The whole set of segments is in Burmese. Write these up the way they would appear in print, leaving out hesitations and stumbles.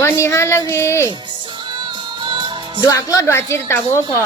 วันนี้ฮะแล้วกีดวกรถดวกจิตตาโบคอ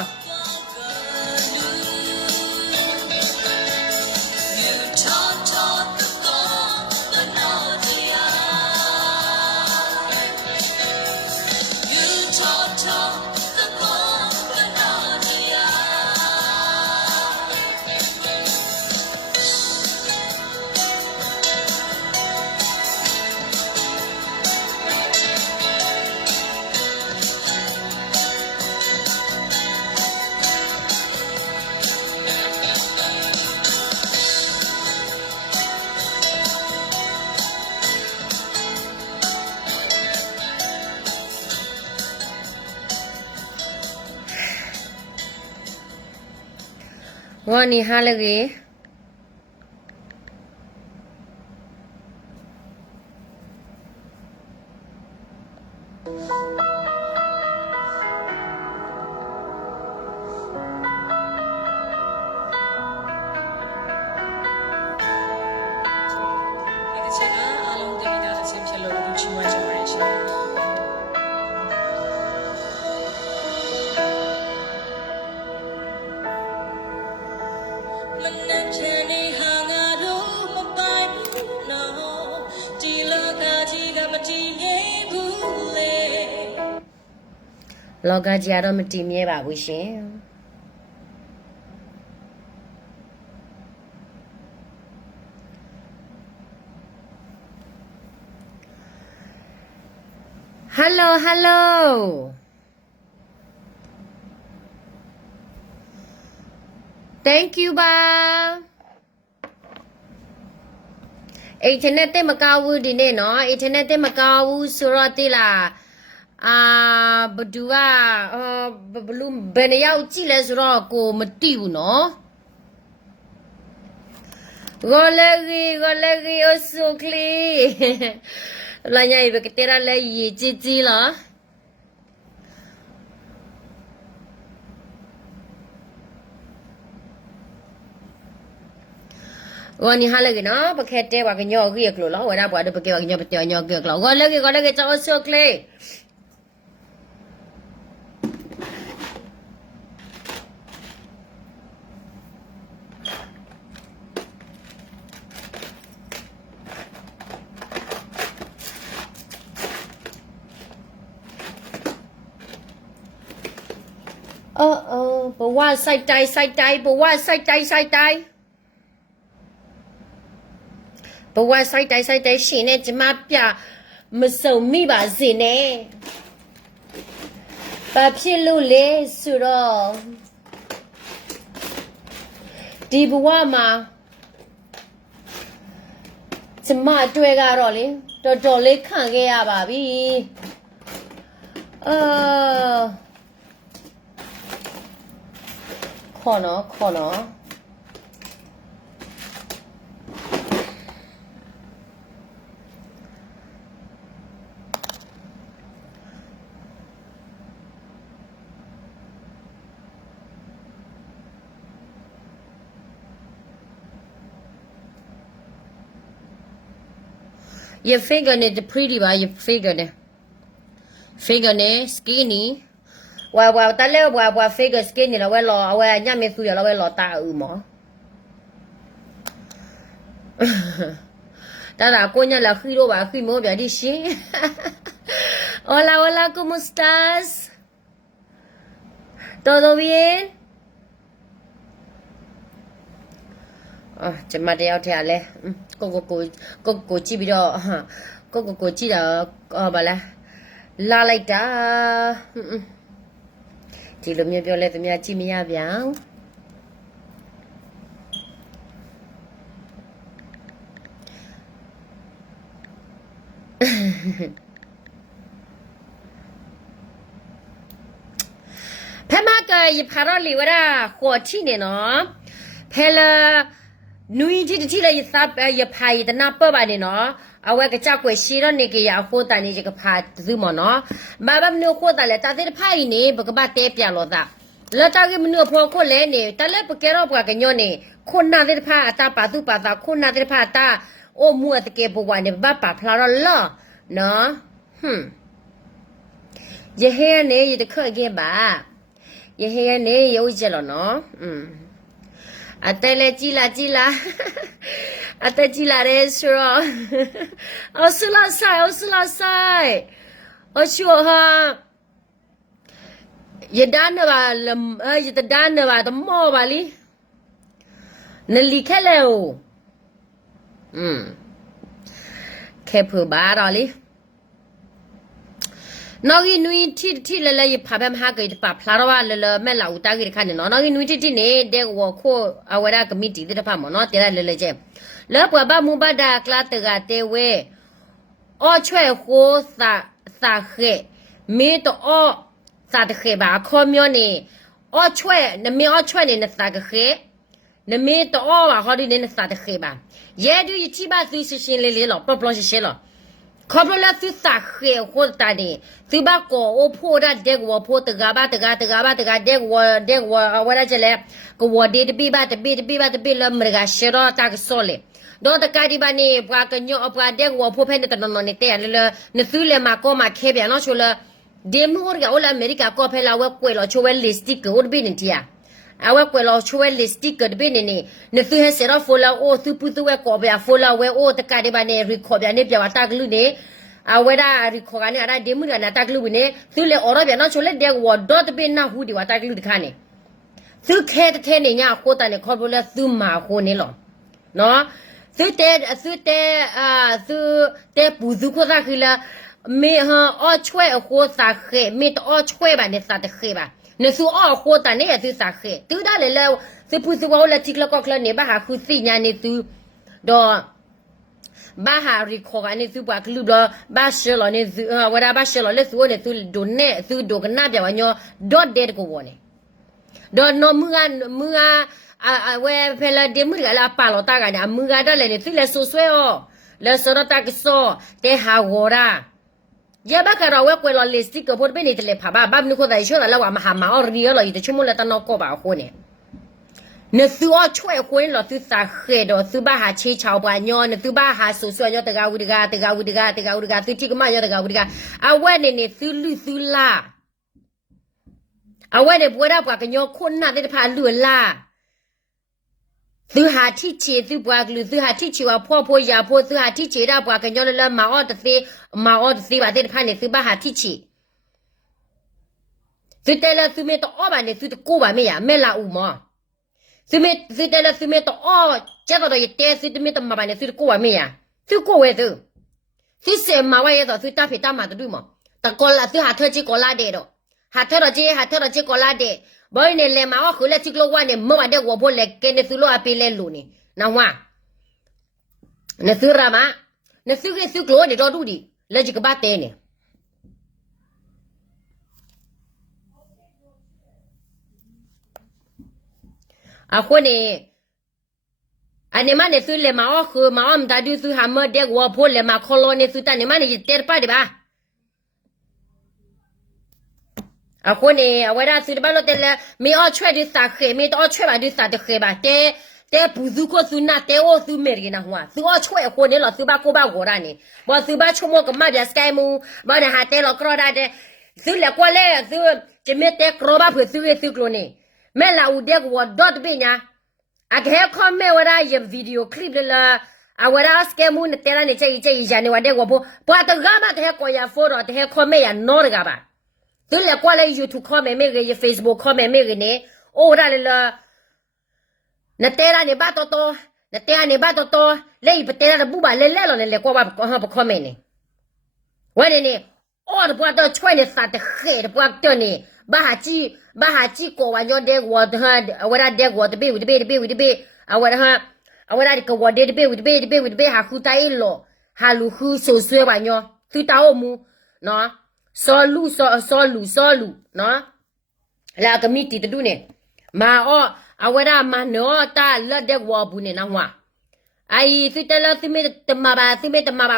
วันนี้ฮะแล้วกีလောကကြီးကတော့မတည်မြဲပါဘူးရှင်ဟယ်လိုဟယ်လို thank you ပါအင်တာနက်တက်မကောင်းဘူးဒီနေ့နော်အင်တာနက်တက်မကောင်းဘူးဆိုတော့တိလားဘဒူကဘလူးဘယ်နှယောက်ကြည့်လဲဆိုတော့ကိုမတိဘူးနော်ဂိုလဂီအဆုကလီလာညိုင်ဘကတဲရလဲရီជីလားวันนี้ฮะเลยเนาะปะแค่เตว่าก็ย่อคืออยากรู้แล้วว่าได้บ่ได้ปะแค่ว่าก็ย่อปะเตย่อเกือกแล้วก็เลยเจ้าเสือกเลย บอกว่าใส่ใจบอกว่าใส่ใจบอกว่าใส่ใจရှင်နဲ့ကျမပြမစုံမိပါစေနဲ့ဘာဖြစ်လို့လဲဆိုတော့ဒီဘဝမှာကျမတွေ့ကတော့လေတော်တော်လေးခံခဲ့ရပါပြီခေါ်နော်your finger is pretty ba your finger skinny ဝါတလဲဝါ figure skinny လာဝဲလောအဝဲညမေသူရလာဝဲလောတာဦးမောတာကိုညလာခီတော့ပါခီမောပြဒီရှင် Hola ¿cómo estás? ¿Todo bien? ကျမတယောက်ထက်လဲကိုကြည့်ပြီးတော့ကိုကြည့်တာဗလားလာလိုက်တာဒီလိုမျိုးပြောလဲသူများကြည့်မရဗျာဖမကရဖရလီဝရာခေါ်ချိနေနော်ဖဲလာနူကြီးတိလေသပ်ရဖိုင်တနာပပါနေနော်အဝဲကကြကွယ်ရှိတော့နေကြရခိုးတန်နေကြကဖာသူမနော်မဘမနုခိုးတလည်းတာတဲ့ဖိုင်နေဘကဘတဲပြလောတာလက်တာကမနုဖော်ခိုးလဲနေတလည်းပကဲတော့ဘကညောနေခုနာတဲ့ဖာအတာပါသူပါတာခုနာတဲ့ဖာတာအိုမူအတကေဘဝနေဘပါဖလာတော့လောနော်ရဟဲနေရတခက်ခဲ့ပါရဟဲနေရုပ်ကြလောနော်အတဲလေကြည်လာအတဲကြည်လာရဲဆိုတော့အော်ဆူလာဆိုင်အချိုဟာယဒန်ဘာလမ်ယတဒန်ဘာတမောပါလီနလီခဲလေခဲဖူဘာတော်လီနော်ဂီနွီတီလဲလဲဖာဘမ်ဟာကေပဖလာရဝလဲမဲလာဦးတာကြီးခါနေနော်ဂီနွီတီနေတဲ့ဝခိုအဝရကမီတီတဲ့ဖာမနော်တဲလဲကျဲလဲပွားဘမူဘဒါကလာတကတဲဝဲအောချွဲခိုစာခဲမေတော့အောစာတခဲပါခေါ်မျိုးနေအောချွဲနမေအောချွဲနေနစာကခဲနမေတော့အောပါဟောဒီနေနစာတခဲပါရဲဒူယတိပါသူရှင်လေးလောပပလရှင်လောခေါပလာသူစာခဲဟိုတာနေသူဘကောအဖို့ရတဲ့ကောဖို့တကဘာတဲ့ကောဝရကျလဲကောဒေတပိပါတပိလမရကရှရောတာကဆိုလေတော့တကဒီပါနေဘွာကညောဘွာတဲ့ကောဖို့ဖဲနေတနော်နေတဲ့လဲနသူလဲမကောမခဲပြန်နော်ချိုလဲဒေမူရကအိုလာအမေရိကကောဖဲလာဝဲကွယ်လောချိုဝဲလစ်တစ်ကိုဘိနေတီယာအဝဲကွယ်လောချိုဝဲလစ်တစ်ကဘိနေနေနသူဟဲဆရာဖိုလာအိုသူပူသူဝဲကောဗျာဖိုလာဝဲအိုတကဒီပါနေရီခေါ်ဗျာနေပြဝတာကလူနေအဝဲဒါရီခေါ်ကနေအရာဒေမူရနာတာကလူနေသူလေအော်ရဗျာနော်ချိုလဲတဲ့ဝဒေါတ်ပင်နာဟူဒီဝတာကလူတခါနေသူခဲနေညာခိုးတန်နေခေါ်ဖို့လဲသူမာခိုးနေလောနော်သူတဲ့ပူသူခိုးတာခီလာမေဟာအော်ချွဲအခိုးစာခဲမေတော့အော်ချွဲပါနေစာတခဲပါနေစုအော်ခိုးတန်နေသူစာခဲသူဒါလေလဲသူပူသူဝလာတိကလကောကလနေဘာဟာခုစီညာနေသူတော့ဘာဟာရီခေါ်ကနေသူပါကလူတော့ဘာရှယ်လောနေသူဝရဘာရှယ်လောလေသူနေသူဒိုနေသူဒိုကနာပြဝညောဒေါ်ဒက်ကိုဝနေဒေါ်နိုမူအဝဲဖဲလာဒေမူကလာပါလောတာကနေမူကတော့လေသူလေဆူဆွဲအောလေစရတာကစောတေဟာဝရာရဘကရဝဲကွယ်လောလစ်တိကဖို့ပဲနေတယ်လေဖာဘာဘာမနခိုတိုင်ရှောလာဝမဟာမာအော်ရီယောလောယတချမလတနောကောပါခိုနေနသူအချွဲခွင်းလောသူစာခဲတော့သူဘာဟာချေချောပွားညောနသူဘာဟာဆူဆွဲညောတကဝူတကသူတိကမညောတကဝူတကအဝဲနေသူလူသူလာအဝဲနေပွေတော့ပွားကညောခွန်းနာတဲ့ဖာလူလာသူဟာတိချေသူပွားကလူသူဟာတိချေဝဖောရဖောသူဟာတိချေတော့ပွားကညောလမာအော်တသေးပါတဲ့ဖာနေသူဘာဟာတိချေ是带了是没到二万的，是过万没呀，没拉五毛。是带了是没到二，接到的一单是没到麻烦的，是过万没呀，是过万的。是什么玩意儿？是打皮打麻的对吗？但过了是下头去过拉的了，下头了去过拉的。不然呢，来嘛我后来去了玩的，没玩的我不来跟你走路啊，别来路呢。那话，那是什么？那是个是过的找路的，那几个把带呢？啊，或呢？啊，你妈那时候来嘛我喝嘛我们大就是还没得我婆来嘛考了那时候，但你妈那一点八的吧？啊，或呢？我那时候把那得了，没二出的啥黑，没二出吧就啥的黑吧？แต่ผู้สู้ก็สู้นะแต่ว่าสู้เมรินะหัวสู้ว่าช่วยคนนี้หรอสู้บ้ากูบ้ากูได้นี่ว่าสู้บ้าชั่วโมงก็มาจากสกายมูบ้านหาแต่เราก็ได้แต่สู้แล้วก็เลยสู้จะไม่แต่กรอบบ้าเพื่อสู้กลัวนี่แม่เราเด็กว่าดอดเป็นยังอ่ะแค่คอมเมนต์ว่าได้ยินวิดีโอคลิปเลยละอ่ะว่าได้สกายมูเนี่ยแต่ละเนี่ยใจยันเนี่ยว่าเด็กว่าพอแต่ก็มาแต่ก็อย่าฟอร์แต่คอมเมนต์อย่านอร์กับบ้าสู้แล้วก็เลยยูทูบคอมเมนต์ไม่เลยเฟซบุ๊กคอมเมนต์ไม่เลยเนี่ยโอ้ได้เลยละ那带了你把多，那带了你把多，来不带了不把来了呢，来过吧不可没呢。我的呢，我都不到穿的啥的黑的不掉呢，把下几过完就带我的我那带我的背啊我的啊我那个我的背还后带一了，还路后手水完哟，都打我们喏，烧路喏，那个米地的路呢，嘛哦。啊，我那嘛喏，他老的我不能那话，哎，所以得了，所以没得嘛吧，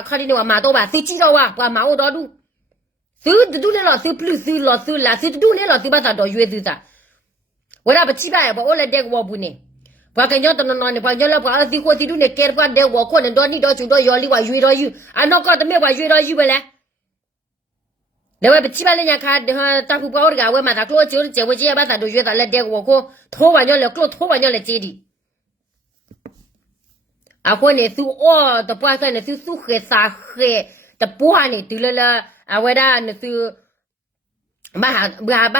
看你话嘛多吧，所以知道哇，把嘛我多路，所以都来了，所以不是所以老所以啦，所以都来了，所以把啥多约子噻，我那不知道，把我来的我不能，把跟人家那呢，把人家把儿子或者都来给把的我可能到你到就到要你话约到有，啊，那搞得没话约到有不嘞？那我不基本人家看哈，大户包的个，我马上给我就是结婚节把啥都约到来点我可拖完了来，给我拖完了来接的。啊，或呢是哦，的不算呢是苏黑啥黑的不呢，对了啊，我那那是把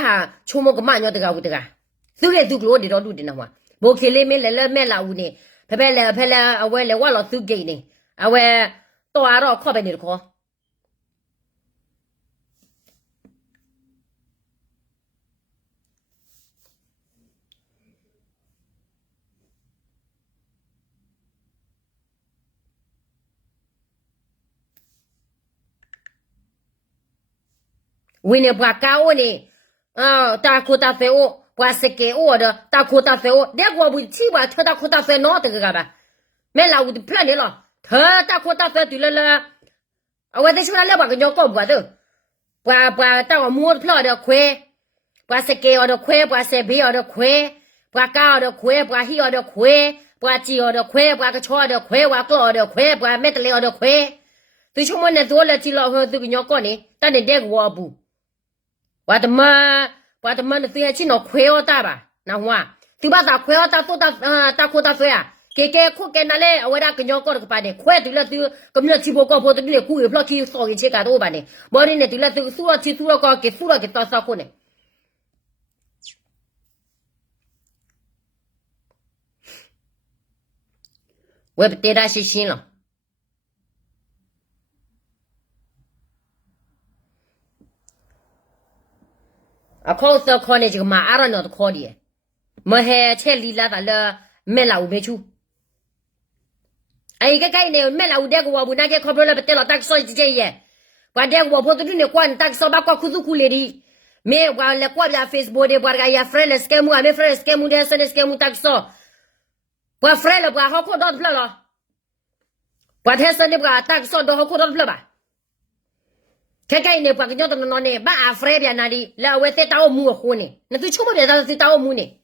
哈出门个嘛要这个这个，苏黑苏给我的到路的那话，不去里面来买老屋呢，拍来，我来我老苏给呢，啊我到啊了靠边的靠。为了不搞我呢，啊，大裤大肥我，不是给我的大裤大肥我，那个问题吧，他大裤大肥哪这个干吧？没老我的plan的了，他大裤大肥对了，啊，我在说那把个鸟搞不的，不当我摸的票的亏，不是给我的亏，不是别我的亏，不搞的亏，不黑我的亏，不鸡我的亏，不个炒的亏，不搞的亏，不买的了的亏，最起码呢做了几老和这个鸟搞呢，但你这个我不。我他妈的飞去那亏我打吧，那话就把他亏我打做打打亏打飞啊，给亏给那嘞，我那跟人搞那个办的，亏对了就咁样去不搞不的，你亏不了去少一些干多办的，没人呢对了就输了搞给输了给到啥货呢？我也不对他些心了。啊，考试考呢这个嘛，阿拉那都考的，没还才离了咱了，没老没出。哎，个呢，没老这个我不那个考不了，不得了，大少一节耶。我这我跑到这里管，大少把管苦来的，没我来管下 Facebook 的，我个呀 friend 了 scam 啊，没 friend scam 的，是 scam 大少，我 friend 了，我好考到不了，我太少的我大少都好考到不了吧。看呢，把个鸟到那呢，把阿弗莱边那里，来我再打我母火呢，那最出不的，他是打我母呢。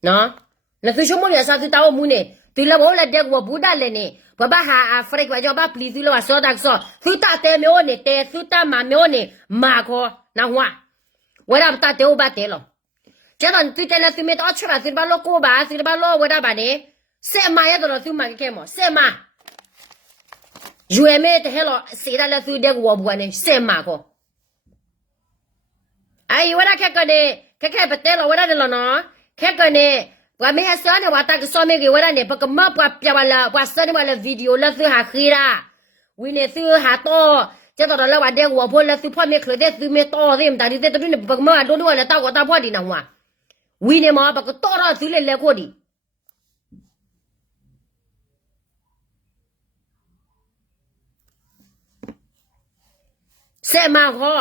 那最出不的，他是打我母呢。对了，我来这我不打了呢，我把阿弗莱个叫把 please 了，我说大说，最打带没我呢，带最打嘛没我呢，马可那话，我那不打带我把带了，这样最带了最没打出来，最把老锅巴，最把老我打把呢。什么也都是买个么？什么？ ရွယ်မဲတဲ့ဟဲ့လို့စေရလက်သူတဲ့ကိုဘောနဲ့စင်မာကိုအိုင်ဝရခက်ကနေခက်ပတဲလို့ဝရတယ်လို့နော်ခက်ကနေဝါမဲအစောနဲ့ဝါတာကစောမဲကဝရနဲ့ပကမပပြပါလာဝါစနေမလာဗီဒီယိုလက်သူဟာခီရာဝင်းနေသူဟာတော့ကျတော့လည်းဝါတဲ့ကိုဘောလက်သူဖော်မဲခရတဲ့သူမဲတော့တယ်ဒါဒီတဲ့တူနေပကမအတော့လည်းတော့တာဖော်ဒီနော်ဝင်းနေမှာပကတော့တော့သူလေကိုဒီစဲမာဟော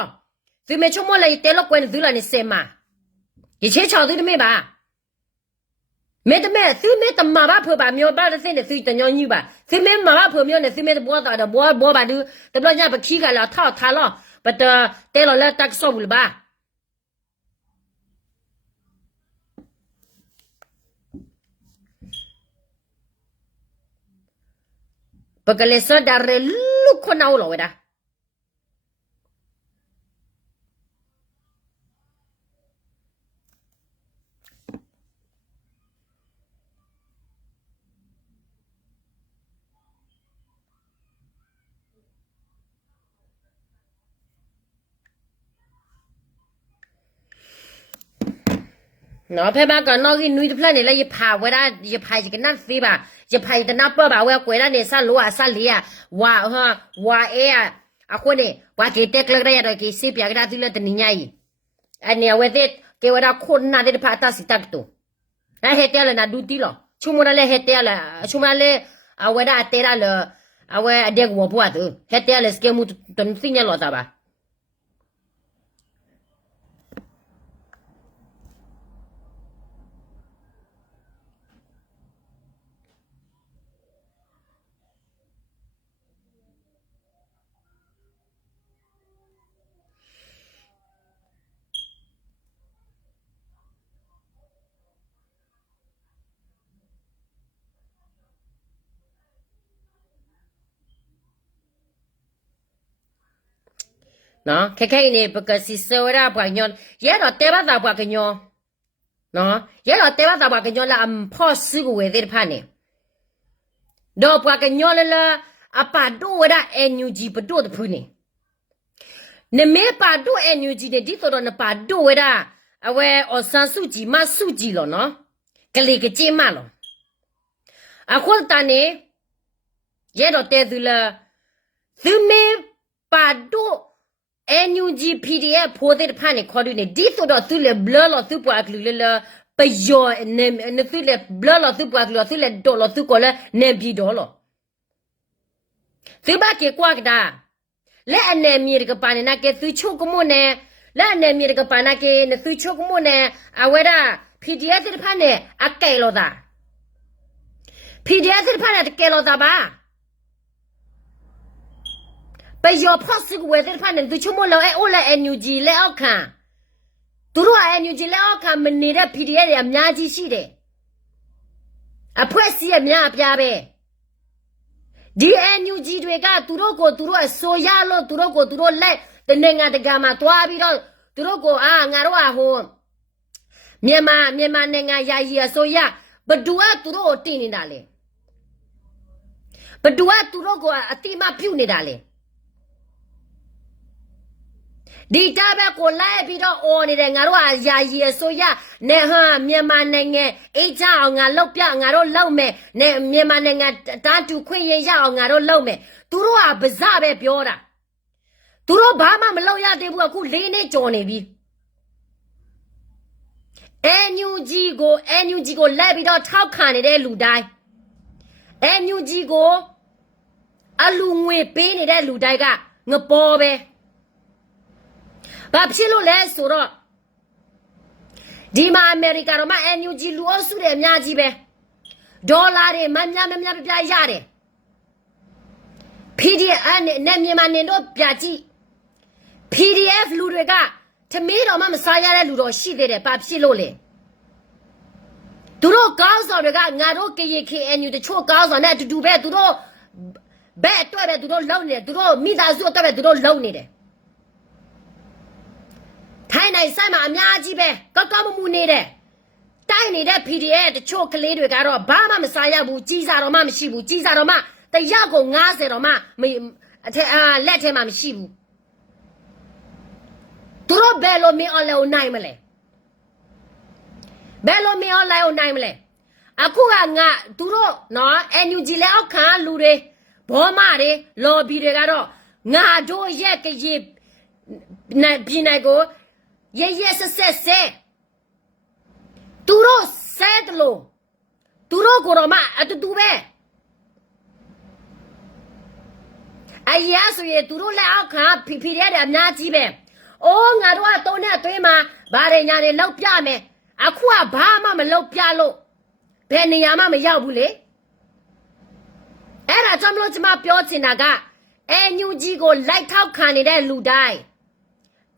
သူမဲချုံမလေးတဲလို့ကွယ်သူလာနေစဲမာဒီချေချော်သူတမဲပါမဲတမဲသူမဲတမဘာဖော်ပါမျိုးပါတဲ့စင်းနဲ့သူတညောညူပါသူမဲမဘာဖော်မျိုးနဲ့သူမဲဘောတာတော့ဘောပါတူတဘလညာပခီကလာထောက်ထားလို့ဘတ်တဲလို့လက်တက်ဆောဘူးပါပကလေးစဒါရလူခနာဝလောဝဒါနော်ဖဲပါကတော့ကိနွေးတဖက်နေလဲရဖာဝဲတာရဖာကြီးကနတ်သေးပါရဖာကြီးတနပ်ပေါ်ပါဝဲကွယ်ရနေဆလောဆလီယာဝါဟာဝါအေးအခုနေဝါကေတက်လရရကေစီပြကတာတိလတနိညာကြီးအနေဝဲတဲ့ကေဝရခုနာတဲ့ဖာတာစီတက်တူအဲဟဲတဲလနာဒူတီလောချုံမလဲဟဲတဲလချုံမလဲအဝဲတာတဲရလအဝဲအတဲ့ကိုဘွားတူဟဲတဲလစကေမှုတန်စိညာလောတာပါနော်ခဲနေပကစီစောရပွားညွန်ရဲတော့တဲပါတာပွားကညောနော်ရဲတော့တဲပါတာပွားကညောလာဖော့စုကိုဝဲတဲ့ဖာနေတော့ပွားကညောလာအပါဒိုဝရအန်ယူဂျီပဒိုတဖူနေနမေပါဒိုအန်ယူဂျီတဲ့ဒီတော့နပါဒိုဝရအဝဲအဆန်စုဂျီမစုဂျီလောနော်ကလေးကကြေးမလောအခုတန်နေရဲတော့တဲသူလာသူမေပါဒိုNUG PDF ဖိုးတဲ့ဖာနေခေါ်နေဒီတော့သူလေဘလလောသူပွားကလူလေပယောနေသူလေဘလလောသူပွားကလူသူလေဒေါ်လောသူကလည်းနေပြီးဒေါ်လောသူဘာကေကွာကဒါလဲအနေမီရကပါနေနာကေသူချုကမုန်လဲအနေမီရကပါနာကေနသူချုကမုန်အဝဲဒါ PDF တဲ့ဖာနေအကဲလောတာ PDF တဲ့ဖာနေတကဲလောတာပါไปยอพ่อสึกเวทพันหนึ่งตัวชั่วโมงแล้วไอ้โอละNUGแล้วค่ะตัวรู้ว่า NUGแล้วค่ะมันนี่ได้ PDF เนี่ยมีอะไรสิเด้อะเพรสซี่มีอะไรเบ้ดี NUG ด้วยก็ตัวรู้ก็ตัวรู้โซยาโลตัวรู้ก็ตัวรู้เล่แต่เนี่ยงานแต่การมาตัวพี่เราตัวรู้ก็งานรู้โหเมียมาเนี่ยงานยายีโซยาบัดดูตัวรู้ตีนี่ได้เลยบัดดูตัวรู้ก็ตีมาพิวนี่ได้เลยဒီတာဘက်ကိုလိုက်ပြီးတော့အော်နေတယ်ငါတို့ကယာရီဆိုရနဲ့ဟာမြန်မာနိုင်ငံအိတ်ချအောင်ငါလောက်ပြငါတို့လောက်မယ်နဲ့မြန်မာနိုင်ငံတားတူခွင့်ရရအောင်ငါတို့လောက်မယ်သူတို့ကဗဇပဲပြောတာသူတို့ဘာမှမလောက်ရသေးဘူးအခု၄နှစ်ကျော်နေပြီNUG ကိုလိုက်ပြီးတော့ထောက်ခံနေတဲ့လူတိုင်း NUG ကိုအလူငွေပေးနေတဲ့လူတိုင်းကငပေါ်ပဲဘာဖြစ်လို့လဲဆိုတော့ဒီမှာအမေရိကန်တော့မှ NUG လူအုပ်စုတွေအများကြီးပဲဒေါ်လာတွေမများပြရတယ် PDF နဲ့မြန်မာနေတော့ပြကြည့် PDF လူတွေကသမီးတော်မှမစားရတဲ့လူတော်ရှိသေးတယ်ဘာဖြစ်လို့လဲသူတို့ကောင်းဆောင်တွေကငါတို့ KKNU တချို့ကောင်းဆောင်နဲ့အတူတူပဲသူတို့ဘက်အတွက်ပဲသူတို့လုံနေတယ်သူတို့မိသားစုအတွက်ပဲသူတို့လုံနေတယ်ထိုင်းနိုင်ဆိုင်မှာအများကြီးပဲကောက်မမှုနေတဲ့တိုက်နေတဲ့ PDF တချို့ကလေးတွေကတော့ဘာမှမစားရဘူးကြီးစားတော့မှမရှိဘူးကြီးစားတော့မှတ ယောက်ကို90တော့မှလက်ထဲမှာမရှိဘူးသူတို့ဘယ်လိုမင်းအွန်လိုင်းနိုင်မလဲဘယ်လိုမင်းအွန်လိုင်းကိုနိုင်မလဲအခုကငါသူတို့နော် NUG လက်အောက်ခံလူတွေဘောမတွေလော်ဘီတွေကတော့ငါတို့ရဲ့ကရေပြည်နယ်ကိုရဲဆက်သူတို့ဆဲတယ်လို့သူတို့ကိုတော့မှအတူပဲအရာဆိုရင်သူတို့လက်အောက်ခံဖီရဲတယ်အများကြီးပဲအိုးငါတို့က3နှစ်အတွင်းမှာဗားရညာတွေလောက်ပြမယ်အခုကဘာမှမလောက်ပြလို့ဘယ်နေရာမှမရောက်ဘူးလေအဲ့ဒါကြောင့်မလို့ကျွန်မပြောချင်တာကNUG ကိုလိုက်ထောက်ခံနေတဲ့လူတိုင်း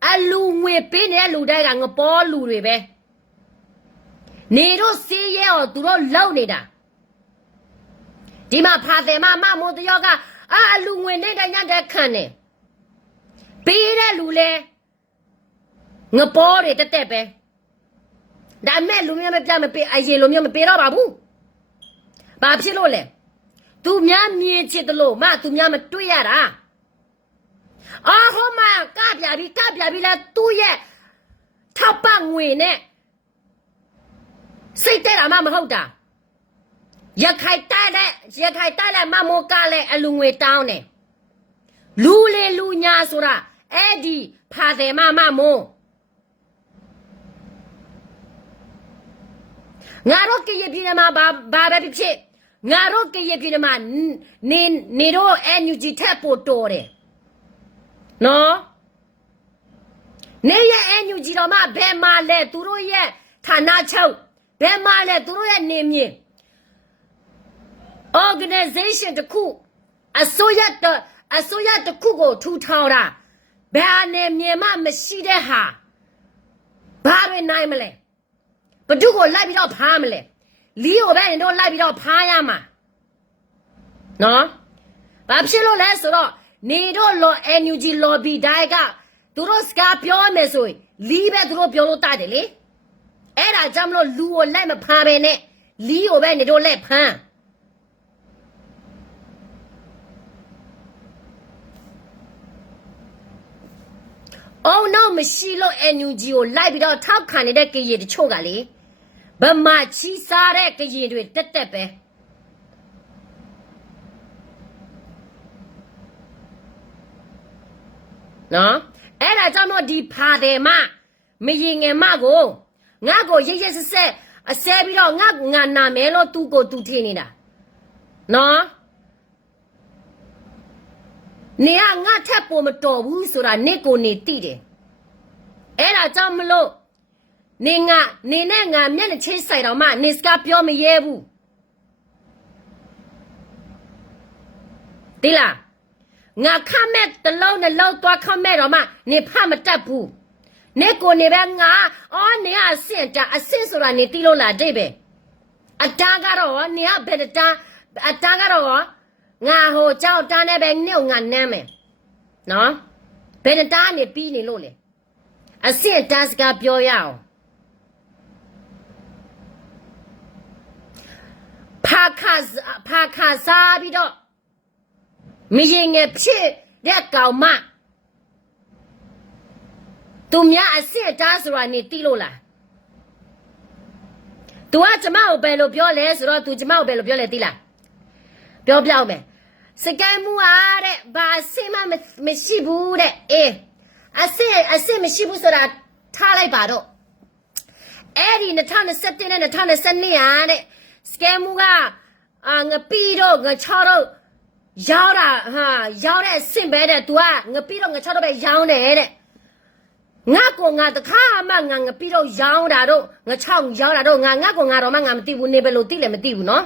အလူငွေပေးနေတဲ့လူတိုင်းကငပေါ်လူတွေပဲနေတို့စီးရဲော်သူတို့လောက်နေတာဒီမှာဖာတယ်မမိုးတယောက်ကအလူငွေနေတဲ့ညတဲ့ခံနေပေးတဲ့လူလဲငပေါ်တွေတက်ပဲဒါမဲ့လူမျိုးမပြမပေးအရင်လူမျိုးမပေးတော့ပါဘူးဘာဖြစ်လို့လဲသူများမြင်ချစ်တယ်လို့သူများမတွေ့ရတာဟိုမှာကပြပြီးလဲသူ့ရဲ့ထောက်ပံ့ငွေနဲ့စိတ်တဲ့တာမဟုတ်တာရခိုင်တိုက်တဲ့မမိုးကလည်းအလူငွေတောင်းတယ်လူလေလူညာဆိုတာအဲ့ဒီဖာတယ်မမိုးငါတို့ကရပြည်မှာဘာပဲဖြစ်ငါတို့ကရပြည်မှာနေတော့ NUG ထက်ပိုတော်တယ်နော်နေရ NUG တော့မှဘယ်မှာလဲသူတို့ရဲ့ဌာနချုပ်ဘယ်မှာလဲသူတို့ရဲ့နေမြေ organization တခုအစိုးရတခုကိုထူထောင်တာဘယ်အနေမြေမှမရှိတဲ့ဟာဘာတွေနိုင်မလဲဘဒုကိုလိုက်ပြီးတော့ဖားမလဲလီကိုပဲနေတော့လိုက်ပြီးတော့ဖားရမှာနော်ဘာဖြစ်လို့လဲဆိုတော့နေတော့NUG lobby တိုင်းကသူတို့စကားပြောမယ်ဆိုရင်လီပဲသူတို့ပြောလို့တတ်တယ်လေအဲ့ဒါကြောင့်မလို့လူကိုလိုက်မဖားပဲနဲ့လီကိုပဲနေတော့လက်ဖမ်းအော်နော်မရှိလို့ NUG ကိုလိုက်ပြီးတော့ထောက်ခံနေတဲ့ကရင်တချို့ကလေဗမာချီစားတဲ့ကရင်တွေတက်ပဲနော်အဲ့ဒါကြောင့်မို့ဒီဖာတယ်မရင်ငယ်မကိုငါကိုရက်ဆက်အစဲပြီးတော့ငါနာမယ်လို့သူ့ကိုသူထင်နေတာနော်နေကငါထက်ပေါ်မတော်ဘူးဆိုတာနေကိုနေတိတယ်အဲ့ဒါကြောင့်မလို့နေနဲ့ငါမျက်နှာချင်းဆိုင်တော့မှနေစကားပြောမရဲဘူးဒီလားငါခမဲ့တလုံးနဲ့လောက်သွားခမဲ့တော့မှနေဖမတတ်ဘူးနေကိုနေပဲငါနေကအဆင့်ဆိုတာနေတိလို့လားတိပဲအတားကတော့နေကဘယ်တာအတားကတော့ငါဟိုကြောက်တားနဲ့ပဲနေငါနမ်းမယ်နော်ဘယ်တားနေပြီးနေလို့လေအဆင့်တားစကားပြောရအောင်ဖာခါစားပြီးတော့မရင်ငယ်ဖြစ်တဲ့ကောင်မသူများအစစ်တားဆိုတာနေတိလို့လားသူကကျမကိုဘယ်လိုပြောလဲဆိုတော့သူကျမကိုဘယ်လိုပြောလဲတိလားပြောပြအောင်မယ်စကိုင်းမူအားတဲ့ဘာအစစ်မှမရှိဘူးတဲ့အစစ်မရှိဘူးဆိုတာထားလိုက်ပါတော့အဲ့ဒီ2021နဲ့2022ဟာတဲ့စကိုင်းမူကငပီတော့ငချောတော့ရောက်တဲ့အဆင့်ပဲတဲ့ तू ကငပီတော့ငချောတော့ပဲရောင်းတယ်တဲ့ငါကိုငါတခါမှငါငပီတော့ရောင်းတာတော့ငချောင်းရောင်းတာတော့ငါကိုငါတော့မှငါမသိဘူးနေပဲလို့သိလည်းမသိဘူးနော်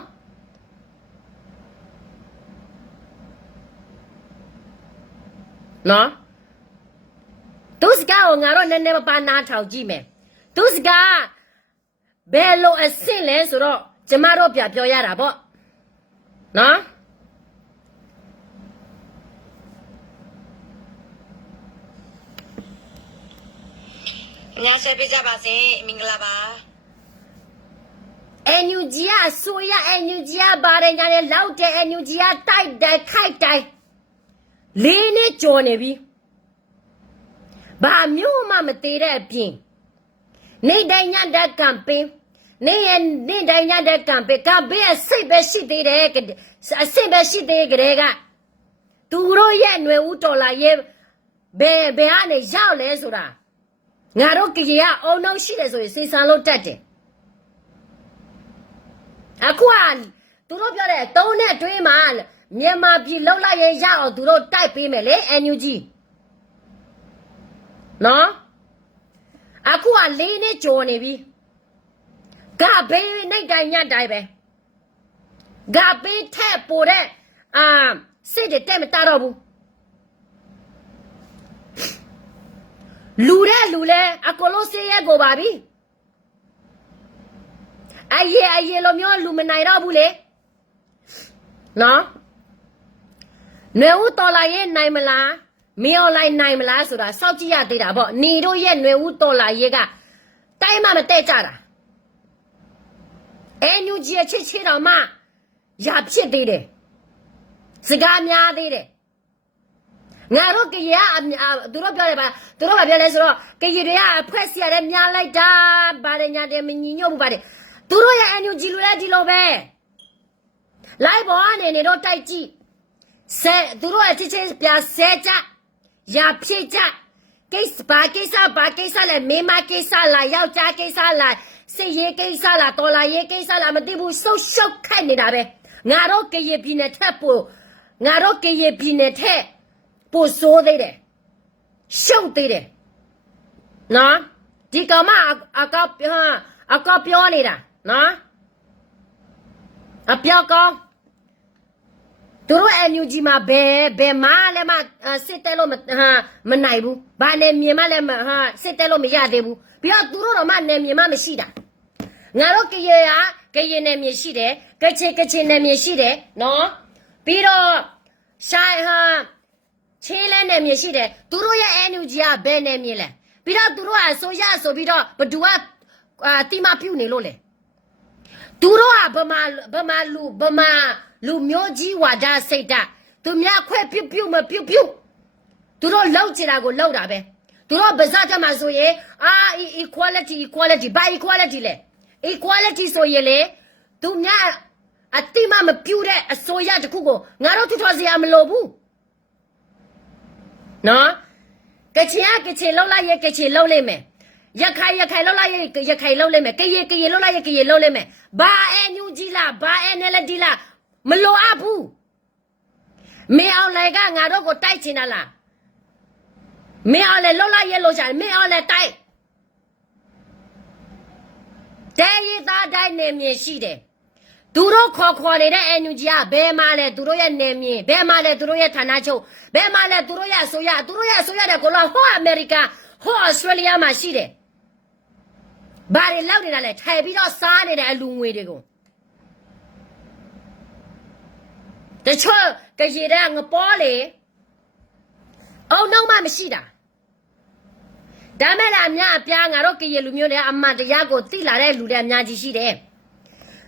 နော်သူစကားကိုငါတော့နည်းနည်းပါနားထောင်ကြည့်မယ်သူစကားဘယ်လိုအဆင့်လဲဆိုတော့ကျမတို့ပြပြောရတာပေါ့နော်ညဆက်ပြကြပါစေမင်္ဂလာပါ NUG ကဆိုရ NUG ကပါတယ်ညာနဲ့လောက်တဲ့ NUG ကတိုက်တယ်ခိုက်တယ်လေးနဲ့ကြော်နေပြီဘာမျိုးမှမသေးတဲ့အပြင်နေတိုင်းညတဲ့ကမ်ပိန်းနေတိုင်းညတဲ့ကမ်ပိန်းအစိတ်ပဲရှိသေးတယ်အစိတ်ပဲရှိသေးကြတဲ့ကသူတို့ရဲ့ຫນွေဦးတော်လာရဲ့ဘယ်ကနေရောက်လဲဆိုတာငါတို့ကြေကအုံနှုံရှိတယ်ဆိုရင်စိတ်ဆန်လို့တက်တယ်အခုကသူတို့ပြောတဲ့3နဲ့တွင်းမှာမြန်မာပြည်လှုပ်လိုက်ရင်ရအောင်သူတို့တိုက်ပေးမယ်လေ NUG နော်အခုက4နဲ့ကြော်နေပြီကဘေးနိုင်တိုင်းညတိုင်းပဲကဘေးထက်ပိုတဲ့စစ်တဲ့မတာတော့ဘူးလူလဲအကလို့စေးရဲ့ကိုပါပြီအရေးလိုမျိုးလူမနိုင်တော့ဘူးလေနော်နွေဦးတော်လာရဲ့နိုင်မလားမင်းအွန်လိုင်းနိုင်မလားဆိုတာစောင့်ကြည့်ရသေးတာပေါ့နေတို့ရဲ့နွေဦးတော်လာရဲ့ကတိုင်းမတဲ့ကြတာNUG ချစ်ချစ်တော်မှရဖြစ်သေးတယ်စကားများသေးတယ်ငါတို့ကြေကသူတို့ပြောတယ်ပါသူတို့ကပြောလဲဆိုတော့ကြေတွေကအဖွဲ့စီရတယ်များလိုက်တာဗါတယ်ညာတယ်မညီညွတ်ဘူးဗါတယ်သူတို့ရဲ့ NUG လူလဲဒီလိုပဲလိုက်ပေါ်ကနေနေတော့တိုက်ကြည့်သူတို့အချစ်ချစ်ပြဆဲကြရဖြစ်ကြကိစ္စဘာကိစ္စလဲမိမကိစ္စလားယောက်ျားကိစ္စလားစစ်ရေးကိစ္စလားတော်လာရေးကိစ္စလားမသိဘူးဆုတ်ရှုပ်ခိုက်နေတာပဲငါတို့ကြေပြည်နယ်ထက်ပိုဆိုးသေးတယ်ရှုပ်သေးတယ်နော်ဒီကောင်မအကောက်ပြောနေတာနော်အပြောကောင်းသူတို့ NUG မှာဘယ်မှလည်းမစစ်တဲလို့မနိုင်ဘူးဘာနဲ့မြင်မှလည်းစစ်တဲလို့မရသေးဘူးပြီးတော့သူတို့တော့မှနယ်မြေမှမရှိတာငါတို့ကရင်နယ်မြေရှိတယ်ကချင်နယ်မြေရှိတယ်နော်ပြီးတော့ချင်းလဲနယ်မြေရှိတယ်သူတို့ရဲ့ NUG ကဘယ်နယ်မြေလဲပြီးတော့သူတို့ကအစိုးရဆိုပြီးတော့ဘသူကတိမပြုတ်နေလို့လေသူတို့ကဗမာလူမျိုးကြီးဝါဒစိတ်ဓာတ်သူများခွဲပြုတ်မပြုတ်သူတို့လောက်ချင်တာကိုလောက်တာပဲသူတို့ဗဇတ်ကြမှာဆိုရင်equality ဘာ equality လဲ equality ဆိုရင်လေသူများအတိမပြုတ်တဲ့အစိုးရတခုကိုငါတို့ထွထွစရာမလိုဘူးနော်ကချင်လောက်လိုက်ရကချင်လောက်လိုက်မယ်ရခိုင်လောက်လိုက်ရခိုင်လောက်လိုက်မယ်ကရေလောက်လိုက်ရကရေလောက်လိုက်မယ်ဘာ NUG လားဘာ NLD လားမလိုအပ်ဘူးမင်းအောင်လည်းကငါတို့ကိုတိုက်ချင်တာလားမင်းအောင်လည်းလောက်လိုက်ရလို့ချင်မင်းအောင်လည်းတိုက်တဲ့ရသားတိုင်းနေမြင်ရှိတယ်သူတို့ခေါ်နေတဲ့ NUG ကဘယ်မှာလဲသူတို့ရဲ့နေမြင်ဘယ်မှာလဲသူတို့ရဲ့ဌာနချုပ်ဘယ်မှာလဲသူတို့ရဲ့အစိုးရတဲ့ကိုလောဟောအမေရိကန်ဟောဩစတြေးလျမှာရှိတယ်ဘာတွေလောက်နေတာလဲထိုင်ပြီးတော့စားနေတဲ့အလူငွေတွေကိုတချို့ကရေတဲ့ငပေါ်လေအုံနောက်မှမရှိတာဒါမဲ့လားအများအပြားငါတို့ကရေလူမျိုးတွေအမှန်တရားကိုသိလာတဲ့လူတွေအများကြီးရှိတယ်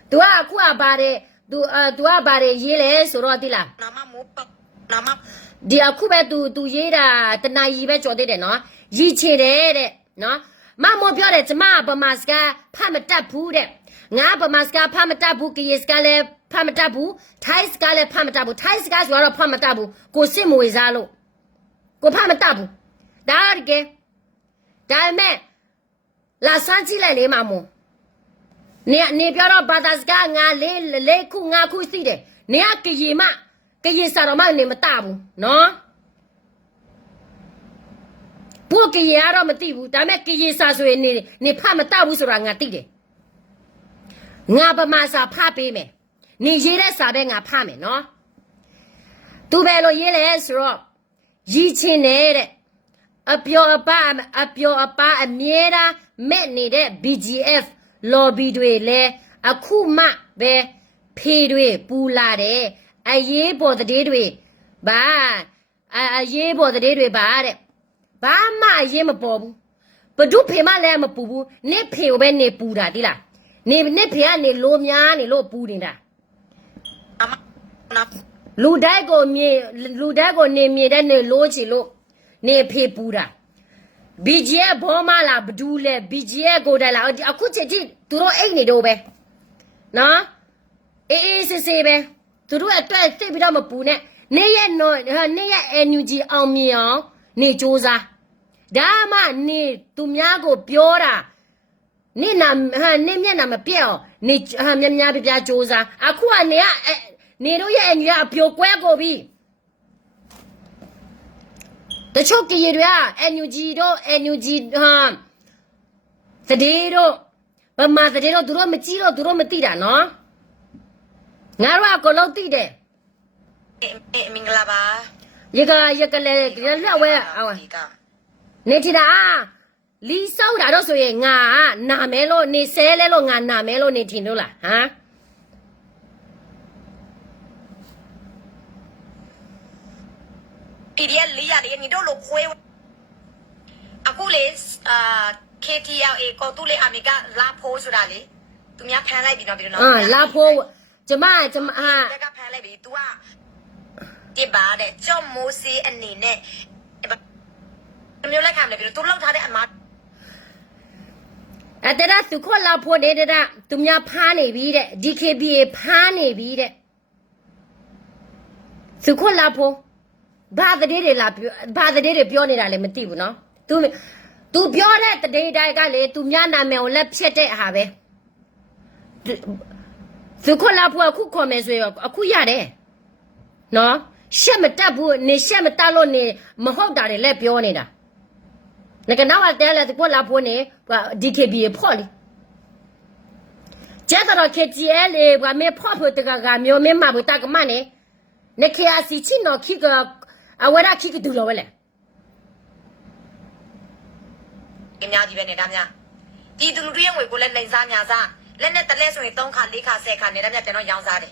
သူကအခုကပါတယ်သူကပါတယ်ရေးလဲဆိုတော့သိလားဒီအခုပဲသူရေးတာတနာရီပဲကြော်သေးတယ်နော်ရီချေတယ်တဲ့နော်မမောပြောတယ်ကျမဗမာစကားဖတ်မတတ်ဘူးတဲ့ငါဗမာစကားဖတ်မတတ်ဘူးကရေစကားလည်းဖတ်မတတ်ဘူးထိုင်းစကားလည်းဖတ်မတတ်ဘူးထိုင်းစကားဆိုတော့ဖတ်မတတ်ဘူးကိုစစ်မွေစားလို့ကိုဖတ်မတတ်ဘူးဒါတကယ်ဒါမဲ့လာစမ်းကြည့်လိုက်လေမမောနေပြောတော့ဘာသာစကားငါလေးခုငါခုသိတယ်နေကရေစာတော့မနေမတဘူးနော်ဘုကရေကတော့မသိဘူးဒါမဲ့ကရေစာဆိုရင်နေဖတ်မတဘူးဆိုတာငါသိတယ်ငါဗမာစာဖတ်ပေးမယ်နေရေးတဲ့စာပဲငါဖတ်မယ်နော်သူပဲလို့ရေးလဲဆိုတော့ရည်ချင်းတဲ့အပျော်အပအမြဲတမ်းမဲ့နေတဲ့ BGF lobby တွေလဲအခုမှပဲဖေးတွေပူလာတယ်အရေးပေါ်တဲ့တွေဘာအရေးပေါ်တဲ့တွေဘာတဲ့ဘာမှအရေးမပေါ်ဘူးဘဒုဖေမလည်းမပူဘူးနေဖေကိုပဲနေပူတာတိလား နေဖေကနေလိုများနေလို့ပူနေတာ အမနာ လူတိုင်းကိုနေမြေတဲ့နေလို့ချီလို့နေဖေပူတာ BGF ဘောမလာဘဒူးလဲ BGF ကိုတိုင်လာအခုချက်တိသူတို့အိတ်နေတော့ပဲနော်အေးစစ်ပဲသူတို့အတွက်သိပြီးတော့မပူနဲ့နေရဲ့NUG အောင်မြင်အောင်နေစူးစားဒါမှနေသူများကိုပြောတာနေမျက်နှာမပြတ်အောင်နေများပြစူးစားအခုကနေတို့ရဲ့NUG အပြိုကွဲကိုပြီတချို့ကြီးတွေက NUG တို့သတိတို့ဗမာသတိတို့သူတို့မကြည့်တော့သူတို့မသိတာနော်ငါတို့ကလုံးသိတယ် မင်္ဂလာပါ ရကလေလက်ဝဲနေချတာလီဆောက်တာတော့ဆိုရင်ငါနာမဲလို့နေဆဲလဲလို့ငါနာမဲလို့နေထင်လို့လားဟမ် PDF 400နေတို့လို့ခွဲအခုလေKTLA ကိုတူလေအမေကလာဖိုးဆိုတာလေသူများဖမ်းလိုက်ပြီနော်လာဖိုးကျမကဖမ်းလိုက်ပြီ तू ကဒီပါတဲ့ကြော့မိုးစီအနေနဲ့မျိုးလိုက်ခံတယ်ပြီ तू လောက်ထားတဲ့အမတဲ့ဒါသူခေါ်လာဖိုးတဲ့သူများဖမ်းနေပြီတဲ့ DKBA ဖမ်းနေပြီတဲ့သူခေါ်လာဖိုးဘာတည်းတွေပြောနေတာလည်းမသိဘူးနော် तू ပြောတဲ့တည်းတိုင်းကလေသူများနာမည်ကိုလက်ဖြတ်တဲ့ဟာပဲသူခေါ်လာဖို့အခုခေါ်မယ်ဆိုရင်အခုရတယ်နော်ရှက်မတက်ဘူးနေရှက်မတက်လို့နေမဟုတ်တာတွေလည်းပြောနေတာငါကတော့တဲလဲသူခေါ်လာဖို့နေ DKB ဖော့လေကျတော့ KTL လေဘာမေဖော့ဖို့တကမျိုးမင်းမဘူးတကမနဲ့နေခါစီချင်းတော့ခိကအဝရခိကဒူလောပဲလေအများကြီးပဲနေတာများဒီသူလူတွေရဲ့ငွေကိုလည်းနိုင်စားညာစားလက်နဲ့တလဲဆိုရင်3ခါ4ခါ10ခါနေတာများပြန်တော့ရောင်းစားတယ်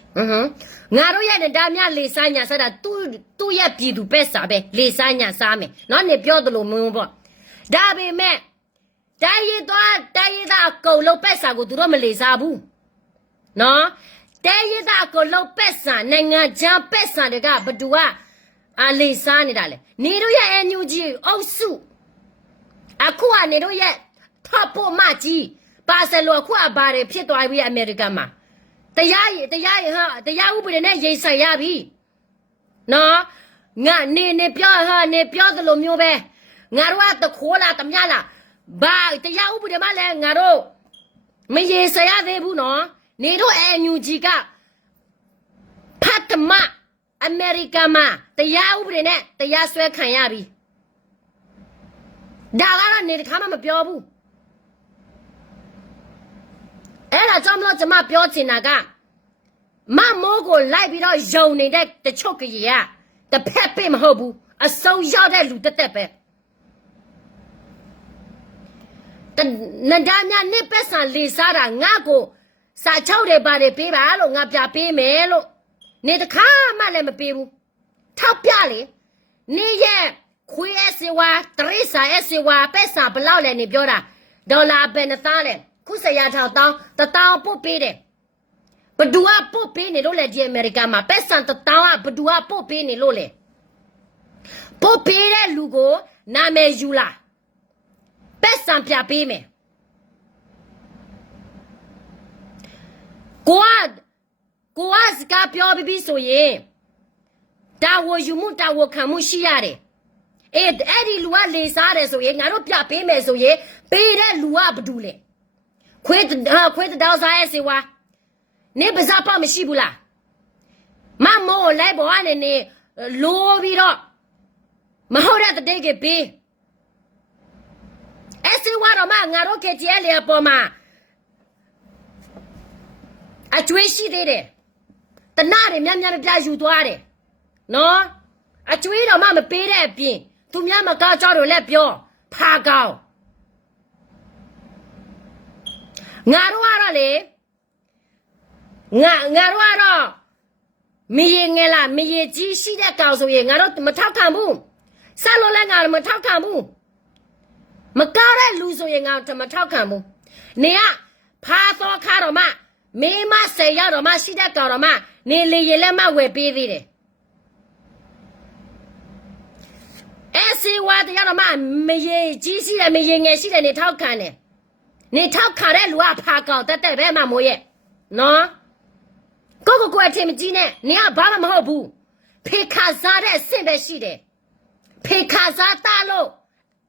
ငါတို့ရဲ့နေတာများလေစားညာစားတာသူ့ရဲ့ပြည်သူပဲစားပဲလေစားညာစားမယ်နော်နေပြောသလိုမင်းပေါ့ဒါပေမဲ့တိုင်းရသားအကုန်လုံးပဲစားကိုသူတို့မလေစားဘူးနော်တိုင်းရသားအကုန်လုံးပဲစားနိုင်ငံခြားပဲစားတွေကဘသူကအလေးစားနေတာလေနေတို့ရဲ့ NUG အုပ်စုအခုကနေတို့ရဲ့ထောက်ဖို့မကြီးပါဆယ်လိုအခုအဘာတွေဖြစ်သွားပြီအမေရိကန်မှာတရားဥပဒေနဲ့ရေးဆိုင်ရပြီနော်ငါနေပြောသလိုမျိုးပဲငါတို့ကတခိုးလားတမလားဘာတရားဥပဒေမှလည်းငါတို့မရေးဆိုင်ရသေးဘူးနော်နေတို့ NUG ကဖတ်တမအမေရိကန်မှာတရားဥပဒေနဲ့တရားစွဲခံရပြီဒါကတော့နေတခါမှမပြောဘူးအဲ့ဒါကြောင့်မလို့ကျွန်မပြောချင်တာကမမိုးကိုလိုက်ပြီးတော့ယုံနေတဲ့တချို့ကြီးကတစ်ဖက်ပြမဟုတ်ဘူးအစုံရောက်တဲ့လူတက်ပဲနဒါညာနေပက်ဆန်လေစားတာငါကိုစာချောက်တွေပါတယ်ပေးပါလို့ငါပြပေးမယ်လို့နေတခါမှလည်းမပေးဘူးထောက်ပြလေနေရဲ့ခွေးအစီဝါတရိစာအစီဝါပက်ဆာဘလောက်လဲနေပြောတာဒေါ်လာဘယ်နှသားလဲခုစရာထောက်တောင်း1000ပို့ပေးတယ်ဘဒူကပို့ပေးနေလို့လေဒီအမေရိကန်မှာပက်ဆန်1000ကဘဒူကပို့ပေးနေလို့လေပို့ပေးတဲ့လူကိုနာမည်ယူလာပက်ဆန်ပြပေးမယ်ကိုကစကားပြောပြီးဆိုရင်တာဝယူမှုတာဝခံမှုရှိရတယ်အဲ့ဒီလူကလေစားတယ်ဆိုရင်ငါတို့ပြပေးမယ်ဆိုရင်ပေးတဲ့လူကဘာတူလဲခွေးတောက်စားရဲ့စီဝါနေပါစားပါမရှိဘူးလားမမိုးလိုက်ပေါ်ကနေနေလိုပြီးတော့မဟုတ်တဲ့တိတ်ကပေးအဲ့စီဝါတော့ငါတို့ KTL အပေါ်မှာအကျွေးရှိသေးတယ်တနာတွေများများပြယူသွားတယ်နော်အကျွေးတော့မပေးတဲ့အပြင်သူများမကောက်ကြတော့လက်ပြောဖာကောင်းငါတို့ကတော့လေငါတို့ကတော့မရေငယ်လားမရေကြီးရှိတဲ့ကောင်ဆိုရင်ငါတို့မထောက်ခံဘူးဆက်လို့လည်းငါတို့မထောက်ခံဘူးမကောက်တဲ့လူဆိုရင်ငါတို့မထောက်ခံဘူးနေက爬到卡了嘛，没嘛谁要了嘛，现在搞了嘛，你离也来嘛会别的。SC 话的要了嘛，没嘢机器人没嘢眼系的你偷看呢，你偷看的路啊爬高的代表嘛没嘢，喏，个过听不见呢，你要爸爸们好不？皮卡萨的现在是的，皮卡萨大陆，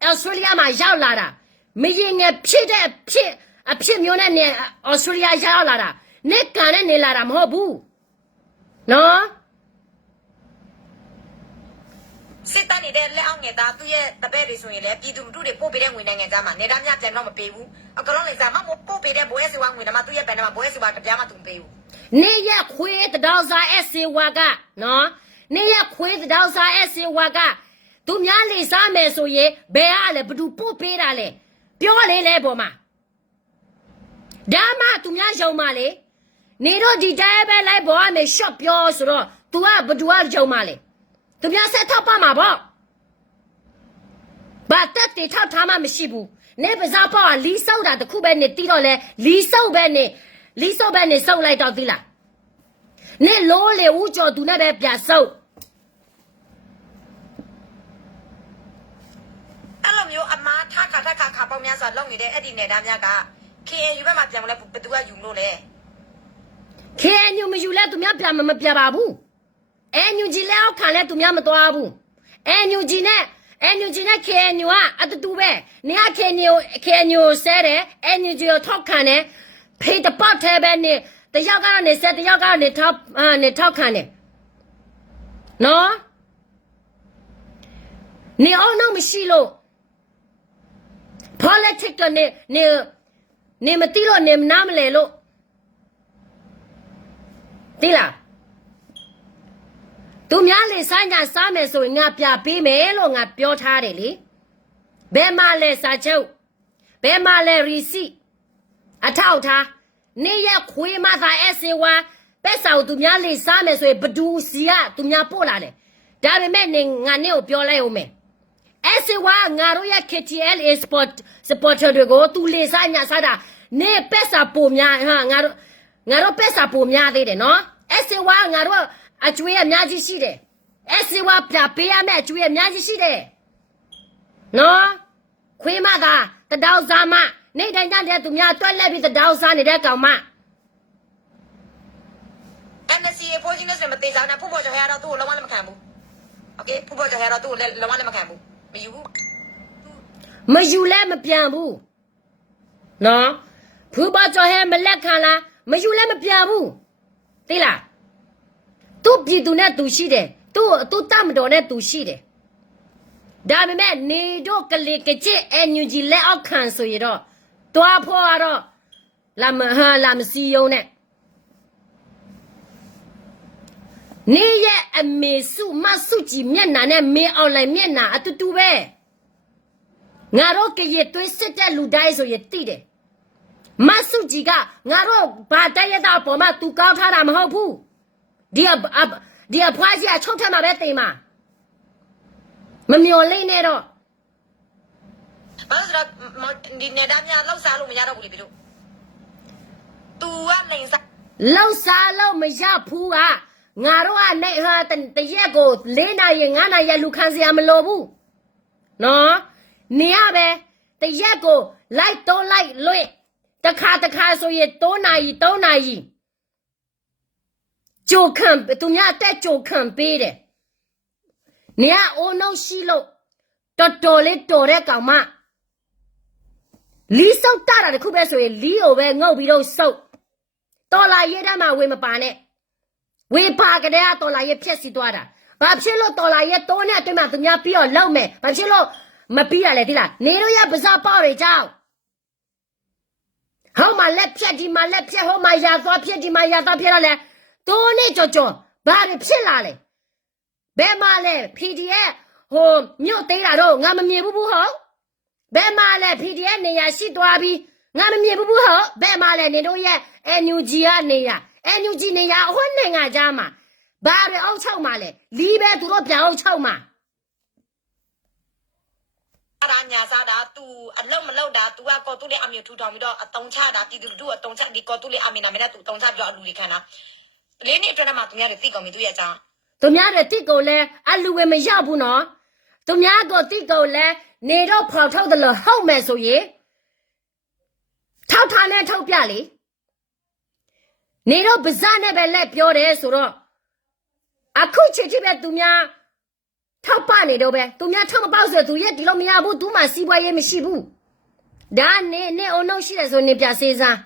澳大利亚嘛要来的，没嘢眼皮的皮苗呢呢，澳大利亚要来的，你干的你来的好不？喏。စစ်တပ်နေတဲ့လက်အောက်ငယ်သားသူ့ရဲ့တပည့်တွေဆိုရင်လည်းပြည်သူလူထုတွေပို့ပေးတဲ့ငွေနိုင်ငံသားမှာနေတာများပြန်တော့မပေးဘူးအကလုံးလေးစားမပို့ပေးတဲ့ဘိုးရဲ့စီဝါငွေတမသူ့ရဲ့ဘဏ်ထဲမှာဘိုးရဲ့စီဝါတပြားမှသူမပေးဘူးနေရခွေးတတော်စား SC ဝါကနော်နေရခွေးတတော်စား SC ဝါကသူများလေးစားမယ်ဆိုရင်ဘယ်ကလဲဘသူပို့ပေးတာလဲပြောလေလဲပေါ်မှာဒါမှသူများယုံပါလေနေတော့ဒီတိုင်းပဲလိုက်ပေါ်မယ် shop ပြောဆိုတော့ तू ကဘသူကယုံပါလေသူများဆက်ထောက်ပါမှာပေါ့ဘာတက်တေထောက်ထားမှမရှိဘူးနေပစားပေါ့ကလီဆောက်တာတခုပဲနေတီးတော့လဲလီဆောက်ပဲနေဆောက်လိုက်တော့သီးလားနေလိုးလေဦးကျော်သူနဲ့ပဲပြဆောက်အဲ့လိုမျိုးအမားထခါပေါင်းများစွာလုံနေတဲ့အဲ့ဒီနေတာများက KNU ဘက်မှာပြန်မလဲဘယ်သူကယူလို့လဲ KNU မယူလဲသူများပြန်မပြပါဘူး NUG လဲအောက်ခံလဲသူများမသွားဘူး NUG နဲ့ KNU ကအတူတူပဲနေက KNU ဆဲတယ် NUG ကိုထောက်ခံတယ်ဖေးတပတ်သေးပဲနေတယောက်ကတော့နေဆက်တယောက်ကတော့နေထောက်ခံတယ်နော်နေအောင်တော့မရှိလို့ politics ကနေမသိလို့နေမနာမလဲလို့သိလားသူများလေဆိုင်ညာစားမယ်ဆိုရင်ငါပြပေးမယ်လို့ငါပြောထားတယ်လေဘယ်မှာလဲစာချုပ်ဘယ်မှာလဲ receipt အထောက်ထားနေရခွေးမသာ SC1 ပဲစာကိုသူများလေစားမယ်ဆိုရင်ဘဒူစီကသူများပို့လာတယ်ဒါပေမဲ့နေငါနဲ့ကိုပြောလိုက်အောင်မယ် SC1 ငါတို့ရဲ့ KTLA supporter တွေကိုသူလေစားညာစားတာနေပဲစာပိုများဟာငါတို့ပဲစာပိုများသေးတယ်နော် SC1 ငါတို့အကျွေးအများကြီးရှိတယ် SC1 ပြပေးရမယ်အကျွေးအများကြီးရှိတယ်နော်ခွေးမသာတတောက်စားမနေတိုင်းတဲ့သူများတွက်လက်ပြီးတတောက်စားနေတဲ့ကောင်မ NCA ဖိုးချင်းလို့ဆိုမသေးစားနဲ့ဖုတ်ဖို့ကြော်ရတော့သူ့ကိုလုံးဝလက်မခံဘူးโอเคဖုတ်ဖို့ကြော်ရတော့သူ့ကိုလုံးဝလက်မခံဘူးမယူဘူးမယူလဲမပြန်ဘူးနော်ဖူပါကြော်ဟဲမလက်ခံလားမယူလဲမပြန်ဘူးသိလားသူ့ပြည်သူနဲ့သူရှိတယ်သူ့တမတော်နဲ့သူရှိတယ်ဒါပေမဲ့နေတော့ကလေးကချစ် NUG လက်အောက်ခံဆိုရတော့တွားဖို့ကတော့လာမစီယုံနဲ့နေရဲ့အမေစုမစုကြည်မျက်နှာနဲ့မေအောင်လိုက်မျက်နှာအတူတူပဲငါတို့ကရသွေးစစ်တဲ့လူတိုင်းဆိုရတိတယ်မစုကြည်ကငါတို့ဘာတရတာပေါ်မှာသူကောက်ထားတာမဟုတ်ဘူးဒီအဖွားကြီးအချုပ်ထက်မှာပဲတင်မှာမမျော်လင့်နဲ့တော့ဘာလို့ဆိုတော့ဒီနေတာများလောက်စားလို့မရတော့ဘူးလေသူတို့ तू ကလိန်စားလောက်စားလို့မရဘူးကငါတို့ကနေဟာတရက်ကို4နာရီ5နာရီလူခံစရာမလိုဘူးနော်နေရပဲတရက်ကိုလိုက်တော့လိုက်လွင့်တခါဆိုရင်3နာရီကြိုခံသူများအတက်ကြိုခံပေးတယ်နေရအိုးနှုတ်ရှိလို့တော်လေးတော်တဲ့ကောင်မလီးစုပ်တာတခုပဲဆိုရင်လီးကိုပဲငုတ်ပြီးတော့စုပ်တော်လာရဲတမ်းမှာဝေမပါနဲ့ဝေပါကတဲ့တော်လာရဲဖြက်စီသွားတာဘာဖြစ်လို့တော်လာရဲတိုးနဲ့အတွင်းမှာသူများပြီးတော့လောက်မယ်ဘာဖြစ်လို့မပြီးရလဲဒီလားနေတော့ရပစားပေါ့တွေကြောက်ဟောမှာလက်ဖြက်ဒီမှာလက်ဖြက်ဟောမှာရာသွားဖြက်ဒီမှာရာသွားဖြက်တော့လဲတိုးနဲ့ကြော်ဘာတွေဖြစ်လာလဲဘယ်မှာလဲ PDF ဟိုမြို့သေးတာတော့ငါမမြင်ဘူးဟုတ်ဘယ်မှာလဲ PDF နေရာရှိသွားပြီးငါမမြင်ဘူးဟုတ်ဘယ်မှာလဲနေတို့ရဲ့ NUG ကနေရ NUG နေရဟိုနိုင်ငံကြားမှာဘာတွေအောက်ချုပ်မှာလဲလီးပဲသူတို့ပြန်အောက်ချုပ်မှာ阿娘啥的，都阿老么老的，都啊搞都嘞阿米土汤米到东茶的，地都都东茶的搞都嘞阿米那边的都东茶比较努力看呐。连你这那嘛，东家的地搞米都也涨。သူများတဲ့တစ်ကိုလဲအလူဝဲမရဘူးနော်သူများကိုတစ်ကိုလဲနေတော့ဖောက်ထုတ်တယ်လို့ဟုတ်မယ်ဆိုရင်ထောက်ထားနဲ့ထုတ်ပြလေနေတော့ပါဇက်နဲ့ပဲလက်ပြောတယ်ဆိုတော့အခုချစ်ချစ်ပဲသူများထောက်ပနေတော့ပဲသူများထောက်မပေါက်ဆိုသူရဲ့ဒီလိုမရဘူးသူမှစီးပွားရေးမရှိဘူးဒါနေအုံနှုတ်ရှိတယ်ဆိုနေပြစေးစား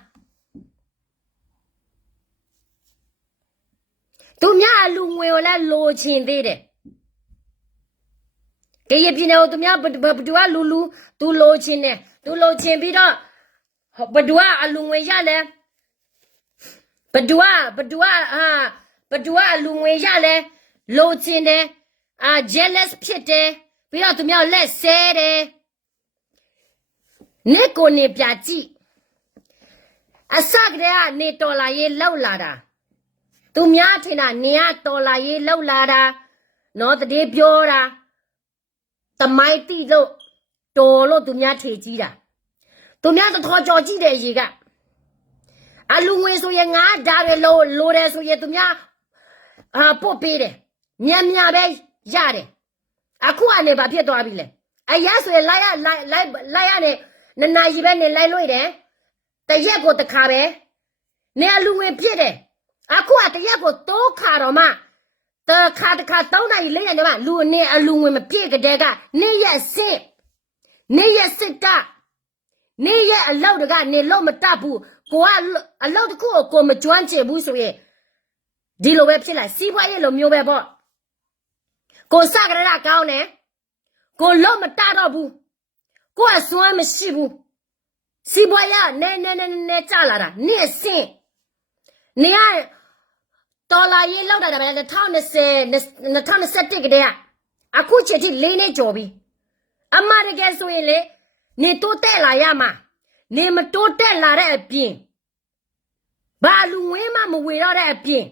သူများအလူငွေကိုလည်းလိုချင်သေးတယ်ကဲရပြင်းတော့သူများဘဒူကလူသူလိုချင်တယ်သူလိုချင်ပြီးတော့ဘဒူကအလူငွေရလဲဘဒူကအလူငွေရလဲလိုချင်တယ်jealous ဖြစ်တယ်ပြီးတော့သူများလက်ဆဲတယ်နေကိုနေပြကြည့်အစကတည်းကနေတော်လာရေးလောက်လာတာသူများထင်တာနေရတော်လာရေးလောက်လာတာနော်တတိပြောတာတမိုင်းတိလို့တော်လို့သူများထေကြီးတာသူများတထောကြော်ကြည့်တဲ့ရေကအလူငွေဆိုရင်ငါဒါပဲလိုတယ်ဆိုရင်သူများပို့ပေးတယ်မြန်ပဲရတယ်အခုအနေဘာဖြစ်သွားပြီလဲအရက်ဆိုရင်လိုက်ရနဲ့နနာရီပဲနေလိုက်လို့တယ်တရက်ကိုတစ်ခါပဲနေအလူငွေပြည့်တယ်အခုကတရက်ကိုတိုးခါတော့မှတခါ3နာရီ4ရက်နေမှလူနေအလူငွေမပြည့်ကြတဲ့ကနေရက်စစ်နေရက်အလောက်တကနေလို့မတတ်ဘူးကိုကအလောက်တခုကိုမကျွမ်းကျင်ဘူးဆိုရင်ဒီလိုပဲဖြစ်လာစီးပွားရေးလိုမျိုးပဲပေါ့ကိုစကရကောင်းတယ်ကိုလို့မတတ်တော့ဘူးကိုအစွမ်းမရှိဘူးစီးပွားရေးနဲကြလာတာနေအဆင့်နေရဒေါ်လာရေးလောက်တာပဲ2021ကတည်းကအခုချက်ထိ4နှစ်ကျော်ပြီအမရကယ်ဆိုရင်လေနေတိုးတက်လာရမှာနေမတိုးတက်လာတဲ့အပြင်ဘာလူငွေမှမဝေတော့တဲ့အပြင်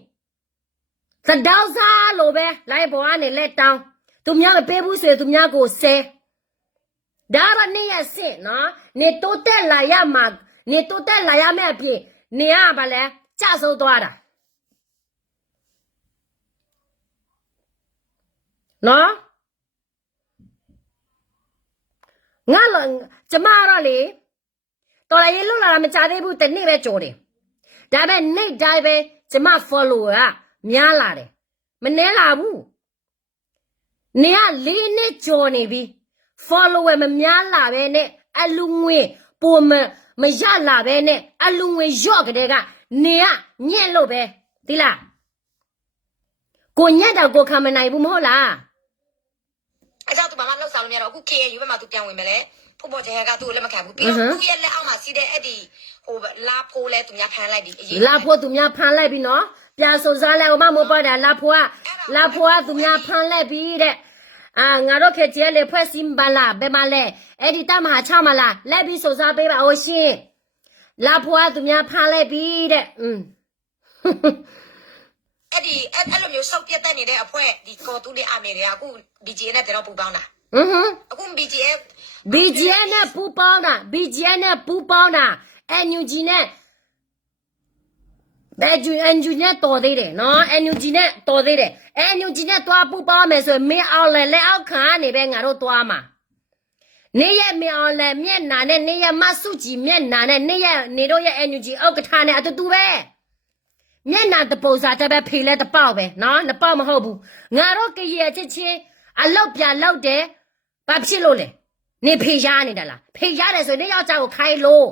သတောက်စားလိုပဲလိုက်ပေါ်ကနေလက်တောင်းသူများမပေးဘူးဆိုရင်သူများကိုဆဲဒါရနေရစစ်နော်နေတိုးတက်လာရမှာနေတိုးတက်လာရမယ့်အပြင်နေရပါလဲကြဆိုးသွားတာနော်ငါလောကျမတော့လေတော်လည်းလွတ်လာတာမကြသေးဘူးတနေ့ပဲကြော်တယ်ဒါပေမဲ့နေ့တိုင်းပဲကျမ follower ကများလာတယ်မနှဲလာဘူးနေက4နှစ်ကြော်နေပြီ follower မများလာပဲနဲ့အလူငွေပုံမရလာပဲနဲ့အလူငွေရော့ကြတဲ့ကနေကညက်လို့ပဲဒီလားကိုညက်တော့ကိုခံမနိုင်ဘူးမဟုတ်လားအကြောင်းသူဘာမှလောက်ဆောင်လို့မရတော့အခု KNU ဘက်မှာသူပြန်ဝင်မယ်လေဖို့ပေါ်ချင်ကသူ့လက်မခံဘူးပြီးတော့သူ့ရဲ့လက်အောက်မှာစီးတဲ့အဲ့ဒီဟိုလာဖိုးလဲသူများဖမ်းလိုက်ပြီလာဖိုးသူများဖမ်းလိုက်ပြီနော်ပြာဆိုစားလဲဟိုမမို့ပါတာလာဖိုးကသူများဖမ်းလိုက်ပြီတဲ့ငါတို့ခေကျဲလေဖွဲ့စည်းမလားဘယ်မှာလဲအဲ့ဒီတမဟာ6မလားလက်ပြီးဆိုစားပေးပါဟိုရှင်လာဖိုးကသူများဖမ်းလိုက်ပြီတဲ့အဲ့လိုမျိုးစောက်ပြတ်တက်နေတဲ့အဖွဲဒီကော်တူလေးအမေတွေကအခု BGA နဲ့တော့ပူပေါင်းတာအခု BGA နဲ့ပူပေါင်းတာ NUG နဲ့NUG နဲ့တော်သေးတယ်နော် NUG နဲ့တော်သေးတယ် NUG နဲ့တွားပူပေါင်းမယ်ဆိုရင်မင်းအောင်လက်အောက်ခံနေပဲငါတို့တွားမှာနေရမင်းအောင်လက်မျက်နာနဲ့နေရမဆုကြည်မျက်နာနဲ့နေတို့ရဲ့ NUG အောက်ကထားနဲ့အတူပဲမျက်နာတပုံစားတဲ့ပဲဖေလဲတပေါက်ပဲနော်နှစ်ပေါက်မဟုတ်ဘူးငါတို့ကြရချင်းအလောက်ပြလောက်တယ်ဘာဖြစ်လို့လဲနေဖေရနေတာလားဖေရတယ်ဆိုရင်နေယောက်ျားကိုခိုင်းလို့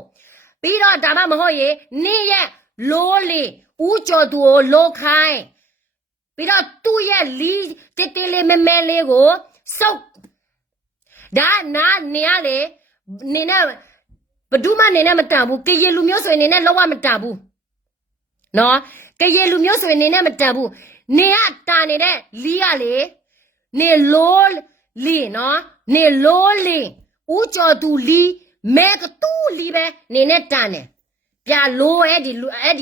ပြီးတော့ဒါမှမဟုတ်ရင်နေရဲ့လိုးလေဦးကျော်သူကိုလိုးခိုင်းပြီးတော့သူ့ရဲ့လီတေးလေးမဲလေးကိုစုပ်ဒါနာနေရလေနေနဲ့ဘဒူးမနေနဲ့မတန်ဘူးကြရလူမျိုးဆိုရင်နေနဲ့လောက်ဝမတန်ဘူးနော်ကြရလူမျိုးဆိုရင်နေနဲ့မတန်ဘူးနေကတာနေတဲ့လီကလေနေလိုးလီနော်နေလိုးလီဦးကျော်သူလီမဲကတူးလီပဲနေနဲ့တန်တယ်ပြလိုးအဲ့ဒီ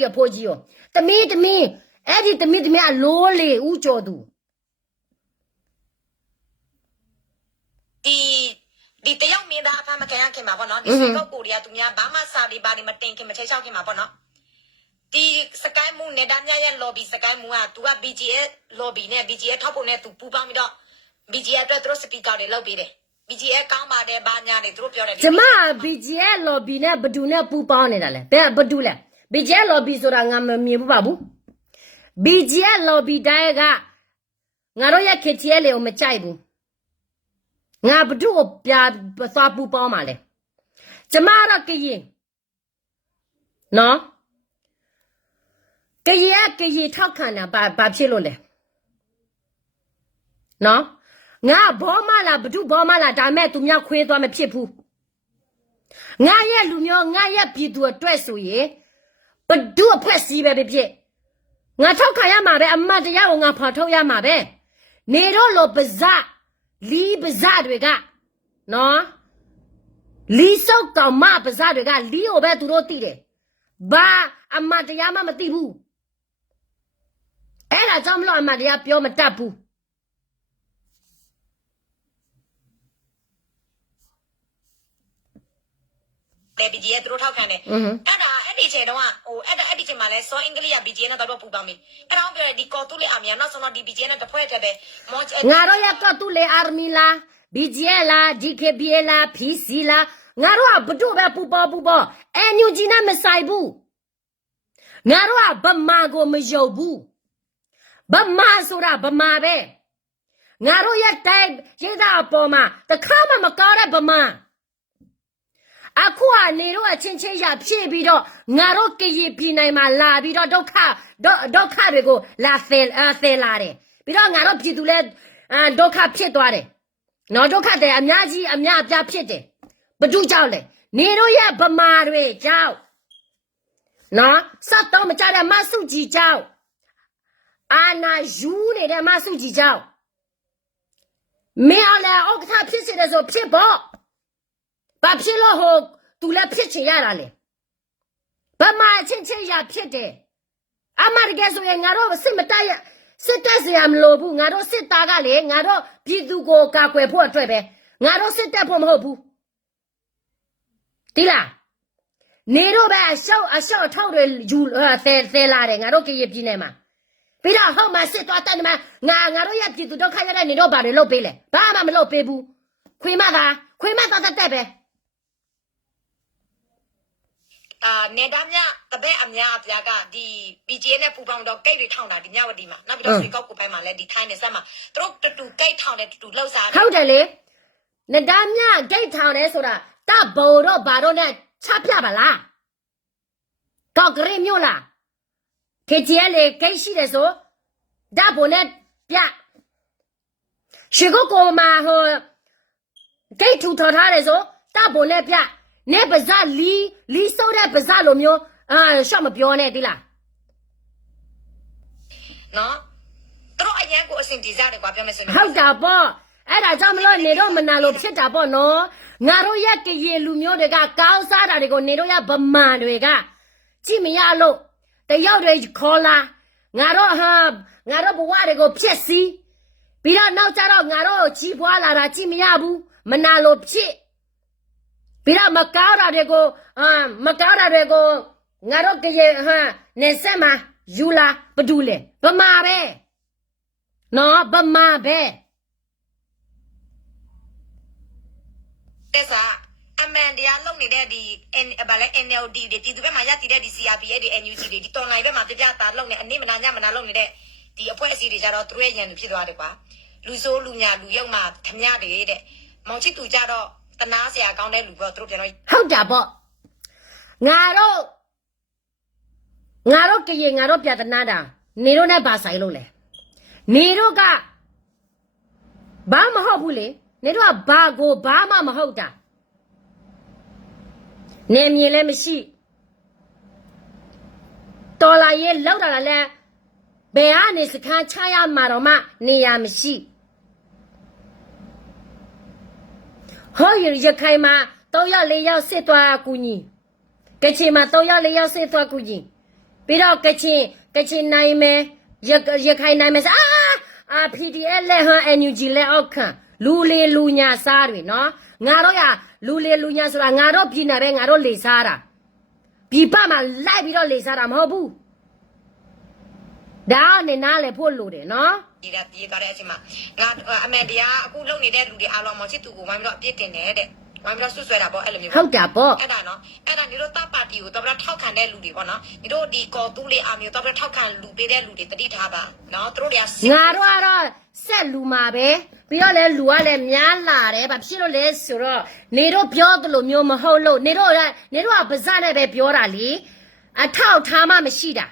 အဖိုးကြီးရောတမီးအဲ့ဒီတမီးအလိုးလေဦးကျော်သူဒီ ဒီတယောက်မင်းသားအဖမခံရခင်မှာပေါ့နော်ဒီဆွေကောက်ကိုတွေကသူများဘာမှစာတွေဘာတွေမတင်ခင်မထိချောက်ခင်မှာပေါ့နော်ဒီစကိုင်းမူနေတာမြရဲ့ lobby စကိုင်းမူက तू က BGS lobby နဲ့ BGS ထောက်ပုံနဲ့ तू ပူပေါင်းပြီးတော့ BGS အတွက်သူတို့ speaker တွေလုပ်ပေးတယ် BGS ကောင်းပါတယ်ဘာညာတွေသူတို့ပြောတယ်ကျမ BGS lobby နဲ့ဘဒူနဲ့ပူပေါင်းနေတာလဲဘဒူလဲ BGS lobby ဆိုတာငါမမြင်ဘူးပါဘူး BGS lobby တိုင်းကငါတို့ရဲ့ KTL ကိုမကြိုက်ဘူးငါဘဒူကိုပြသွားပူပေါင်းပါလေကျမတော့ကရင်နော်ကရင်ထောက်ခံတာဘာဖြစ်လို့လဲနော်ငါဘောမလားဘဒုဘောမလားဒါမဲ့သူများခွေးသွားမဖြစ်ဘူးငါရဲ့လူမျိုးငါရဲ့ပြည်သူအတွက်ဆိုရင်ဘဒုအဖွဲ့စည်းပဲဖြစ်ငါထောက်ခံရမှာပဲအမတ်တရားကိုငါဖော်ထုတ်ရမှာပဲနေတော့လို့ပါဇလီပါဇတွေကနော်လီစောက်ကောင်မပါဇတွေကလီကိုပဲသူတို့သိတယ်ဘာအမတ်တရားမှမသိဘူးအဲ့ဒါကြောင့်မလို့အမတ်တရားပြောမတတ်ဘူးBGS သူတို့ထောက်ခံတယ်အဲ့ဒါအဲ့ဒီချိန်တော့ဟိုအဲ့ဒီချိန်မှာလဲစောအင်္ဂလိပ်က BGS နဲ့တော့ပူပေါင်းပြီအဲ့ဒါပြောတယ်ဒီကော်တူလေးအမြန်နောက်ဆုံးတော့ဒီ BGS နဲ့တဖွဲ့တက်ပဲမော့ငါတို့ရကော်တူလေးအာမီလား BGS လား DKBA လား PC လားငါတို့ကဘဒုပဲပူပေါ NUG နဲ့မဆိုင်ဘူးငါတို့ကဗမာကိုမယုံဘူးဗမာဆိုတာဗမာပဲငါတို့ရဲ့တိုင်းရေးသားအပေါ်မှာတခါမှမကောင်းတဲ့ဗမာအခုကနေတော့အချင်းချင်းရဖြစ်ပြီးတော့ငါတို့ကရင်ပြည်နိုင်မှာလာပြီးတော့ဒုက္ခတွေကိုလာဖယ်လာတယ်ပြီးတော့ငါတို့ပြည်သူလဲဒုက္ခဖြစ်သွားတယ်နော်ဒုက္ခတွေအများကြီးအများအပြားဖြစ်တယ်ဘသူကြောက်လဲနေတို့ရဲ့ဗမာတွေကြောက်နော်စတ်တော့မကြတဲ့မဆုကြီးကြောက်အာနာယူနေတဲ့မဆုကြီးကြောက်မင်းအလဲဥက္ကဋ္ဌဖြစ်စေတယ်ဆိုဖြစ်ပေါ့ဘာဖြစ်လို့ဟိုသူလည်းဖြစ်ချင်ရတာလေဗမာချင်းချင်းရဖြစ်တယ်အမရကဆိုရင်ငါတို့စစ်မတိုက်ရစစ်တက်စရာမလိုဘူးငါတို့စစ်သားကလေငါတို့ပြည်သူကိုကာကွယ်ဖို့အတွက်ပဲငါတို့စစ်တက်ဖို့မဟုတ်ဘူးတိလားနေတော့ပဲအရှော့ထောက်တွေယူဆဲလာတယ်ငါတို့ကရပြည်နယ်မှာပြီးတော့ဟုတ်မှစစ်သွားတက်နေမှာငါတို့ရပြည်သူဒုက္ခရတဲ့နေတော့ဘာတွေလုပ်ပေးလဲဘာမှမလုပ်ပေးဘူးခွေးမသာတက်ပဲနေတာမြတပည့်အများအပြားကဒီ BGS နဲ့ပူပေါင်းတော့ကိတ်တွေထောင်တာဒီမြဝတီမှာနောက်ပြီးတော့ဆွေကောက်ကိုပိုင်းမှာလည်းဒီထိုင်းနေဆက်မှာသူတို့တူကိတ်ထောင်တယ်တူလှုပ်စားတယ်ဟုတ်တယ်လေနေတာမြကိတ်ထောင်တယ်ဆိုတာတဘုံတော့ဘာတော့နဲ့ချပြပါလားကောက်ကလေးမျိုးလားခေချီလေကိတ်ရှိတယ်ဆိုတဘုံနဲ့ပြရှိကိုမှာဟိုကိတ်ထူထော်ထားတယ်ဆိုတဘုံနဲ့ပြနေပါဇလီဆိုတဲ့ပါဇလိုမျိုးရှော့မပြောနဲ့တိလားနော်သူတို့အရန်ကိုအစင်ဒီစားတယ်ကွာပြောမယ်ဆိုရင်ဟုတ်တာပေါ့အဲ့ဒါကြောင့်မလို့နေတော့မနာလို့ဖြစ်တာပေါ့နော်ငါတို့ရဲ့ကရင်လူမျိုးတွေကကောင်းစားတာတွေကိုနေတော့ရဗမာတွေကကြည့်မရလို့တယောက်တွေခေါ်လာငါတို့ဘဝတွေကိုဖျက်ဆီးပြီးတော့နောက်ကြတော့ငါတို့ကြီးပွားလာတာကြည့်မရဘူးမနာလို့ဖြစ်ပြီးတော့မကောင်းတာတွေကိုငါတို့ကရင်နေဆက်မှာယူလာဘဒူလေဗမာပဲနော်ဗမာပဲတဲ့စာအမှန်တရားလုပ်နေတဲ့ဒီဘာလဲ NLD တွေဒီသူဘက်မှာရတည်တဲ့ဒီ CRPS တွေ NUG တွေဒီတော်လိုင်းဘက်မှာပြတာလုပ်နေအနည်းမနာညမနာလုပ်နေတဲ့ဒီအဖွဲ့အစည်းတွေကြတော့သူရဲ့ရန်သူဖြစ်သွားတယ်ကွာလူဆိုးလူညာလူရုပ်မှာဓမြတွေတဲ့မောင်ချစ်သူကြတော့တနာဆရာကောင်းတဲ့လူပေါ့သူတို့ပြန်တော့ဟုတ်တာပေါ့ငါတို့ကရင်ငါတို့ပြတနာတာနေတို့နဲ့ဘာဆိုင်လို့လဲနေတို့ကဘာမဟုတ်ဘူးလေနေတို့ကဘာမှမဟုတ်တာနေမြင်လည်းမရှိတော်လာရဲ့လောက်တာလည်းဘယ်ကနေစခန်းချရမှာတော့မှနေရမရှိဟောရခိုင်မှာ3ရောက်4ရောက်စစ်သွားကူညီကချင်မှာ3ရောက်4ရောက်စစ်သွားကူညီပြီးတော့ကချင်နိုင်မယ်ရခိုင်နိုင်မယ်PDF လဲNUG လဲအောက်ခံ လူလေလူညာစားတွေနော်ငါတို့ရလူလေလူညာဆိုတာငါတို့ပြည်နယ်ပဲငါတို့လေစားတာပြည်ပမှာလိုက်ပြီးတော့လေစားတာမဟုတ်ဘူးဒါနဲ့နားလေဖို့လို့တယ်နော်ဒီကပြေးသွားတဲ့အချိန်မှာငါအမှန်တရားအခုလုံနေတဲ့လူတွေအားလုံးမရှိသူကိုဝိုင်းပြီးတော့အပြစ်တင်တဲ့ဝိုင်းပြီးတော့ဆွဆွဲတာပေါ့အဲ့လိုမျိုးဟုတ်တာပေါ့အဲ့ဒါနော်အဲ့ဒါညီတို့တပ်ပါတီကိုတော့ထောက်ခံတဲ့လူတွေပေါ့နော်ညီတို့ဒီကော်တူးလေးအားမျိုးတော့ထောက်ခံလူပေးတဲ့လူတွေတတိထားပါနော်သူတို့တွေကငါတို့ကတော့ဆက်လူမှာပဲပြီးတော့လေလူကလည်းများလာတယ်ဘာဖြစ်လို့လဲဆိုတော့နေတို့ပြောသလိုမျိုးမဟုတ်လို့နေတို့ကပါဇက်နဲ့ပဲပြောတာလေအထောက်ထားမှမရှိတာ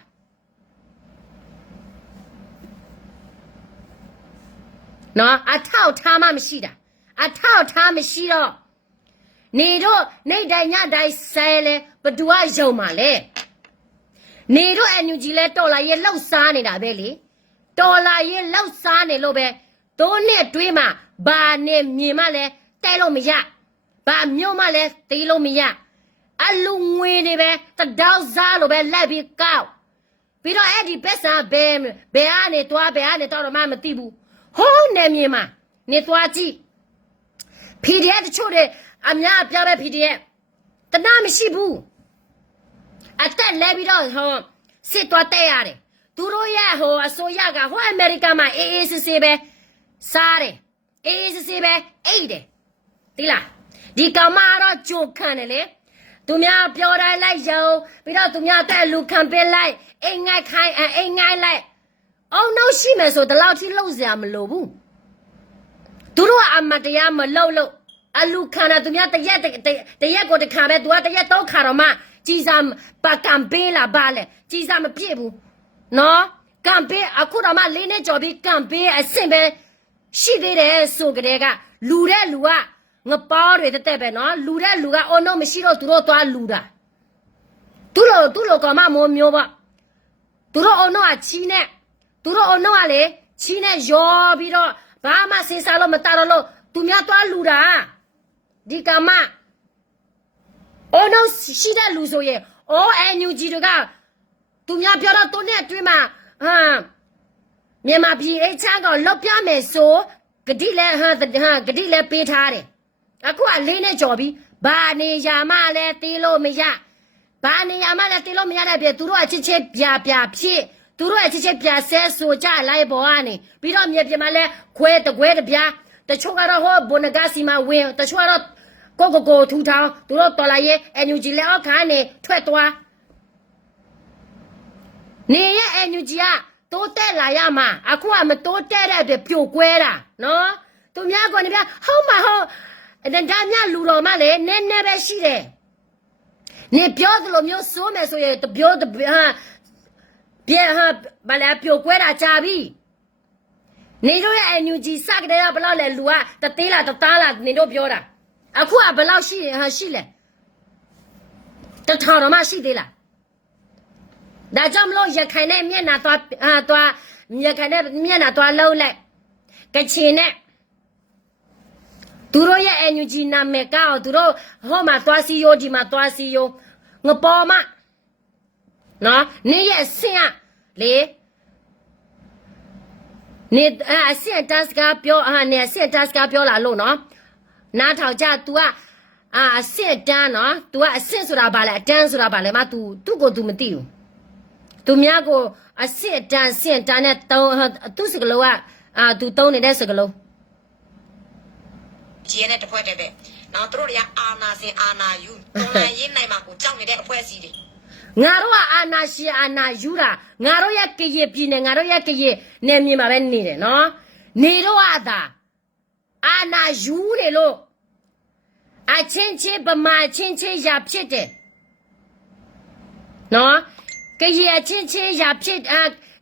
နော်အထောက်ထားမှမရှိတာအထောက်ထားမရှိတော့နေတို့နေတိုင်းညတိုင်းဆဲလဲဘသူကယုံမှာလဲနေတို့ NUG လဲတော်လာရဲ့လောက်စားနေတာပဲလေတော်လာရဲ့လောက်စားနေလို့ပဲတိုးနဲ့တွေးမှဘာနဲ့မြင်မှလဲတဲလို့မရဘာမြို့မှလဲတီးလို့မရအလူငွေတွေပဲတတောက်စားလို့ပဲလက်ပြီးကောက်ပြီးတော့အဲ့ဒီပက်ဆာဘယ်ကနေတော့မှမသိဘူးဟိုးနေမြင်မှာနေသွားကြည့် PDF တချို့တဲ့အများပြောတဲ့ PDF တနာမရှိဘူးအတက်လဲပြီးတော့ဟိုစစ်သွားတဲ့ရတယ်သူတို့ရဲ့ဟိုအစိုးရကဟိုအမေရိကန်မှာအေးအေးဆေးဆေးပဲစားတယ်အေးအေးဆေးဆေးပဲအိတ်တယ်ဒီလားဒီကောင်မတော့ကြိုခံတယ်လေသူများပြောတိုင်းလိုက်ရုံပြီးတော့သူများတဲ့လူခံပေးလိုက်အိမ်ငိုက်ခိုင်းအိမ်ငိုက်လိုက်အောင်တော့ရှိမယ်ဆိုတလောက်ထိလှုပ်စရာမလိုဘူးသူတို့ကအမတရားမလှုပ်လို့အလူခံတာသူများတရက်ကိုတခါပဲသူကတရက်တော့ခါတော့မှကြီးစားပါကံပေးလာပါလေကြီးစားမပြည့်ဘူးနော်ကံပေးအခုတော့မှလေးနဲ့ကြော်ပြီးကံပေးအဆင့်ပဲရှိသေးတယ်ဆိုကြတဲ့ကလူတဲ့လူကငပေါတွေတက်ပဲနော်လူတဲ့လူကအော်နော်မရှိတော့သူတို့သွားလူတာသူလိုကမှမိုးမျိုးပါသူတို့အော်နော်အချီးနဲ့သူတို့အော်နော်ကလေချီးနဲ့ရောပြီးတော့ဘာမှစင်စားလို့မတတော့လို့သူများသွားလူတာဒီကမအော်နော်ရှိတဲ့လူဆိုရင်အော်NUGတွေကသူများပြောတော့သူနဲ့အတွင်းမှာမြန်မာပြည်အချမ်းကလောက်ပြမယ်ဆိုဂတိလဲဂတိလဲပေးထားတယ်အခုကလေးနဲ့ကြော်ပြီးဘာနေရာမှလဲတီးလို့မရဘာနေရာမှလဲတီးလို့မရတဲ့ပြသူတို့အချစ်ချင်းပြဖြစ်သူတို့အချစ်ချင်းပြဆဲဆိုကြလိုက်ပေါ်ကနေပြီးတော့မြေပြင်မှာလဲခွဲတကွဲတပြားတချို့ကတော့ဟောဘုန်ကစီမှာဝင်တချို့ကတော့ကိုထူထောင်သူတို့တော်လာရဲ့ NUG လဲအောက်ခါနေထွက်သွားနေရဲ့ NUG ကတိုးတက်လာရမှာအခုကမတိုးတက်တဲ့အတွက်ပြိုကွဲတာနော်သူများကနေပြဟုတ်မှာဟုတ်ဒါမြလူတော်မှလည်းနည်းနည်းပဲရှိတယ်နေပြောသလိုမျိုးစိုးမယ်ဆိုရင်တပြောဘာလဲပြိုကွဲတာကြာပြီနေတို့ရဲ့ NUG စကတဲ့ဘလောက်လဲလူကတသေးလားတသားလားနေတို့ပြောတာအခုကဘလောက်ရှိလဲတထောင်တော့မှရှိသေးလားဒါကြောင့်မလို့ရခိုင်နဲ့မျက်နှာသွားရခိုင်နဲ့မျက်နှာသွားလုံးလိုက်ကချင်နဲ့သူတို့ရဲ့ NUG နာမည်ကောက်သူတို့ဟောမှာသွားစီယိုဒီမှာသွားစီယိုငပေါ်မှာနော်နေရဲ့ဆင်ကလေနေအဆင်တက်စကပြောနေအဆင်တက်စကပြောလာလို့နော်နားထောင်ကြ तू ကအဆင်တန်းနော် तू ကအဆင်ဆိုတာဘာလဲအတန်းဆိုတာဘာလဲမ तू ကို तू မသိဘူးသူများကိုအဆင့်တန်းနဲ့တုံးသူစကလုံးကသူတုံးနေတဲ့စကလုံးကျင်းတဲ့တဖွဲ့တဲ့ပဲနောက်သူတို့တွေကအာနာစင်အာနာယူတော်လိုင်းရင်းနိုင်မှာကိုကြောက်နေတဲ့အဖွဲ့အစည်းတွေငါတို့ကအာနာရှင်အာနာယူတာငါတို့ရဲ့ကရပြည်နယ်ငါတို့ရဲ့ကရနယ်မြေမှာပဲနေတယ်နော်နေတော့ကသာအာနာယူနေလို့အချင်းချင်းဗမာချင်းရဖြစ်တယ်နော်ကရချင်းရဖြစ်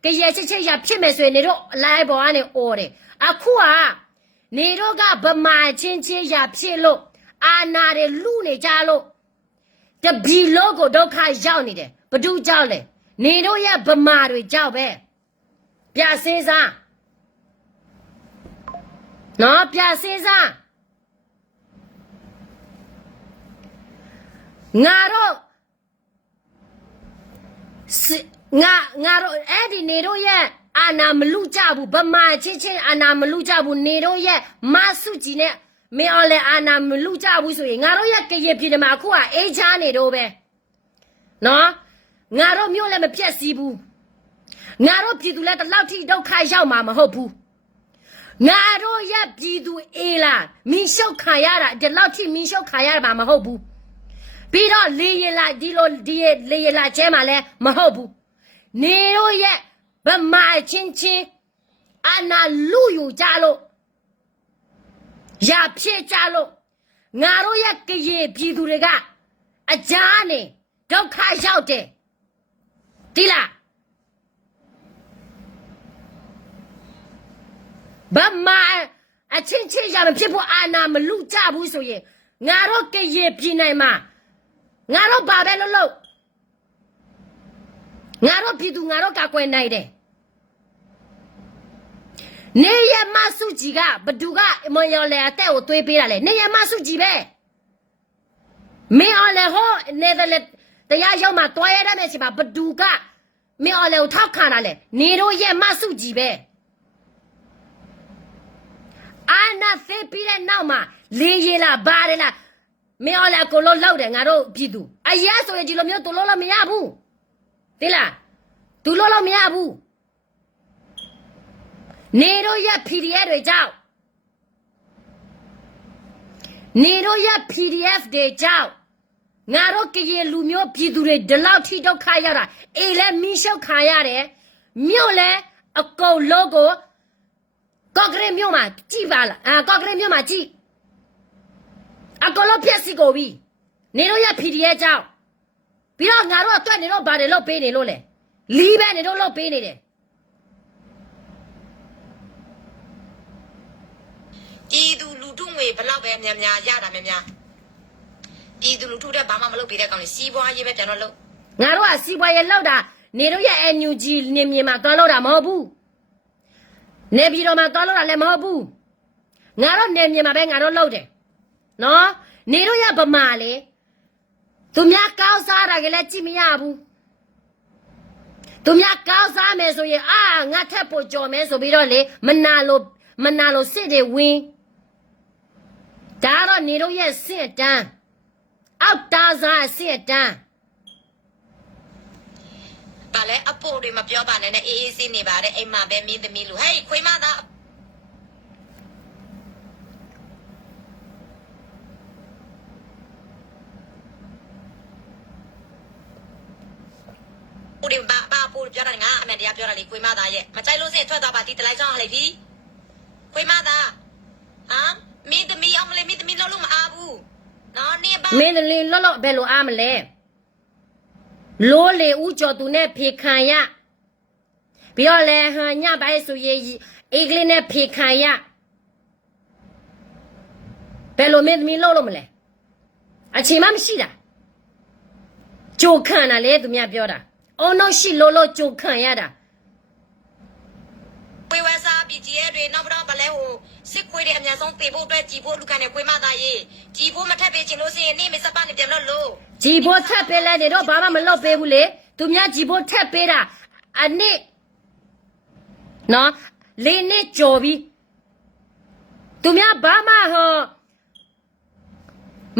ကရချင်းရဖြစ်မယ်ဆိုရင်နေတော့လိုက်ပေါ်ကနေအော်တယ်အခုကနေတော့ကဗမာချင်းရဖြစ်လို့အာနာတွေလူနေကြလို့တဘီလို့ကိုဒုက္ခရောက်နေတယ်ဘသူကြောက်လဲနေတော့ရဲ့ဗမာတွေကြောက်ပဲပြစင်းစားနော်ပြစင်းစားငါတို့အဲ့ဒီနေတို့ရဲ့ အာနာမလူကြဘူးဗမာချင်းအာနာမလူကြဘူးနေတော့ရဲ့မဆုကြီးနဲ့မင်းအောင်လဲအာနာမလူကြဘူးဆိုရင်ငါတို့ရဲ့ကရပြည်တယ်မှာအခုကအေးချားနေတော့ပဲနော်ငါတို့မျိုးလည်းမပြက်စီးဘူးငါတို့ပြည်သူလည်းတလောက်ထိဒုက္ခရောက်မှာမဟုတ်ဘူးငါတို့ရဲ့ပြည်သူအေးလားမင်းရှုပ်ခံရတာဒီလောက်ထိမင်းရှုပ်ခံရမှာမဟုတ်ဘူးပြီးတော့လေရလာဒီလိုဒီလေရလာကျဲမှာလည်းမဟုတ်ဘူးနေတို့ရဲ့ဗမာချင်းအာနာလူယူကြလို့ရဖြစ်ကြလို့ငါတို့ရဲ့ကရေပြည်သူတွေကအကြားနေဒုက္ခရောက်တယ်ဒီလားဗမာအချင်းရမဖြစ်ဖို့အာနာမလူကြဘူးဆိုရင်ငါတို့ကရေပြည်နိုင်မှာငါတို့ဘာပဲလို့ငါတို့ပြည်သူငါတို့ကကွယ်နိုင်တယ်နေရမဆုကြီးကဘသူကမယော်လေအတက်ကိုသွေးပေးတာလေနေရမဆုကြီးပဲမင်းအော်လေဟောနေတယ်တရားရောက်မှတွားရတဲ့နေစီမှာဘသူကမင်းအော်လေကိုထောက်ခံတာလေနေတို့ရဲ့မဆုကြီးပဲအာနာသေပြီးတဲ့နောက်မှာလေရလာဘာရလာမင်းအော်လေကိုလို့လောက်တယ်ငါတို့ပြည်သူအရက်ဆိုရင်ဒီလိုမျိုးတူလို့မရဘူးသိလားတူလို့မရဘူးနေတို့ရ PDF တွေကြောင့်နေတို့ရ PDF တွေကြောင့်ငါတို့ကရေလူမျိုးပြည်သူတွေဒီလောက်ထိဒုက္ခရတာအေးလဲမင်းရှုပ်ခါရတယ်မြို့လဲအကုန်လုံးကိုကော့ကရိတ်မြို့မှာကြည်ပါလားကော့ကရိတ်မြို့မှာကြည်အကုန်လုံးပြက်စီကိုပြီနေတို့ရ PDF ကြောင့်ပြီးတော့ငါတို့အတွက်နေတော့ဗာတယ်လို့ပေးနေလို့လေလီးပဲနေတို့လို့ပေးနေတယ်ပြည်သူလူထုငွေဘလောက်ပဲများရတာများပြည်သူလူထုတဲ့ဘာမှမလုပ်ပေးတဲ့ကောင်လေးစီးပွားရေးပဲပြန်တော့လုပ်ငါတို့ကစီးပွားရေးလောက်တာနေတို့ရဲ့ NUG နေမြေမှာတွားလောက်တာမဟုတ်ဘူးနေပြည်တော်မှာတွားလောက်တာလည်းမဟုတ်ဘူးငါတို့နေမြေမှာပဲငါတို့လောက်တယ်နော်နေတို့ရဲ့ဗမာလေသူများကောင်းစားတာကလည်းကြည့်မရဘူးသူများကောင်းစားမယ်ဆိုရင်ငါထက်ပိုကြော်မယ်ဆိုပြီးတော့လေမနာလို့စစ်တွေဝင်းဒါတော့နေတို့ရဲ့စစ်တန်းအောက်တားစားစစ်တန်းဘာလဲအဖို့တွေမပြောပါနဲ့အေးအေးဆေးနေပါတယ်အိမ်မှာပဲမင်းသမီးလူဟေးခွေးမသားဦးဒီဘာပို့ပြောတာငါအမှန်တရားပြောတာလေခွေးမသားရဲ့မကြိုက်လို့စင်ထွက်သွားပါတီတလိုက်ဆောင်ဟလေပြီခွေးမသားမင်းသမီးအောင်မလေးမင်းသမီးလုံးလုံးမအားဘူးနော်နေပါမင်းလေးလောဘယ်လိုအားမလဲလိုလေဦးကျော်သူနဲ့ဖေခံရပြီးတော့လဲညပိုင်းဆိုရင်အေးကလေးနဲ့ဖေခံရဘယ်လိုမင်းသမီးလုံးလို့မလဲအချိန်မှမရှိတာကြိုခံတာလေသူများပြောတာအော်နော်ရှိလို့ကြိုခံရတာဝေဝစားပြည်ကြီးရဲ့တွေနောက်တော့ဗလဲဟိုစစ်ခွေးတွေအများဆုံးတေဖို့အတွက်ကြည်ဖို့လူကန်နဲ့ခွေးမသားရေးကြည်ဖို့မထက်ပေးချင်လို့ရှိရင်နေမစပနေပြန်လို့ကြည်ဖို့ထက်ပေးလဲနေတော့ဘာမှမလုပ်ပေးဘူးလေသူများကြည်ဖို့ထက်ပေးတာအနစ်နော်လေးနှစ်ကြော်ပြီးသူများဘာမှ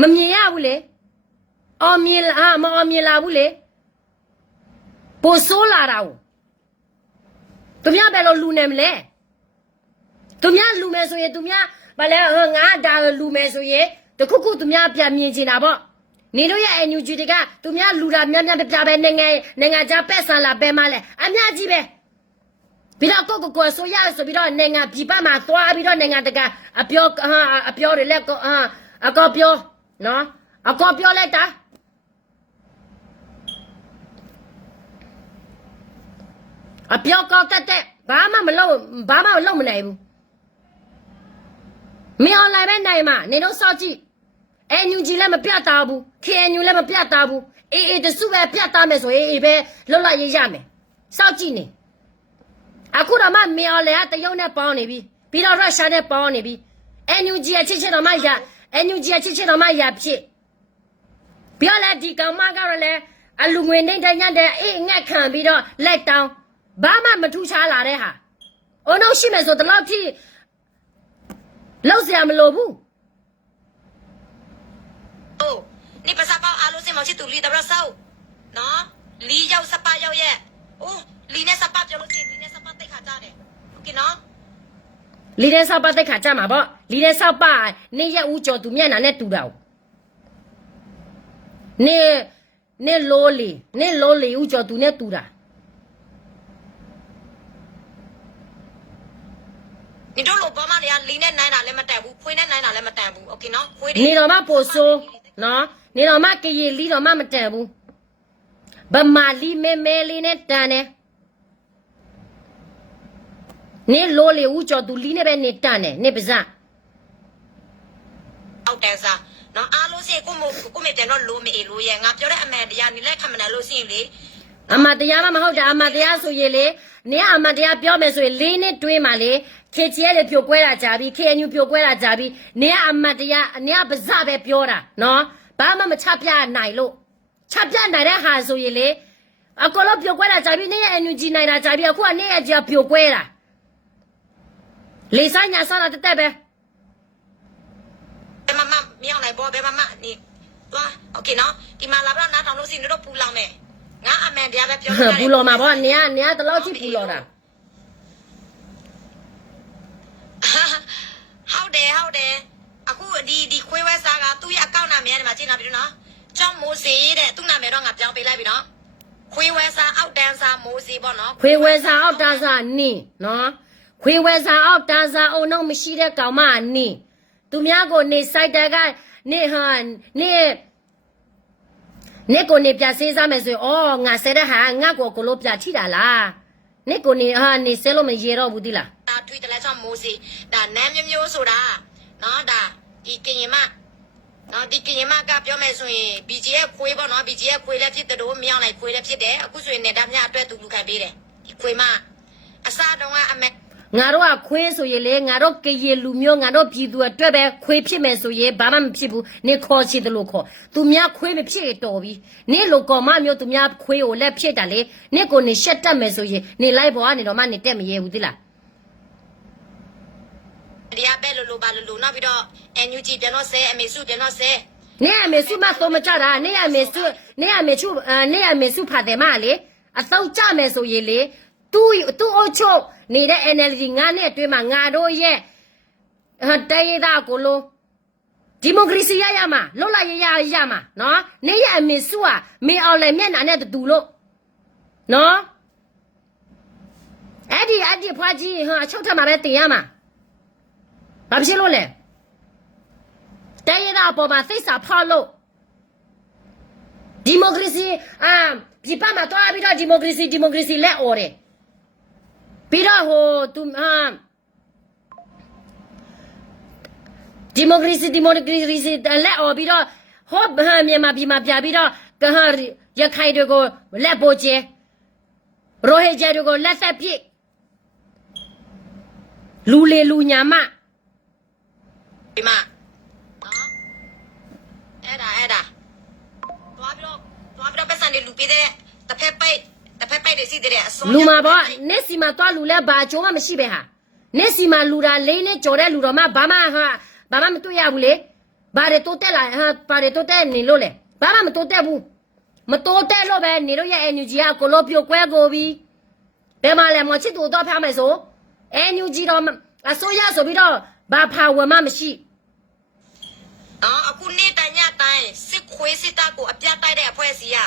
မမြင်ရဘူးလေအောင်မြင်မအောင်မြင်လာဘူးလေပိုဆိုးလာတာကိုသူများဘယ်လိုလူနေမလဲသူများလူမယ်ဆိုရင်သူများဘာလဲငါဒါလူမယ်ဆိုရင်တခုခုသူများပြန်မြင်ချင်တာပေါ့နေတို့ရဲ့ NUG တွေကသူများလူတာများပြပဲနိုင်ငံခြားပက်ဆန်လာပဲမလဲအများကြီးပဲပြီးတော့ကိုဆိုရဆိုပြီးတော့နိုင်ငံပြည်ပမှာသွားပြီးတော့နိုင်ငံတကာအပြောတွေလက်အကောပြောနော်အကောပြောလိုက်တာအပြောကောက်တက်ဘာမှမလုပ်မနိုင်ဘူးမင်းအွန်လိုင်းပဲနိုင်မှာနေတော့စောက်ကြည့် NUG လည်းမပြတ်သားဘူး KNU လည်းမပြတ်သားဘူးအေးတစုပဲပြတ်သားမယ်ဆိုရင်အေးပဲလွတ်လပ်ရေးရမယ်စောက်ကြည့်နေအခုတော့မှမင်းအွန်လိုင်းကတရုတ်နဲ့ပေါင်းနေပြီပြီးတော့ရုရှားနဲ့ပေါင်းနေပြီ NUG အချစ်တော့မှရ NUG အချစ်တော့မှရဖြစ်ပြောလဲဒီကောင်မကတော့လဲအလူငွေနေတိုင်းညတဲ့အေးငက်ခံပြီးတော့လက်တောင်း ဘာမှမထူးခြားလာတဲ့ဟာအုံနောက်ရှိမယ်ဆိုတလောက်ထိလောက်စရာမလိုဘူး โอ้นี่ภาษาเปาอาลุสิมอชิตุลีตะบะเซาเนาะลียาวสปายาวแย่โอ้ลีเนี่ยสปาပြောလို့ရှိရင်ลีเนี่ยสปาတိတ်ခါကြတယ်โอเคเนาะ လီတဲ့ဆောက်ပါတဲ့ခါကြမှာပေါ့လီတဲ့ဆောက်ပါနေရဦးကျော်သူမျက်နှာနဲ့တူတာနေလိုလီဦးကျော်သူနဲ့တူတာ นี่တို့လိုပေါ်မတွေကလီနဲ့နိုင်တာလည်းမတန်ဘူးဖွေးနဲ့နိုင်တာလည်းမတန်ဘူးโอเคเนาะဖွေး နေတော်မှပိုဆိုးနော်နေတော်မှကရီလီတော်မှမတန်ဘူးဗမာလီမဲလေးနဲ့တန်တယ်နေလိုလီဦးကျော်သူလီနဲ့ပဲနေတန်တယ်နေပါစ အောက်တန်းစားเนาะအားလို့ရှိရင်ကိုမေတန်တော့လိုမေလိုရဲ့ငါပြောတဲ့အမှန်တရားနေလိုက်ခမနလို့ရှိရင်လေ အမတရားမဟုတ်တာအမတရားဆိုရင်လေနေအမတရားပြောမယ်ဆိုရင်လေးနဲ့တွေးမှလေခေချီရဲ့လေပြိုကွဲတာကြာပြီခေအညူပြိုကွဲတာကြာပြီနေအမတရားနေကပါစပဲပြောတာနော်ဘာမှမချပြနိုင်လို့ချပြနိုင်တဲ့ဟာဆိုရင်လေအကောလို့ပြိုကွဲတာကြာပြီနေရဲ့အညူကြီးနိုင်တာကြာပြီအခုကနေရဲ့ကြာပြိုကွဲတာလေဆိုင်ညာစားတာတက်ပဲ ဘယ်မမမြောင်းလိုက်ပေါ်ဘယ်မမနေသွားโอเคเนาะဒီမှာလာတော့နားထောင်လို့ရှိရင်တို့ပူလောင်မယ်ငါအမှန်တရားပဲပြောလို့ ပူလော်မှာပေါ့နေကတလောက်ချိပူလော်တာ ဟုတ်တယ်အခုဒီခွေးဝဲစားကသူ့ရဲ့အကောင့်နာမည်ကနေမှာကြည့်နာပြီနော်ကျောင်းမိုးစီတဲ့သူ့နာမည်တော့ငါပြောင်းပေးလိုက်ပြီနော်ခွေးဝဲစားအောက်တန်းစားမိုးစီပေါ့နော် ခွေဝဲစားအောက်တာစားနီနော်ခွေဝဲစားအောက်တာစားအုံတော့မရှိတဲ့ကောင်မနီသူများကိုနေဆိုင်တကနေဟာနေကိုနေပြစေးစားမယ်ဆိုရင်အော်ငါဆဲတဲ့ဟာငါကိုလိုပြထိတာလားနေကိုနေဟာနေဆဲလို့မရေတော့ဘူးဒီလား ဒါထွေးတလဲကျောင်းမိုးစီဒါနမ်းမျိုးဆိုတာနော်ဒါဒီကရင်မနော်ဒီကရင်မကပြောမယ်ဆိုရင် BGF ခွေးပေါ့နော် BGF ခွေးလည်းဖြစ်တယ်တို့မြောင်းလိုက်ခွေးလည်းဖြစ်တယ်အခုဆိုရင်နေဒါမြအတွက်သူလူခံပေးတယ်ဒီခွေးမအစားတော့ကအမေ ငါတို့ကခွေးဆိုရင်လေငါတို့ကရေလူမျိုးငါတို့ပြည်သူအတွက်ပဲခွေးဖြစ်မယ်ဆိုရင်ဘာမှမဖြစ်ဘူးနေခေါ်ချင်တယ်လို့ခေါ်သူများခွေးမဖြစ်တော်ပြီနေလိုကောင်မမျိုးသူများခွေးကိုလက်ဖြစ်တာလေနေကိုနေရှက်တက်မယ်ဆိုရင်နေလိုက်ပေါ်ကနေတော့မှနေတက်မရဲဘူးသိလား တရားပဲလို့ပါလို့နောက်ပြီးတော့ NUG ပြန်တော့ဆဲအမေစုပြန်တော့ဆဲ နေအမေစုမတော့မကြတာနေအမေစုဖာတယ်မလေအတော့ကြမယ်ဆိုရင်လေသူအုတ်ချုပ်နေတဲ့ NLD ငါနဲ့အတွင်းမှာငါတို့ရဲ့တေးသားကိုလိုဒီမိုကရေစီရမှာလွတ်လပ်ရမှာနော်နေရအမေစုကမေအောင်လည်းမျက်နှာနဲ့တူလို့နော်အဲ့ဒီဖွားကြီးဟာအချုပ်ထမှာပဲတင်ရမှာဘာဖြစ်လို့လဲတေးသားပေါ်မှာသိစာဖောက်လို့ဒီမိုကရေစီပြပမှာတော့ပြီးတော့ဒီမိုကရေစီလက်အော်တယ်ပြီးတော့ဟိုသူဒီမိုကရေစီလက်အော်ပြီးတော့ဟောမြန်မာပြည်မှာပြပြီးတော့ရခိုင်တွေကိုလက်ပိုကျဲရိုဟင်ဂျာတွေကိုလက်ဆက်ပြစ်လူလေလူညာမ ဒီမှာနော်အဲ့ဒါသွားပြီးတော့ပတ်စံတွေလူပေးတဲ့တစ်ဖက်ပိုက်တွေစီတဲ့အစော လူမှာပေါ့နက်စီမှာသွားလူလဲဘာအကျိုးမှမရှိပဲဟာနက်စီမှာလူတာလေးနဲ့ကြော်တဲ့လူတော်မှဘာမှမတွေ့ရဘူးလေဘာတွေတိုးတက်လာဘာတွေတိုးတက်နေလို့လဲဘာမှမတိုးတက်ဘူးမတိုးတက်လို့ပဲနေတော့ရဲ့ NUG ကကိုလိုပြိုကွဲကိုပြီးဘယ်မှာလဲမချစ်တူတော့ဖျားမယ်ဆို NUG တော့အစိုးရဆိုပြီးတော့ဘာဖာဝင်မှမရှိ နော်အခုနေ့တိုင်းညတိုင်းစစ်ခွေးစစ်တပ်ကိုအပြတ်တိုက်တဲ့အဖွဲ့အစည်းက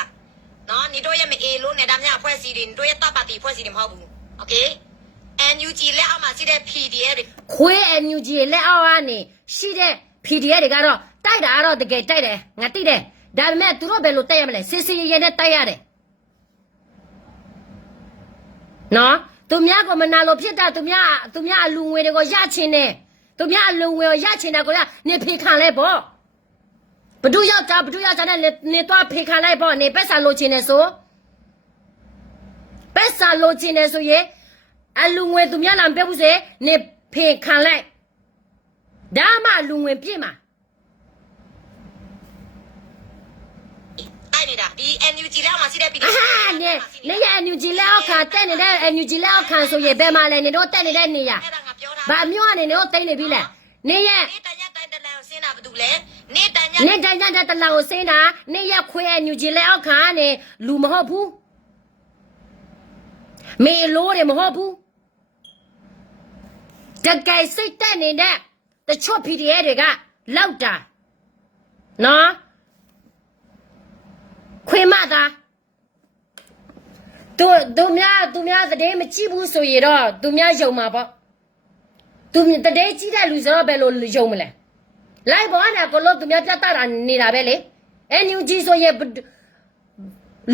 နော်ညီတို့ရဲ့မအေလို့နေတာမြအဖွဲ့အစည်းတွေညီတို့ရဲ့တပ်ပါတီအဖွဲ့အစည်းတွေမဟုတ်ဘူးโอเค NUG လက်အောက်မှာရှိတဲ့ PDF တွေ ခွေး NUG လက်အောက်ကနေရှိတဲ့ PDF တွေကတော့တိုက်တာတော့တကယ်တိုက်တယ်ငါသိတယ်ဒါပေမဲ့သူတို့ဘယ်လိုတိုက်ရမလဲစစ်စစ်ရဲနဲ့တိုက်ရတယ်နော်သူများကမနာလို့ဖြစ်တာသူများအလူငွေတွေကိုရချင်တယ်သူများအလူငွေကိုရချင်တာကိုနေဖေခံလဲပေါ့ဘဒူယောက်ျားနဲ့နေတော့ဖေခံလိုက်ပေါ့နေပက်စာလိုချင်တယ်ဆိုပက်စာလိုချင်တယ်ဆိုရင်အလူငွေသူများလာမပြဘူးစေနေဖေခံလိုက်ဒါမှအလူငွေပြည့်မှာ တိုက်နေ နေတာဒီ NUG လောက်မှရှိတဲ့ပြည် အာနေရ NUG လောက်ခါတက်နေတဲ့ NUG လောက်ခါဆိုရင်ဘယ်မှာလဲနေတော့တက်နေတဲ့နေရ အဲ့ဒါငါပြောတာ ဘာမျိုးကနေနေတော့တိတ်နေပြီလဲနေရ နေတညတိုင်တလန်ကိုစင်းတာဘာတူလဲနေတည နေတိုင်းတဲ့တလောင်ကိုစင်းတာနေရခွဲ NUG လောက်ခါနေလူမဟုတ်ဘူးမေလို့တယ်မဟုတ်ဘူးတကယ်စိတ်တက်နေတဲ့တချို့ PDF တွေကလောက်တာနော်ခွေမသားသူများတည်းမကြည့်ဘူးဆိုရင်တော့သူများယုံမှာပေါ့သူတည်းကြည့်တဲ့လူဆိုတော့ဘယ်လိုယုံမလဲလိုက်ပေါ်ကကိုလို့သူများပြတ်တာနေတာပဲလေ NUG ဆိုရင်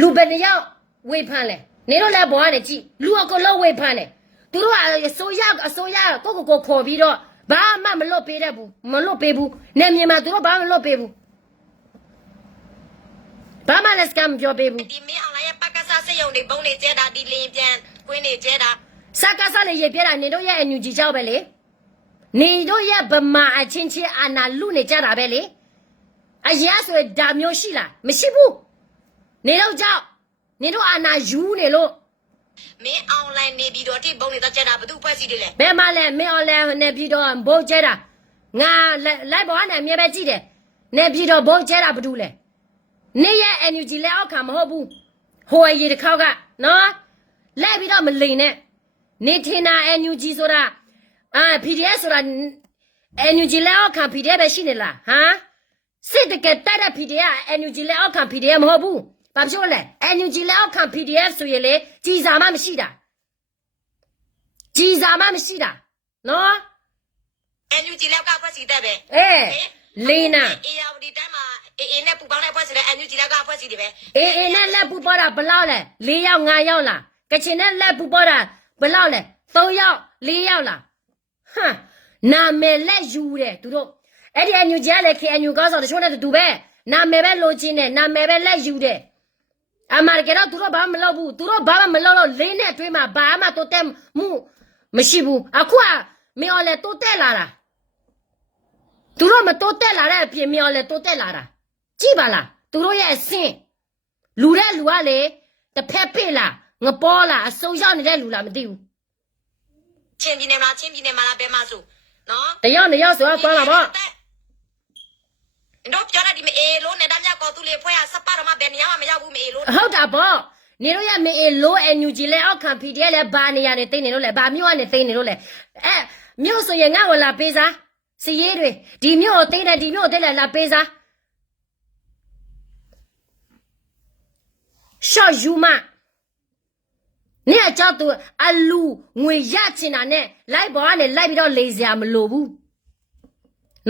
လူဘယ်နှယောက်ဝေဖန်လဲနေတော့လည်းပေါ်ကနေကြည့်လူအကိုလို့ဝေဖန်တယ်သူတို့ကအစိုးရကိုခေါ်ပြီးတော့ဘာမှမလွတ်ပေးတဲ့ဘူးမလွတ်ပေးဘူးနေမြန်မာသူတို့ဘာမှမလွတ်ပေးဘူးဘာမှလည်းစကမ်ပြောပေးဘူး ဒီမင်းအောင်လိုက်ရဲ့ပက္ကစားစက်ရုံတွေပုံနေကျဲတာဒီလင်းပြန်ကွင်းနေကျဲတာ စကားစားလေရေပြတာနေတို့ရဲ့ NUG ကြောက်ပဲလေနေတို့ရဲ့ဗမာအချင်းချင်းအာနာလူနေကြတာပဲလေအရာဆိုဒါမျိုးရှိလားမရှိဘူးနေတော့ကြောက်နေတို့အာနာယူနေလို့ မင်းအွန်လိုင်းနေပြီးတော့ဒီပုံနေတာကျဲတာဘာတူဖွဲ့စီတယ်လဲ ဘယ်မှာလဲမင်းအွန်လိုင်းနေပြီးတော့ဘုတ်ကျဲတာငါလိုက်ပေါ်ကနေအမြဲပဲကြည့်တယ်နေပြီးတော့ဘုတ်ကျဲတာဘာတူလဲနေရဲ့ NUG လက်အောက်ခံမဟုတ်ဘူးဟိုရေတစ်ခေါက်ကနော်လဲပြီးတော့မလိန်နဲ့နေထင်တာ NUG ဆိုတာPDF ဆိုတာ NUG လက်အောက်ခံ PDF ပဲရှိနေလားဟမ်စစ်တကယ်တက်တဲ့ PDF NUG လက်အောက်ခံ PDF မဟုတ်ဘူးဘာဖြစ်လို့လဲ NUG လက်အောက်ခံ PDF ဆိုရင်လေကြည်စာမှမရှိတာနော် NUG လောက်ကဖွဲ့စီတဲ့ပဲ လေနာ ARD တိုင်းမှာ AA နဲ့ပူပေါင်းတဲ့ဖွဲ့စီတဲ့ NUG လောက်ကဖွဲ့စီတယ်ပဲ AA နဲ့လက်ပူပေါ်တာဘယ်လောက်လဲ4ယောက်5ယောက်လားကချင်နဲ့လက်ပူပေါ်တာဘယ်လောက်လဲ3ယောက်4ယောက်လားဟမ်နာမည်လက်ယူတယ်သူတို့အဲ့ဒီ NUG ကလည်း KNU ကောဆိုတချို့နဲ့တူပဲနာမည်ပဲလိုချင်တယ်နာမည်ပဲလက်ယူတယ်အမားကတော့သူတို့ဘာမှမလုပ်ဘူးသူတို့ဘာမှမလုပ်လို့လေးနဲ့အတွင်းမှာဘာမှတိုးတက်မှုမရှိဘူးအခုကမင်းော်လေတိုးတက်လာတာသူတို့မတိုးတက်လာတဲ့အပြင်မင်းော်လေတိုးတက်လာတာကြည့်ပါလားသူတို့ရဲ့အဆင့်လူတဲ့လူကလေတစ်ဖက်ပစ်လားငပေါ်လားအစုံရောက်နေတဲ့လူလားမသိဘူး ချင်းပြည်နယ်မှာဘယ်မှာဆိုနော် တယောက်နှစ်ယောက်ဆိုတော့သွားလာပေါ့ တို့ပြောတဲ့ဒီမအေလို့နဲ့တမ်းမြကောသူလေးဖွဲ့ရစပါတော့မှဘယ်နေရာမှမရောက်ဘူးမအေလို့ ဟုတ်တာပေါ့နေတို့ရမအေလို NUG လဲအောက်ခံ PDF လဲဘာနေရနေသိနေလို့လဲဘာမြို့ကနေသိနေလို့လဲမြို့ဆိုရင်ငါ့ကိုလာပေးစားစီရေးတွေဒီမြို့ကိုသိတယ်ဒီမြို့ကိုသိတယ်လာပေးစားရှော့ယူမနေအကြောက်သူအလူငွေရချင်တာနဲ့လိုက်ပေါ်ကနေလိုက်ပြီးတော့လေစရာမလိုဘူး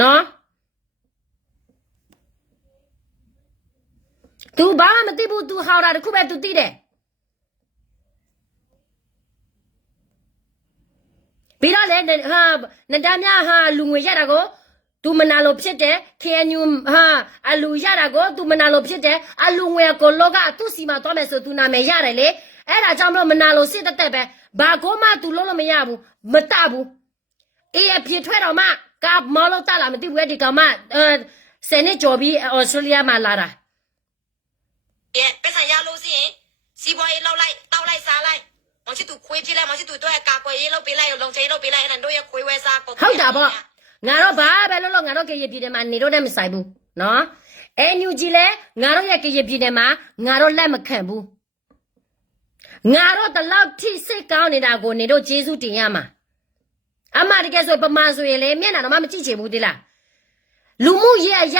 နော်သူဘာမှမသိဘူးသူဟောတာတခုပဲသူသိတယ်ပြီးတော့လေဟာနဒမြဟာလူငွေရတာကိုသူမနာလို့ဖြစ်တယ် KNU ဟာအလူရတာကိုသူမနာလို့ဖြစ်တယ်အလူငွေကိုလောကသူ့စီမှာတော့မယ်ဆိုသူနာမည်ရတယ်လေအဲ့ဒါကြောင့်မလို့မနာလို့စစ်တက်ပဲဘာကိုမှသူလုံးလို့မရဘူးမတဘူးအေးအပြည့်ထွက်တော့မှကမောလို့တလာမသိဘူးအဲ့ဒီကောင်မဆယ်နှစ်ကျော်ပြီးဩစတြေးလျမှာလာတာပတ်စံရလို့စီရင်စီပွားရေးလောက်လိုက်တောက်လိုက်စားလိုက်မရှိသူခွေးပြလိုက်မရှိသူတော့ကာကွယ်ရေးလုပ်ပေးလိုက်လုံချေလုပ်ပေးလိုက်အဲ့ဒါတို့ရဲ့ခွေးဝဲစားကို ဟုတ်တာပေါ့ငါတော့ဘာပဲလို့ငါတို့ကရပြည်တယ်မှာနေတော့လည်းမဆိုင်ဘူးနော် NUG လဲငါတို့ရဲ့ကရပြည်တယ်မှာငါတို့လက်မခံဘူးငါတို့တလောက်ထိစိတ်ကောင်းနေတာကိုနေတို့ကျေးဇူးတင်ရမှာအမတကယ်ဆိုပမာဆိုရင်လေမျက်နှာတော့မကြည့်ချင်ဘူးတိလားလူမှုရေးရ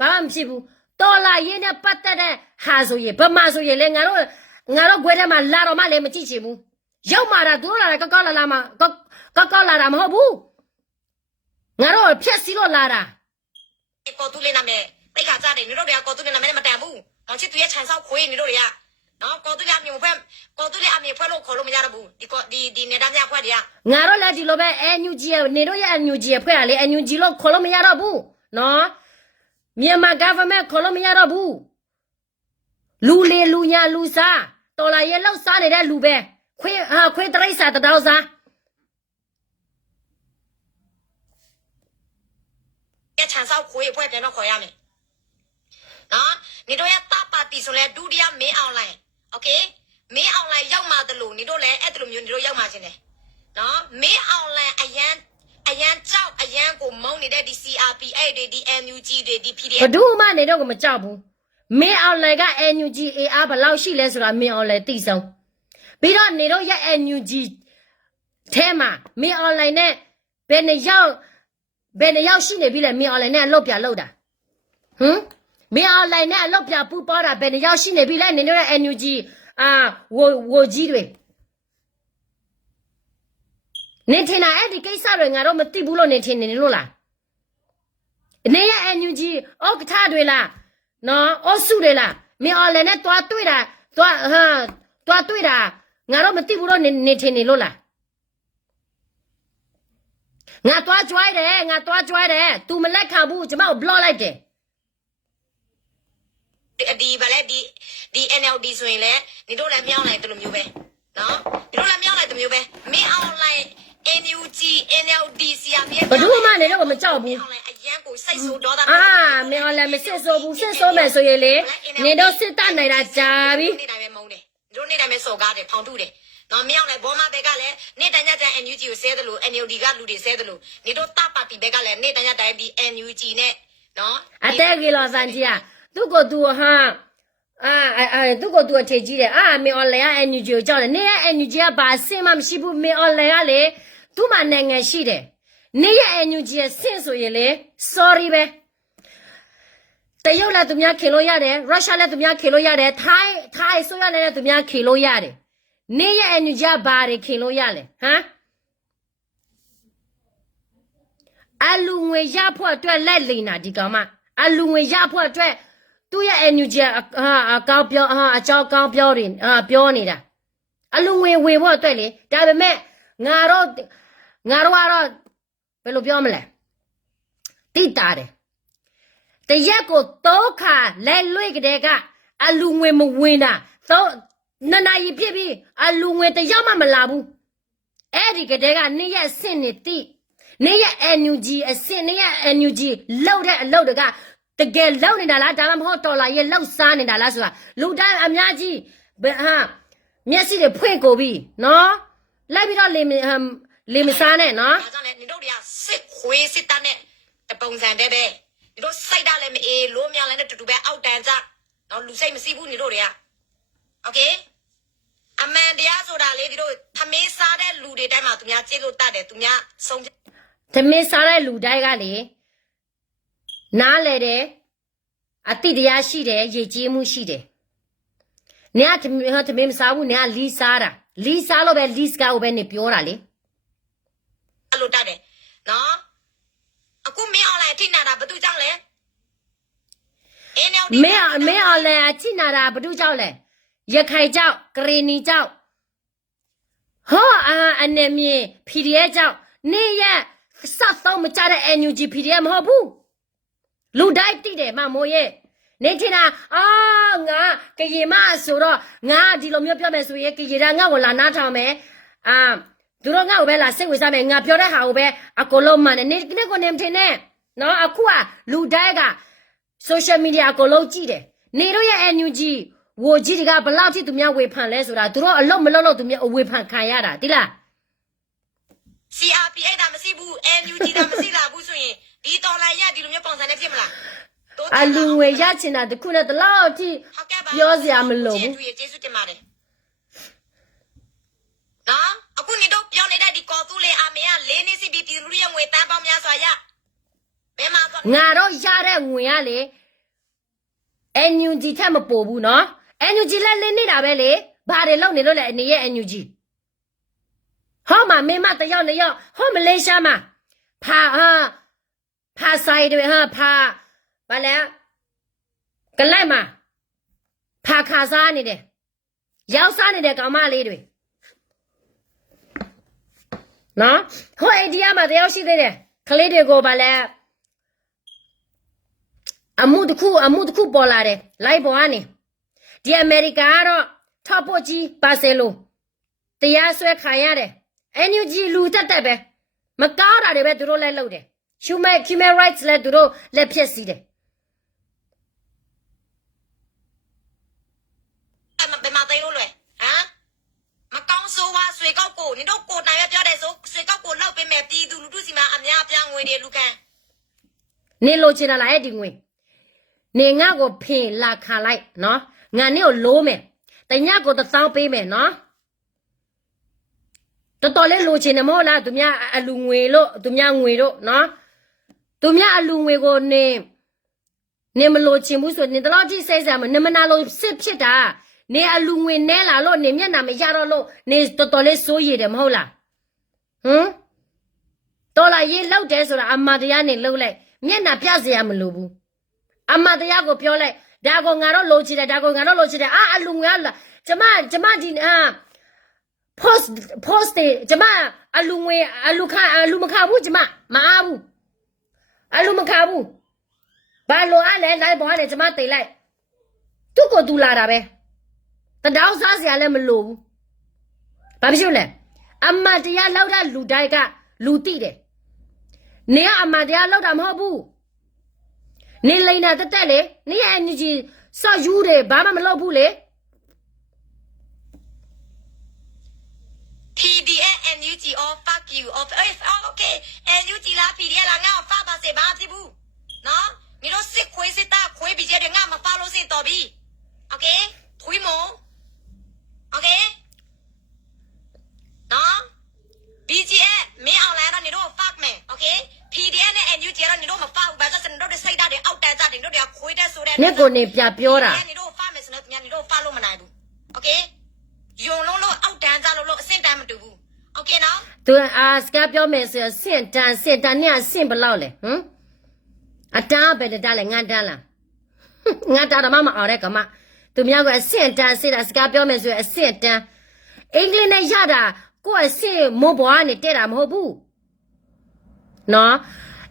ဘာမှမဖြစ်ဘူးတော်လာရေးနဲ့ပတ်သက်တဲ့ဟာဆိုရင်ပမာဆိုရင်လေငါတို့ခွဲထဲမှာလာတော့မှလည်းမကြည့်ချင်ဘူးရောက်มาတာသူတို့လာတာကောက်လာလာမှာကောက်လာတာမဟုတ်ဘူးငါတို့ဖြက်စီလို့လာတာ ကိုသူလေးနာမည်တိတ်ခါကြတယ်နေတို့တွေကကိုသူလေးနာမည်မတန်ဘူးမရှိသူရဲ့ခြံဆောက်ခွေးနေတို့တွေကနော်ကိုသူလေးအမြင်ဖွဲ့လို့ခေါ်လို့မရတော့ဘူးဒီနေတမ်းမြဖွဲ့တွေက ငါတို့လည်းဒီလိုပဲ NUG နေတို့ရဲ့ NUG ဖွဲ့ရလေ NUG လို့ခေါ်လို့မရတော့ဘူးနော်မြန်မာ government ခေါ်လို့မရတော့ဘူးလူလေလူညာလူစားတော်လာရဲ့လောက်စားနေတဲ့လူပဲခွေးတရိษာတတော်စား ခြံဆောက်ခွေးဖွဲ့ပြန်တော့ခေါ်ရမယ်နော်နေတို့ရဲ့တပါ တီဆိုလဲဒုတိယမင်းအောင်လိုင်းโอเคမင်းအောင်လိုင်းရောက်มาတလို့နေတို့လဲအဲ့တလို့မျိုးနေတို့ရောက်มาခြင်းတယ်နော်မင်းအောင်လိုင်းအရန်ကြောက်အရန်ကိုမုန်းနေတဲ့ဒီ CRP အဲ့တွေဒီ NUG တွေဒီ PDF ဘဒုမှနေတော့ကိုမကြောက်ဘူးမင်းအောင်လိုင်က NUG AR ဘယ်လောက်ရှိလဲဆိုတာမင်းအောင်လိုင်သိဆုံးပြီးတော့နေတော့ရဲ့ NUG ထဲမှာမင်းအောင်လိုင်နဲ့ဘယ်နှယောက်ရှိနေပြီလဲမင်းအောင်လိုင်နဲ့အလုပ်ပြလုပ်တာမင်းအောင်လိုင်နဲ့အလုပ်ပြပူပေါ်တာဘယ်နှယောက်ရှိနေပြီလဲနေတော့ NUG ဝကြီးတွေနေထင်တာအဲ့ဒီကိစ္စတွေငါတို့မသိဘူးလို့နေထင်နေလို့လားနေရဲ့ NUG ဩကထားတွေလားနော်ဩစုတွေလားမင်းအော်လည်းနဲ့တွားတွေ့တာတွားတွေ့တာငါတို့မသိဘူးလို့နေထင်နေလို့လားငါတွားကြွိုင်းတယ် तू မလက်ခံဘူးကျွန်မကို block လိုက်တယ်ဒီဗလဲဒီ NLD ဆိုရင်လဲနေတို့လည်းမြောင်းလိုက်တယ်လို့မျိုးပဲနော်နေတို့လည်းမြောင်းလိုက်တယ်မျိုးပဲမင်းအောင်လိုက် NUG NLD CRP ဘဒုမှနေတော့မကြောက်ဘူးအရန်ကိုစိတ်ဆိုးဒေါသမင်းလည်းမစစ်ဆိုးဘူးစစ်ဆိုးမယ်ဆိုရင်လေနေတော့စစ်တနိုင်တာကြာပြီနေတိုင်းပဲမုန်းတယ်တို့နေတိုင်းပဲစော်ကားတယ်ဖောင်ထုတယ်နော်မင်းအောင်လည်းဘောမဘက်ကလည်းနေတိုင်းညတိုင်း NUG ကိုဆဲတယ်လို့ NLD ကလူတွေဆဲတယ်လို့နေတို့တပါတီဘက်ကလည်းနေတိုင်းညတိုင်းဒီ NUG နဲ့နော်အတဲကြီးလောစန်ကြီးသူ့ကိုသူဟာသူ့ကိုသူအထေကြီးတယ်မင်းအော်လည်း NUG ကိုကြောက်တယ်နေရဲ့ NUG ကဘာအဆင်မှမရှိဘူးမင်းအော်လည်းကလေသူ့မှာနိုင်ငံရှိတယ်နေရဲ့ NUG ရဲ့ဆင့်ဆိုရင်လေ sorry ပဲတရုတ်လည်းသူများခင်လို့ရတယ်ရုရှားလည်းသူများခင်လို့ရတယ်ထိုင်းဆိုရလည်းသူများခင်လို့ရတယ်နေရဲ့ NUG ကဘာတွေခင်လို့ရလဲအလူငွေရဖို့အတွက်လက်လိန်တာဒီကောင်မအလူငွေရဖို့အတွက်သူ့ရဲ့ NUG အကောက်ပြောအကြောက်ကောင်းပြောတယ်ပြောနေတာအလူငွေဝေဖို့အတွက်လေဒါပေမဲ့ငါတို့ကတော့ဘယ်လိုပြောမလဲတိတာတယ်တရက်ကို3ခါလဲလွေ့ကြတဲ့ကအလူငွေမဝင်တာ2နာရီပြည့်ပြီအလူငွေတယောက်မှမလာဘူးအဲ့ဒီကြတဲ့ကနေ့ရက်အဆင့်နေတိနေ့ရက် NUG အဆင့်နေ့ရက် NUG လောက်တဲ့အလုပ်တကတကယ်လောက်နေတာလားဒါမှမဟုတ်တော်လာရဲ့လောက်စားနေတာလားဆိုတာလူတိုင်းအများကြီးမျက်စိတွေဖွင့်ကိုပြီနော်လိုက်ပြီးတော့လေမစားနဲ့နော်ဒါကြောင့်လေနေတို့တွေကစစ်ခွေးစစ်တပ်နဲ့တပုံစံတဲ့ပဲနေတို့စိုက်တာလည်းမအေးလို့မြောင်လည်းနဲ့တူတူပဲအောက်တန်းကြနော်လူစိတ်မစီးဘူးနေတို့တွေကโอเคအမှန်တရားဆိုတာလေဒီတို့သမင်းစားတဲ့လူတွေတိုင်းမှာသူများကြည့်လို့တတ်တယ်သူများဆုံးသမင်းစားတဲ့လူတိုင်းကလေနားလေတယ်အတိတရားရှိတယ်ရည်ကြီးမှုရှိတယ်နေကသမင်းမစားဘူးနေကလီစားတာလီစားလို့ပဲလီစကားကိုပဲနေပြောတာလေအဲ့လိုတတ်တယ်နော်အခုမင်းအွန်လိုင်းထိနာတာဘာတူကြောင့်လဲမင်းအွန်လိုင်းထိနာတာဘာတူကြောင့်လဲရခိုင်ကြောင့်ကရီနီကြောင့်အနေမြင် PDF ကြောင့်နေရစက်တော့မကြတဲ့ NUG PDF မဟုတ်ဘူးလူတိုင်းတိတယ်မမိုးရဲ့နေချင်တာငါကရေမဆိုတော့ငါဒီလိုမျိုးပြောမယ်ဆိုရင်ကရေတာငါ့ကိုလာနားထောင်မယ်သူတို့ငါ့ကိုပဲလာစိတ်ဝင်စားမယ်ငါပြောတဲ့ဟာကိုပဲအကုန်လုံးမှန်တယ်နေကိုနေမထင်နဲ့နော်အခုကလူတိုင်းက social media အကုန်လုံးကြည့်တယ်နေတို့ရဲ့ NUG ဝိုကြီးတွေကဘလောက်ထိသူများဝေဖန်လဲဆိုတာသူတို့အလုံးမလုံးလို့သူများအဝေဖန်ခံရတာတိလား CRP အဲ့ဒါမရှိဘူး NUG ဒါမရှိလာဘူးဆိုရင်ဒီတော်လိုင်းရဒီလိုမျိုးပုံစံနဲ့ဖြစ်မလားအလူငွေရချင်တာတခုနဲ့တလောက်အထိပြောစရာမလိုဘူးကျေးဇူးတင်ပါတယ်နော်အခုနေတော့ပြောနေတဲ့ဒီကော်တူးလေးအမေကလေးနေစီပြီးပြည်လူရဲ့ငွေတန်းပေါင်းများစွာရဘယ်မှာငါတော့ရတဲ့ငွေကလေ NUG ထက်မပိုဘူးနော် NUG လည်းလင်းနေတာပဲလေဘာတွေလုပ်နေလို့လဲအနေရဲ့ NUG ဟောမမင်းမတယောက်နှစ်ယောက်ဟောမလေးရှားမှာဖာဆိုင်တွေဖာဘာလဲကလိုက်မှာဖာခါစားနေတယ်ရောက်စားနေတဲ့ကောင်မလေးတွေနော်ဟိုအိန္ဒိယမှာတယောက်ရှိသေးတယ်ကလေးတွေကိုဘာလဲအမှုတစ်ခုပေါ်လာတယ်လိုက်ပေါ်ကနေဒီအမေရိကန်ကတော့ထောက်ဖို့ကြီးပါဆယ်လိုတရားစွဲခံရတယ် NUG လူတက်ပဲမကောင်းတာတွေပဲသူတို့လည်းလုပ်တယ် human rights လည်းသူတို့လည်းဖျက်ဆီးတယ် ကိုနင်တို့ကိုနိုင်ရပြောတယ်ဆိုစေကောက်ကိုလောက်ပေးမယ်ပြည်သူလူထုစီမှာအများအပြားငွေတွေလူကန် နေလိုချင်တာလားအဲ့ဒီငွေနေငါကိုဖင်လာခံလိုက်နော်ငါနေကိုလိုးမယ်တညကို1000ပေးမယ်နော်တော်လေးလိုချင်တယ်မဟုတ်လားသူများအလူငွေလို့သူများငွေတို့နော်သူများအလူငွေကိုနေမလိုချင်ဘူးဆိုနေတလို့ကြည့်စိတ်ဆာမနေမနာလို့စစ်ဖြစ်တာနေအလူငွေနဲလာလို့နေမျက်နှာမရတော့လို့နေတော်လေးစိုးရည်တယ်မဟုတ်လားတော်လာရေးလောက်တယ်ဆိုတာအမတရားနေလှုပ်လိုက်မျက်နှာပြစရာမလိုဘူးအမတရားကိုပြောလိုက်ဒါကိုငါတော့လိုချင်တယ်ဒါကိုငါတော့လိုချင်တယ်အလူငွေလားကျမဒီpost ကျမအလူငွေအလူမခဘူးကျမမအားဘူးအလူမခဘူးဘာလို့လဲလိုက်ပေါ်တယ်ကျမတိတ်လိုက်သူ့ကိုသူလာတာပဲတတောင်းစားစရာလည်းမလိုဘူးဘာဖြစ်လဲအမတရားလောက်တဲ့လူတိုက်ကလူတိတယ်နေကအမတရားလောက်တာမဟုတ်ဘူးနေလိန်တာတက်လေနေရဲ့ energy စော့ယူတယ်ဘာမှမလုပ်ဘူးလေ PDA NUG or fuck you or okay NUG လား PDA လားငါ့ကိုဖပါစေဘာဖြစ်ဘူးနော်မင်းတို့စစ်ခွေးစစ်သားခွေးပြီးကြတယ်ငါမဖလို့စင်တော်ပြီ okay ထွေးမို့ okay နော် BGA မင်းအောင်လိုက်တော့နေတို့ fuck မယ် okay PDA နဲ့ NUG တော့နေတို့မဖဘူးဘာလို့စနေတို့စိတ်ဓာတ်တွေအောက်တန်းကြတယ်နေတို့တွေကခွေးတဲ့ဆိုတဲ့ နေကိုနေပြပြောတာ နေတို့ fuck မယ်ဆိုတော့နေတို့ fuck လို့မနိုင်ဘူး okay ယုံလုံးလို့အောက်တန်းကြလို့အဆင့်တန်းမတူဘူး okay နော် သူစကားပြောမယ်ဆိုစင့်တန်းနဲ့စင့်ဘလောက်လဲအတန်းပဲတက်လဲငါတန်းလားငါတာတော့မအောင်တဲ့ကမသူများကအစင့်တန်းစစ်တာစကားပြောမယ်ဆိုအစင့်တန်းအင်္ဂလိပ်နဲ့ရတာကိုယ်အစင့်မဘွားနဲ့တက်တာမဟုတ်ဘူးနော်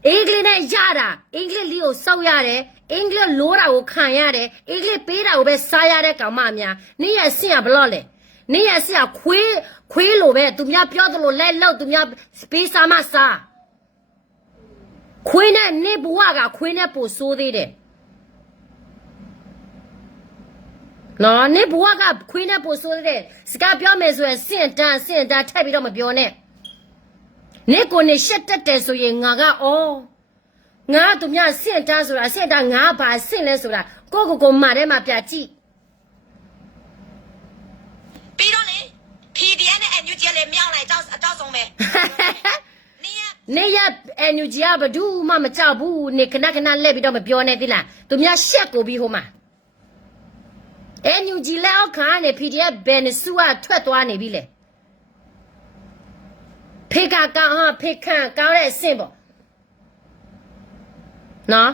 အင်္ဂလိပ်နဲ့ရတာအင်္ဂလိပ်လေးကိုစောက်ရတယ်အင်္ဂလိပ်လိုးတာကိုခံရတယ်အင်္ဂလိပ်ပေးတာကိုပဲစားရတဲ့ကောင်မများနေ့ရက်စင့်ရဘလောက်လဲနေ့ရက်စင့်ရခွေးလိုပဲသူများပြောသလိုလဲလောက်သူများပေးစားမစားခွေးနဲ့နေဘဝကခွေးနဲ့ပိုဆိုးသေးတယ်နော်နေဘဝကခွေးနဲ့ပိုဆိုးသေးတယ်စကားပြောမယ်ဆိုရင်စင့်တန်းထပ်ပြီးတော့မပြောနဲ့နေကိုနေရှက်တက်တယ်ဆိုရင်ငါကငါသူများစင့်တန်းဆိုတာစင့်တန်းငါဘာစင့်လဲဆိုတာကိုမာထဲမှာပြကြည့်ပြီးတော့လေ PDA နဲ့ NUG လည်းမြောက်လိုက်အကြောက်ဆုံးပဲနေရ NUG ကဘဒူးမှမကြောက်ဘူးနေခဏလက်ပြီးတော့မပြောနဲ့သီလားသူများရှက်ကိုပြီးဟိုမှာ NUG လက်အောက်ခံနေ PDF ဘယ်နစုကထွက်သွားနေပြီလေဖေခန့်ကောင်းတဲ့အဆင့်ပေါ့နော်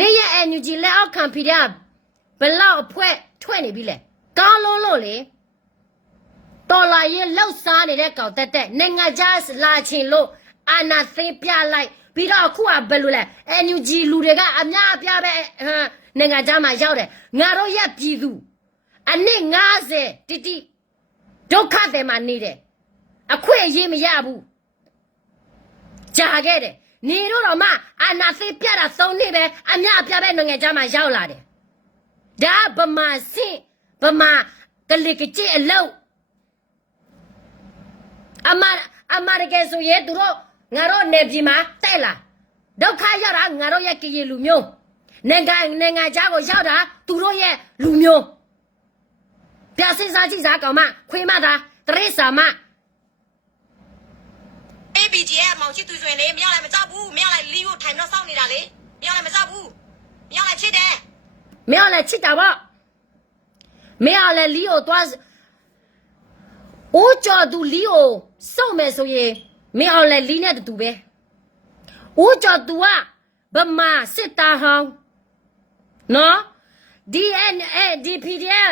နေရ NUG လက်အောက်ခံ PDF ဘလောက်အဖွဲထွက်နေပြီလေကောင်းလို့လေတော်လာရင်လောက်စားနေတဲ့ကောင်တက်နိုင်ငံခြားလာချင်လို့အာနာသိပြလိုက်ပြီးတော့အခုကဘယ်လိုလဲ NUG လူတွေကအများအပြားပဲနိုင်ငံခြားမှာရောက်တယ်ငါတို့ရက်ပြည်သူအနည်း90တိဒုက္ခတွေမှာနေတယ်အခွင့်အရေးမရဘူးကြာခဲ့တယ်နေတော့မှအာနာသိပြတာသုံးနှစ်ပဲအများအပြားပဲနိုင်ငံခြားမှာရောက်လာတယ်ဒါဗမာကလစ်ကကြည့်အလို့အမရကဆိုရဲသူတို့ငါတို့နေပြည်မှာတဲ့လာဒုက္ခရောက်တာငါတို့ရဲ့ကြည်လူမျိုးနိုင်ငံသားကိုရောက်တာသူတို့ရဲ့လူမျိုးပြစစ်စားကြည့်စားကောင်မခွေးမသားတရိစာမ ABGA မောင်ချစ်သူဆိုရင်လေမြောက်လိုက်မကြောက်ဘူးမြောက်လိုက်လီကိုထိုင်တော့စောင့်နေတာလေမြောက်လိုက်မကြောက်ဘူးမြောက်လိုက်ချစ်တယ်မြောက်လိုက်ချစ်တာပေါ့မြောက်လိုက်လီကိုသွားဦးကျော်သူလီကိုစောင့်မယ်ဆိုရင်မင်းအောင်လဲလီနဲ့တူပဲဦးကျော်သူကဗမာစစ်သားဟောင်းနော် DNA PDF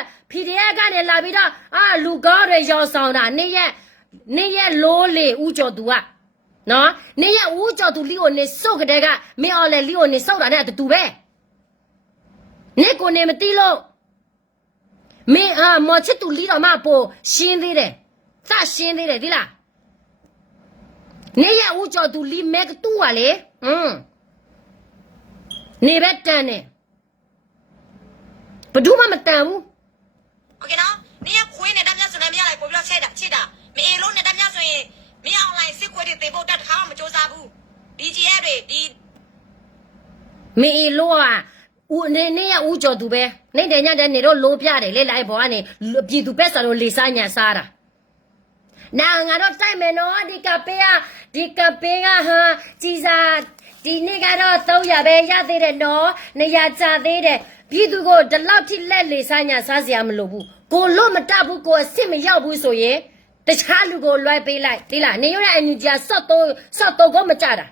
ကနေလာပြီးတော့လူကောင်းတွေရောဆောင်တာနေရက်လိုးလေဦးကျော်သူကနော်နေရက်ဦးကျော်သူလီကိုနေစုတ်ကြတဲ့ကမင်းအောင်လဲလီကိုနေစောက်တာနဲ့တူပဲနေကိုနေမသိလို့မင်းမော်ချစ်သူလီတော့မှပိုရှင်းသေးတယ်သရှင်းသေးတယ်ဒီလားနေရဦးကျော်သူလီမဲကတူကလေနေပဲတန်နေဘဒူးမှမတန်ဘူး โอเคနော်နေရခွေးနဲ့တမ်းပြဆိုနေမြောက်လိုက်ပို့ပြီးတော့ချစ်တာ မအေလုံးနဲ့တမ်းဆိုရင်မင်းအောင်လိုင်းစစ်ခွေးတွေတေဖို့တက်တခါမှမစူးစမ်းဘူး BGF တွေဒီ မေလို့อ่ะဦးနေရဦးကျော်သူပဲနေတဲ့ညတဲ့နေတော့လိုပြတယ်လေလိုက်ဘောကနေပြည်သူပဲဆိုတော့လေစားညာစားတာနာငါတော့တိုက်မယ်နော်ဒီကပေးကဟာကြည်စားဒီနေ့ကတော့300ပဲရသေးတယ်နော်200ကြာသေးတယ်ပြည်သူကိုဒီလောက်ထိလက်လေစားညာစားစရာမလိုဘူးကိုလွတ်မတတ်ဘူးကိုအစ်စ်မရောက်ဘူးဆိုရင်တခြားလူကိုလွှဲပေးလိုက်ဒီလားနေရတဲ့အန်ယူဂျာဆော့တော့ကိုမကြတာ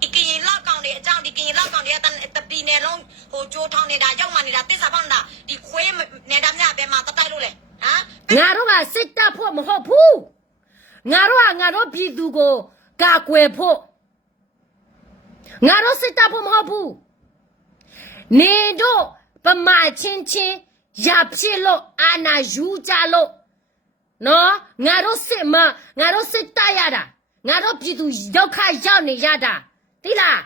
ဒီကရင်လောက်ကောင်တွေအကြောင်းဒီကရင်လောက်ကောင်တွေကတပီနယ်လုံးဟိုကြိုးထောင်းနေတာရောက်မှနေတာတစ္ဆာဖောင်းတာဒီခွေးနေတာမြပဲမှာတတိုက်လို့လေဟမ် ငါတို့ကစစ်တပ်ဖို့မဟုတ်ဘူးငါတို့ပြည်သူကိုကာကွယ်ဖို့ငါတို့စစ်တပ်ဖို့မဟုတ်ဘူးနေတို့ပမာချင်းရဖြစ်လို့အာနာယူကြလို့နော်ငါတို့စစ်တပ်ရတာငါတို့ပြည်သူဒုက္ခရောက်နေရတာသိလား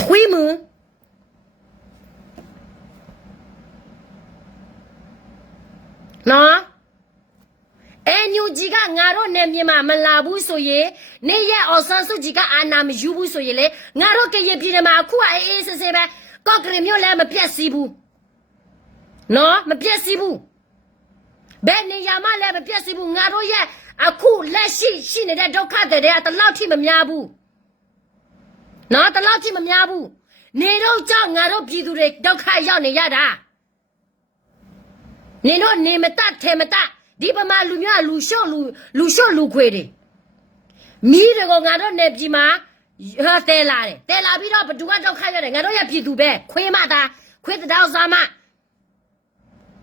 ထွေးမနော်NUG ကငါတို့နယ်မြေမှာမလာဘူးဆိုရင်နေရအောင်ဆန်းစုကြည်ကအာဏာမယူဘူးဆိုရင်လေငါတို့ကရင်ပြည်နယ်မှာအခုအေးဆေးဆေးပဲကော့ကရီမျိုးလည်းမပြတ်စီးဘူးနော်မပြတ်စီးဘူးဘယ်နေရာမှလည်းမပြတ်စီးဘူးငါတို့ရဲ့အခုလက်ရှိနေတဲ့ဒုက္ခတွေကတလောက်ထိမများဘူးနော်တလောက်ထိမများဘူးနေတော့ကြောင့်ငါတို့ပြည်သူတွေဒုက္ခရောက်နေရတာနေတော့နေမတတ်ထဲမတတ်ဒီပမာလူမျိုးလူရှော့လူခွေတွေမီးတွေကိုငါတို့နေပြည်မှာတဲလာပြီးတော့ဘသူကဒုက္ခရတယ်ငါတို့ရပြည်သူပဲခွေးမသားခွေးတောက်စားမ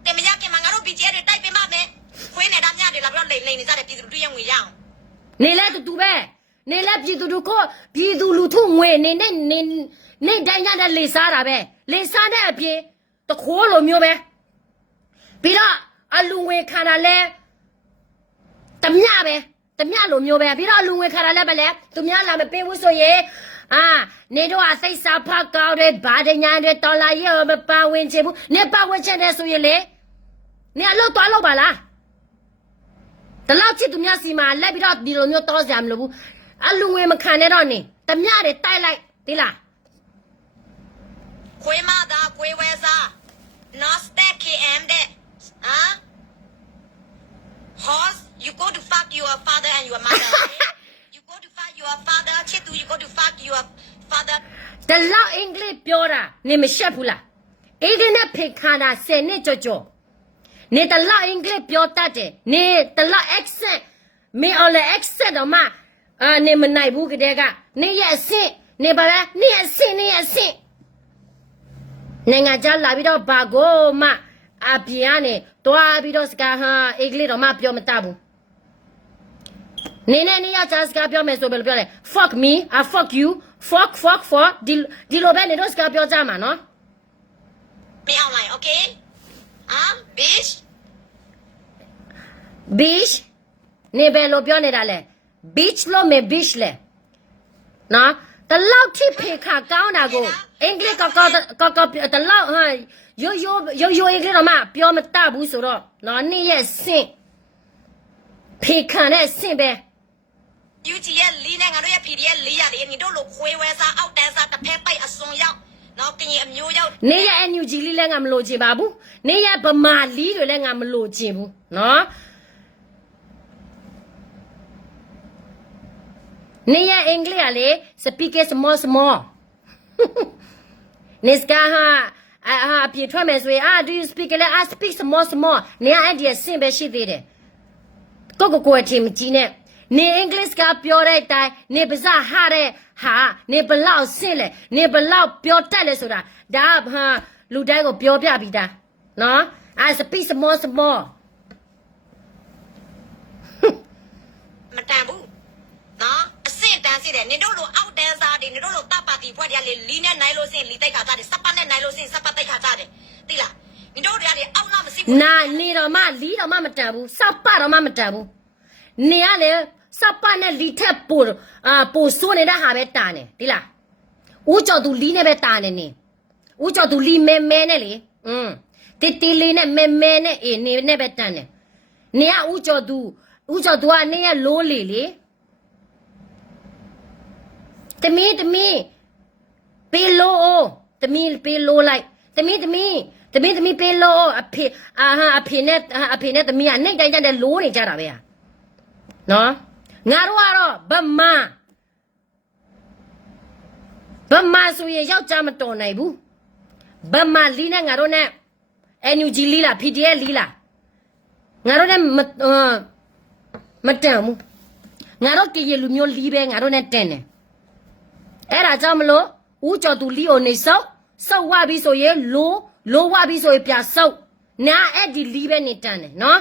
တယ်မရခင်မှာငါတို့ BGF တွေတိုက်ပေးမှမယ်ခွေးနေတာမြတွေလာပြီးတော့လိန်နေကြတယ်ပြည်သူတွေ့ရငွေရအောင်နေလဲတူပဲနေလဲပြည်သူတို့ကိုပြည်သူလူထုငွေနေတိုင်းရတဲ့လေစားတာပဲလေစားတဲ့အပြင်တခိုးလိုမျိုးပဲပြီးတော့အလူငွေခါတာလဲတမျှလိုမျိုးပဲပြီးတော့အလူငွေခါတာလဲပဲလေသူများလာမပေးဘူးဆိုရင်နေတော့အသိစားဖတ်ကောက်တဲ့ဗာဒညာတွေတော်လာရေမပါဝင်ချင်ဘူးနေပါဝင်ချင်တယ်ဆိုရင်လေနေအလုပ်သွားလုပ်ပါလားတလောက်ချစ်သူများစီမှာလက်ပြီးတော့ဒီလိုမျိုးတောစရာမလိုဘူးအလူငွေမခံနဲ့တော့နေတမျှတွေတိုက်လိုက်ဒီလားခွေးမသားခွေးဝဲစား not stack KM တဲ့Horse, you go to fuck your father and your mother. You go to fuck your father. Chitu, you go to fuck your father. The law English ပြောတာနေမရှက်ဘူးလားအင်္ဂလိပ်နဲ့ဖိခါတာ10နှစ်ကြော်နေthe law English ပြောတတ်တယ်နေ the law accent မင်း all accent တော့မှနေမနိုင်ဘူးကတည်းကနေရဲ့အဆင့်နေပါလားနေရဲ့အဆင့်နိုင်ငံခြားလာပြီးတော့ဘာကိုမှအပြင်းနဲ့တွားပြီးတော့စကားဟာအင်္ဂလိပ်တော့မှပြောမတတ်ဘူးနေရချာစကားပြောမယ်ဆိုဘယ်လိုပြောလဲ fuck me I fuck you fuckဒီလိုပဲနေတော့စကားပြောကြမှာနော်မင်းအောင်လိုက် okay bitch နေဘယ်လိုပြောနေတာလဲ bitch လို့မယ် bitch လဲနော်တလောက်ထိဖေခါကောင်းတာကိုအင်္ဂလိပ်ကောတလောက်ဟာရိုအင်္ဂလိပ်တော့မှပြောမတတ်ဘူးဆိုတော့နော်နေ့ရဲ့ဆင့်ဖေခံတဲ့ဆင့်ပဲ UG ရဲ့လီနဲ့ငါတို့ရဲ့ PDF လေးရတယ်ညီတို့လိုခွေးဝဲစားအောက်တန်းစားတစ်ဖက်ပိုက်အစွန်ရောက်နော်ကရင်အမျိုးရောက်နေ့ရဲ့ NUG လေးလည်းငါမလို့ချင်ပါဘူးနေ့ရဲ့ဗမာလီတွေလည်းငါမလို့ချင်ဘူးနော်နေ့ရဲ့အင်္ဂလိပ်ကလေ speak small နေစကားဟာပြေထွက်မယ်ဆိုရင်do you speak လဲ I speak small နေအဲ့ဒီဆင့်ပဲရှိသေးတယ်ကိုအချင်းမကြီးနဲ့နေအင်္ဂလိပ်ကပြောတဲ့အတိုင်းနေပါးစဟာတဲ့ဟာနေဘလောက်ဆင့်လဲနေဘလောက်ပြောတတ်လဲဆိုတာဒါဟာလူတိုင်းကိုပြောပြပြီးသားနော် I speak small မတန်ဘူးနော်အဆင့်တန်းစီတယ်နေတို့လိုအောက်တန်းစားတွေနေတို့လိုတပ်ပါတီဖွဲ့တွေကလေလီနဲ့နိုင်လို့စင်လီတိုက်ခါကြတယ်စပတ်နဲ့နိုင်လို့စင်စပတ်တိုက်ခါကြတယ်သိလားနေတို့တွေကလေအောက်လားမစီဘူးနာနေတော့မှလီတော့မှမတန်ဘူးစပတ်တော့မှမတန်ဘူးနေရလေစပတ်နဲ့လီထက်ပိုဆိုးနေတဲ့ဟာပဲတာနေသိလားဦးကျော်သူလီနဲ့ပဲတာနေဦးကျော်သူလီမဲနဲ့လေ တီလေးနဲ့မဲနဲ့အေးနေနဲ့ပဲတန်းတယ်နေကဥကျော်သူကနေရလိုးလေတမီပေးလို့တမီပေးလို့လိုက်တမီပေးလို့အဖေနဲ့တမီကနိုင်တိုင်းတဲ့လိုးနေကြတာပဲနော်ငါတို့ကတော့ဗမာဆိုရင်ယောက်ျားမတော်နိုင်ဘူးဗမာလီနဲ့ငါတို့နဲ့ NUG လီလား PDL လီလားငါတို့နဲ့မတန်ဘူးငါတို့ကရေလူမျိုးလီပဲငါတို့နဲ့တန်တယ်အဲ့ဒါကြောင့်မလို့ဦးကျော်သူလီကိုနေစောက်ဝပြီးဆိုရင်လိုဝပြီးဆိုရင်ပြစောက်နာအဲ့ဒီလီပဲနေတန်တယ်နော်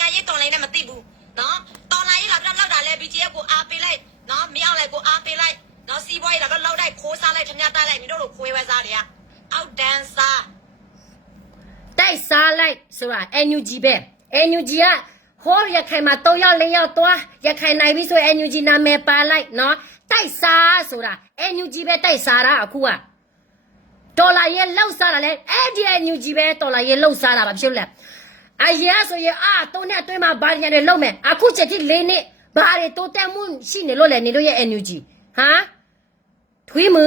အဲ့ဒီတော်လိုင်းနဲ့မသိဘူးနော်တော်လိုင်းကြီးလောက်တာလဲ BGF ကိုအားပေးလိုက်နော်မင်းအောင်လိုက်ကိုအားပေးလိုက်နော်စီးပွားရေးတော့လောက်တိုက်ခိုးစားလိုက်ထမရတိုက်လိုက်နေတို့လိုခွေးဝဲစားတွေကအောက်တန်းစားတိုက်စားလိုက်ဆိုတာ NUG ပဲ NUG ကဟောရခိုင်မှာ3ယောက်4ယောက်သွားရခိုင်နိုင်ပြီဆို NUG နာမည်ပါလိုက်နော်တိုက်စားဆိုတာ NUG ပဲတိုက်စားတာအခုကဒေါ်လာရဲ့လောက်စားတာလဲအဲ့ဒီ NUG ပဲဒေါ်လာရဲ့လောက်စားတာပါဖြစ်လဲအရင်ဆိုရင်3နှစ်အတွင်းမှာဘာတွေနဲ့လောက်မယ်အခုချက်ကြီး4နှစ်ဘာတွေတိုးတက်မှုရှိနေလို့လဲနေလို့ရဲ့ NUG ဟာထွေးမှု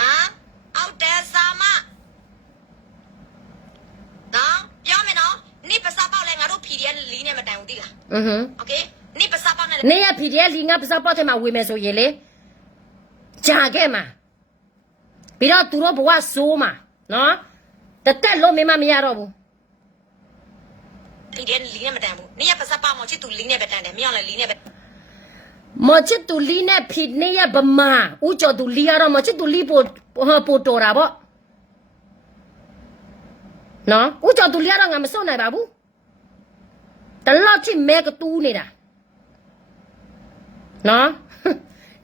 အောက်တဲစာမနော်ပြောမယ်နော်နိပစာပေါက်လဲငါတို့ PDF လီးနဲ့မတိုင်ဘူးသိလားโอเคနိပစာပေါက်နဲ့နေရ PDF လီးငါပစာပေါက်ထဲမှာဝေမယ်ဆိုရင်လေကြာခဲ့မှာပြီးတော့သူတို့ဘဝစိုးမှာနော်တက်လို့မမရတော့ဘူး PDF လီးနဲ့မတိုင်ဘူးနိရပစာပေါက်မချစ်သူလီးနဲ့ပဲတန်တယ်မင်းအောင်လဲလီးနဲ့ပဲမချစ်သူလီနဲ့ဖိနေရဗမာဦးကျော်သူလီကတော့မချစ်သူလီပိုတော်တာပေါ့နော်ဦးကျော်သူလီကတော့ငါမစွန့်နိုင်ပါဘူးတလောက်ထိမဲကတူးနေတာနော်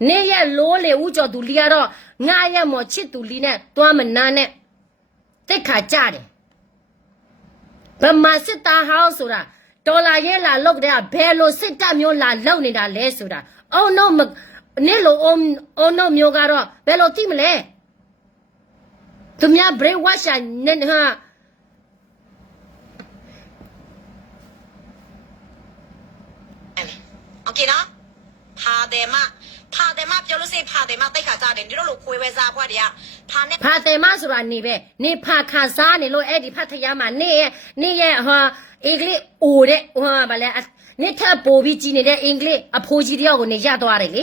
နေရလိုးလေဦးကျော်သူလီကတော့ငါရမချစ်သူလီနဲ့တွားမနာနဲ့တက်ခါကြတယ်ဗမာစစ်သားဟောင်းဆိုတာဒေါ်လာရဲလာလောက်တဲ့ဘယ်လိုစစ်တပ်မျိုးလာလောက်နေတာလဲဆိုတာအော်နော်နေလို့အော်နော်မျိုးကတော့ဘယ်လိုသိမလဲသူများ brain wash နဲ့ဟာโอเคနော်ဖာတယ်မပြောလို့စိတ်ဖာတယ်မတိတ်ခါကြတယ်ဒီလိုလိုခွေးဝဲစားဖွားတွေကဖာတယ်မဆိုတာနေပဲနေဖာခါစားနေလို့အဲ့ဒီဖတ်ထရမှာနေရဲ့ဟာအင်္ဂလိပ်အိုတဲ့ဟာဗလဲနေထပ်ပို့ပြီးကြီးနေတဲ့အင်္ဂလိပ်အဖိုးကြီးတယောက်ကိုနေရသွားတယ်လေ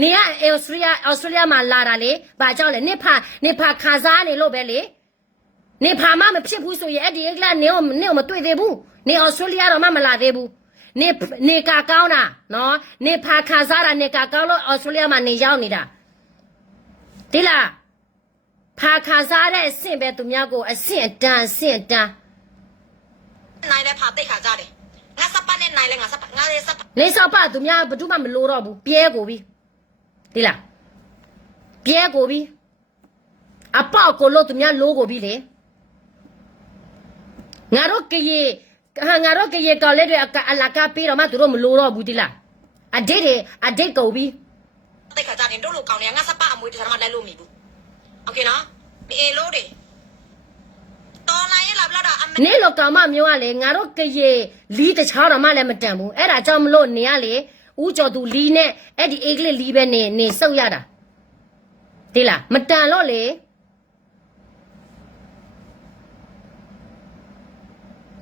နေကအော်စတြေးလျမှာလာတာလေဘာကြောင့်လဲနေဖာခါစားနေလို့ပဲလေနေဖာမမဖြစ်ဘူးဆိုရင်အဲ့ဒီအင်္ဂလိပ်နေမတွေ့သေးဘူးနေအော်စတြေးလျတော့မလာသေးဘူးနေကကောင်းတာနော်နေဖာခါစားတာနေကကောင်းလို့အော်စတြေးလျမှာနေရောက်နေတာဒီလားဖာခါစားတဲ့အဆင့်ပဲသူများကိုအဆင့်တန်းနိုင်လဲဖာတိတ်ခါကြတယ်ငါစပတ်နဲ့နိုင်လဲငါစပတ်နေစပတ်သူများဘယ်သူမှမလို့တော့ဘူးပြဲကိုပြီဒီလားပြဲကိုပြီအပေါက်ကိုလို့သူများလို့ကိုပြီလေငါတို့ကရေတော်လေးတွေအလကားပေးတော့မှသူတို့မလို့တော့ဘူးဒီလားအဒိတ်ကုန်ပြီတိတ်ခါကြတယ်တို့လိုကောင်းတယ်ငါစပတ်အမွေးတစားမှလဲလို့မီဘူးโอเคနော်အေးလို့တယ်တော်လာရဲ့လာဘလာတော့နေလိုကောင်မမျိုးကလေငါတို့ကရေလီးတခြားတော့မှလည်းမတန်ဘူးအဲ့ဒါကြောင့်မလို့နေရလေဦးကျော်သူလီးနဲ့အဲ့ဒီအင်္ဂလိပ်လီးပဲနေစုပ်ရတာဒီလားမတန်လို့လေ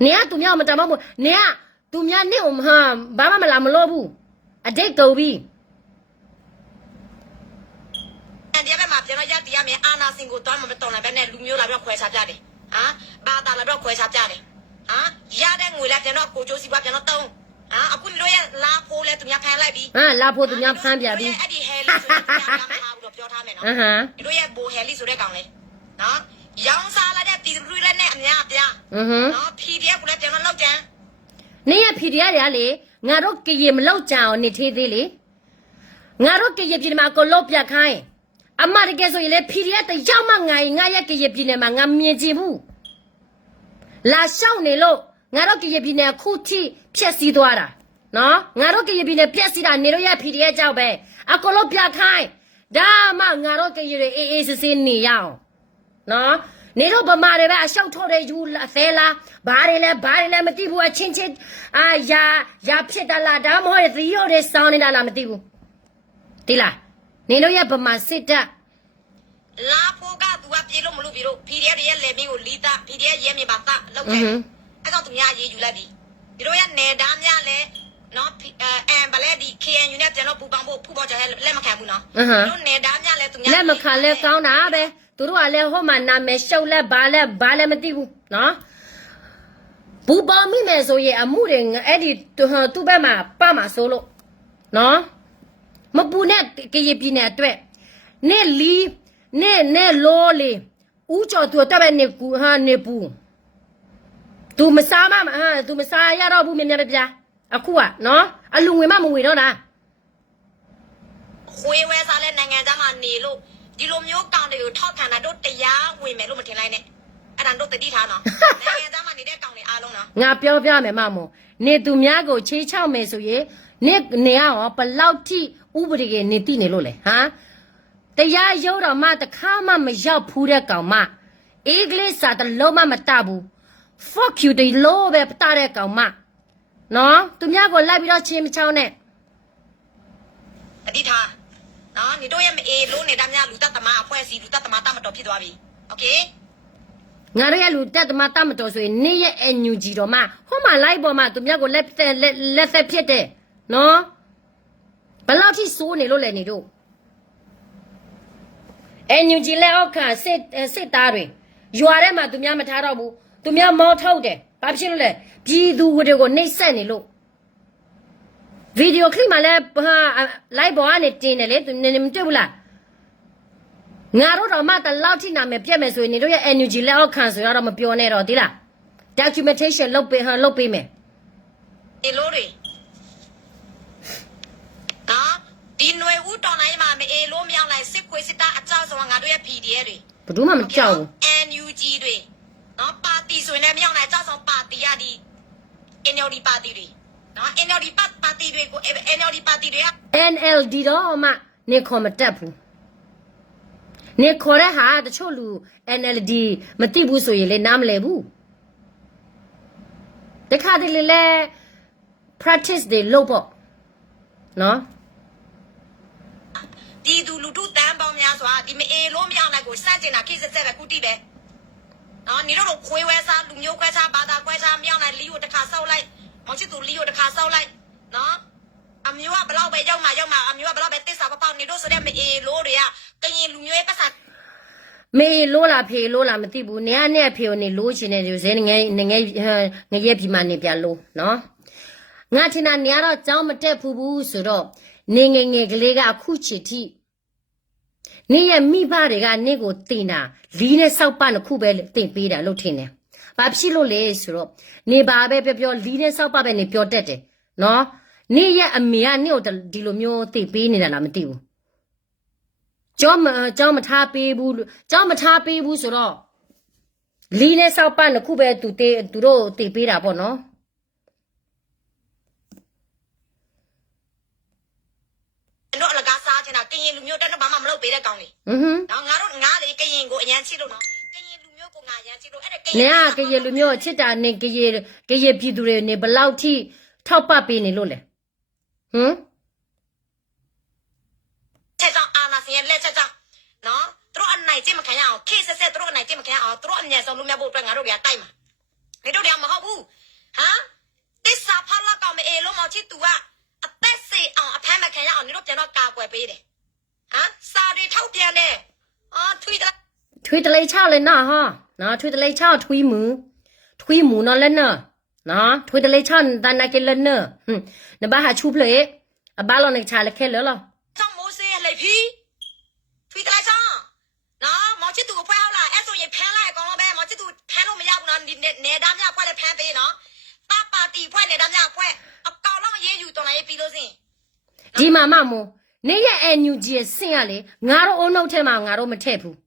နေကသူများမတန်မဘူးနေကသူများနေဟာဘာမှမလာမလို့ဘူးအဒိတ်ကုန်ပြီဒီဘက်မှာပြန်တော့ရတရားမယ်အာနာစင်ကိုတော့မတော်နိုင်ပဲနဲ့လူမျိုးလာပြီးခွဲခြားပြတယ်ဘာသာလာပြီးခွဲခြားပြတယ်ရတဲ့ငွေလည်းပြန်တော့ကိုကျိုးစီပွားပြန်တော့တုံးအခုတို့ရဲ့လာဖိုးလဲသူများဖမ်းလိုက်ပြီလာဖိုးသူများဖမ်းပြပြီအဲ့ဒီဟဲလီဆိုတဲ့ကောင်ကမဟုတ်ဘူးပြောထားမယ်နော်တို့ရဲ့ဘိုဟဲလီဆိုတဲ့ကောင်လေနော်ရောင်းစားလာတဲ့ပြည်သူတွေလည်းနဲ့အများအပြားနော် PDF ကိုလည်းပြန်တော့လောက်ကြံနေရ PDF ရလေငါတို့ကရေမလောက်ကြအောင်နေသေးသေးလေငါတို့ကရေပြည်မှာကိုလောက်ပြခိုင်းအမတကယ်ဆိုရင်လေ PDF တယောက်မှငါရဲ့ကရေပြည်နယ်မှာငါမြင်ကြည့်ဘူးလာရှောက်နေလို့ငါတို့ကရေပြည်နယ်ခုထိဖြက်စီးသွားတာနော်ငါတို့ကရေပြည်နယ်ဖြက်စီးတာနေလို့ရ PDF ကြောက်ပဲအကိုလို့ပြခိုင်းဒါမှငါတို့ကရေတွေအေးအေးဆေးဆေးနေရအောင် နော်နေတော့ဗမာတွေပဲအလျှောက်ထော်တဲ့ယူအသေးလားဘာတွေလဲမသိဘူးအချင်းချင်းရာဖြစ်တာလားဒါမှမဟုတ်သီးရောတွေစောင်းနေတာလားမသိဘူးဒီလားနေလို့ရဗမာစစ်တပ် လာဖို့ကသူကပြေလို့မလို့ပြေလို့ PDF ရဲ့လေမင်းကိုလီတာ PDF ရဲမြေပါတာလောက်တယ်အဲ့တော့သူများရေးယူလိုက်ပြီဒီတို့ရဲ့နေသားများလဲနော်ဗလဲဒီ KNU နဲ့ပြန်တော့ပူပေါင်းဖို့ဖူပေါ်ကြတဲ့လက်မခံဘူးနော်တို့နေသားများလဲသူများလက်မခံလဲကောင်းတာပဲသူတို့ကလည်းဟိုမှာနာမည်ရှုပ်လဲဘာလဲမသိဘူးနော်ဘူပေါင်းမိမယ်ဆိုရင်အမှုတွေအဲ့ဒီသူ့ဘက်မှာပတ်မှာဆိုလို့နော်မပူနဲ့ကရပြင်းနဲ့အတွက်နေလီနေလောလေဦးကျော်သူတက်ပဲနေကူဟာနေပူသူမစားမဟာသူမစားရတော့ဘူးမြင်ပြအခုကနော်အလူငွေမမငွေတော့တာ ခွေးဝဲစားလဲနိုင်ငံသားမှာနေလို့ဒီလိုမျိုးကောင်တွေကိုထောက်ခံတာတို့တရားဝင်မယ်လို့မထင်လိုက်နဲ့အဲ့ဒါတို့တတိထားနော်နိုင်ငံသားမှာနေတဲ့ကောင်တွေအားလုံးနော်ငါပြောပြမယ်မမို့နေသူများကိုချေးချောက်မယ်ဆိုရင်နေရောဘလောက်ထိဥပဒေကနေတိနေလို့လေဟာတရားရုံးတော်မှတခါမှမရောက်ဖူးတဲ့ကောင်မအင်္ဂလိပ်စာတလုံးမတဘူး fuck you ဒီလိုပဲပတာတဲ့ကောင်မနော်သူများကိုလိုက်ပြီးတော့ချင်းမချောင်းနဲ့တတိထားနော်နေတို့ရဲ့မအေးလို့နေတာများလူတတ်သမားအဖွဲ့အစည်းလူတတ်သမားတမတော်ဖြစ်သွားပြီโอเคငါတို့ရဲ့လူတက်သမားတမတော်ဆိုရင်နေရဲ့အန်ယူဂျီတော်မှဟိုမှာလိုက်ပေါ်မှာသူများကိုလက်ဆက်ဖြစ်တယ်နော်ဘယ်လောက်ထိစိုးနေလို့လဲနေတို့အန်ယူဂျီလက်အောက်ခံစစ်သားတွေရွာထဲမှာသူများမထားတော့ဘူးသူများမောင်းထုတ်တယ်ဘာဖြစ်လို့လဲပြည်သူတွေကိုနှိပ်စက်နေလို့ဗီဒီယိုကလစ်မှာလည်းလိုက်ပေါ်ကနေတင်တယ်လေသူနေမတွေ့ဘူးလားငါတို့တော့မှတလောက်ထိနာမယ်ပြက်မယ်ဆိုရင်နေတို့ရဲ့ energy လက်အောက်ခံဆိုရတော့မပြောနဲ့တော့ဒီလား documentation လုပ်ပေးမယ်ဒီလိုတွေနော်ဒီຫນွေဦးတော်နိုင်မှာမအေးလို့မရောက်နိုင်စစ်ခွေစစ်သားအကြောက်ဆုံးငါတို့ရဲ့ PDF တွေဘယ်သူမှမကြောက်ဘူး NUG တွေနော်ပါတီဆိုရင်လည်းမရောက်နိုင်အကြောက်ဆုံးပါတီရဒီ NLD ပါတီတွေနော် NLD ပါတီတွေကို NLD ပါတီတွေက NLD တော့မှနေခေါ်မတက်ဘူးနေခေါ်တဲ့ဟာတချို့လူ NLD မသိဘူးဆိုရင်လေနားမလည်ဘူးတခါတလေလဲ practice တွေလုပ်ပေါ့နော်ဒီသူလူထုတန်းပေါင်းများစွာဒီမအေးလို့မရောက်နိုင်ကိုစန့်ကျင်တာခိစက်ဆက်ပဲကုတိပဲနော်နေတော့ခွေးဝဲစားလူမျိုးခွဲစားဘာသာခွဲစားမရောက်နိုင်လီယိုတစ်ခါဆောက်လိုက်မောင်ချစ်သူလီယိုတစ်ခါဆောက်လိုက်နော်အမျိုးကဘလောက်ပဲရောက်မှာအမျိုးကဘလောက်ပဲတစ္ဆာပေါက်နေတော့ဆိုတဲ့မအေးလို့တွေကကရင်လူမျိုးရဲ့ပတ်စံမေလို့လားဖေလို့လားမသိဘူးနေရနဲ့ဖေကိုနေလို့ချင်တယ်ဇဲငယ်ရဲ့ပြီမှနေပြလို့နော်ငါထင်တာနေရတော့ကြောင်းမတက်ဘူးဆိုတော့နေငယ်ကလေးကအခုချီထိနေရဲ့မိဘတွေကနေကိုတင်တာလီးနဲ့စောက်ပနှစ်ခုပဲတင်ပေးတာလို့ထင်တယ်ဘာဖြစ်လို့လဲဆိုတော့နေပါပဲပြောလီးနဲ့စောက်ပပဲနေပြောတတ်တယ်နော်နေရဲ့အမေကနေကိုဒီလိုမျိုးတင်ပေးနေတာလားမသိဘူးကျောင်းမထားပေးဘူးကျောင်းမထားပေးဘူးဆိုတော့လီးနဲ့စောက်ပနှစ်ခုပဲသူတို့တင်ပေးတာပေါ့နော်တို့အလကားစားချင်တာကရင်လူမျိုးတက်တော့ဘာမှမလုပ်ပေးတဲ့ကောင်လေနော်ငါလေကရင်ကိုအရန်ချစ်လို့နော်ကရင်လူမျိုးကိုငါအရန်ချစ်လို့အဲ့ဒါကရင်လူမျိုးချစ်တာနေကရင်ပြည်သူတွေနေဘလောက်ထိထောက်ပပေးနေလို့လဲချက်ကြောင့်အာနာစင်ရဲ့လက်ချက်ကြောင့်နော်တို့အနိုင်ကျင့်မခံရအောင်ခေဆက်တို့အနိုင်ကျင့်မခံရအောင်တို့အမြန်ဆုံးလူမျိုးဖို့အတွက်ငါတို့တွေကတိုက်မှာနေတို့တွေကမဟုတ်ဘူးဟမ်တစ္ဆာဖလာကောင်မအေလို့မောင်ချစ်သူကအသက်စေအောင်အဖမ်းမခံရအောင်နေတို့ပြန်တော့ကာကွယ်ပေးတယ်ဟမ်စာတွေထောက်ပြန်တယ်ထွေးတလေးချလေနာဟာနော်ထွေးတလေးချထွေးမူနော်လဲနော်ထွေးတလေးချတန်နာကဲလဲနဘာဟာချူပလေအဘာလောနေချလေခဲလောကြောင့်မိုးစေးလေဖီထွေးတလေးချနော်မောင်ချစ်သူကိုဖွဲဟောက်လာအဲ့ဆိုရင်ဖမ်းလိုက်အကောင်လုံးပဲမောင်ချစ်သူဖမ်းလို့မရဘူးနော်နေသားများဖွဲလဲဖမ်းပေးနော်ပါတီဖွဲနေသားများဖွဲအကောင်လုံးရေးယူတော်လိုက်ပြီးလို့စင်ဒီမှာမမို့နေရဲ့ NUG ရဲ့ဆင့်ရလေငါတို့အုံနှုတ်ထဲမှာငါတို့မထည့်ဘူး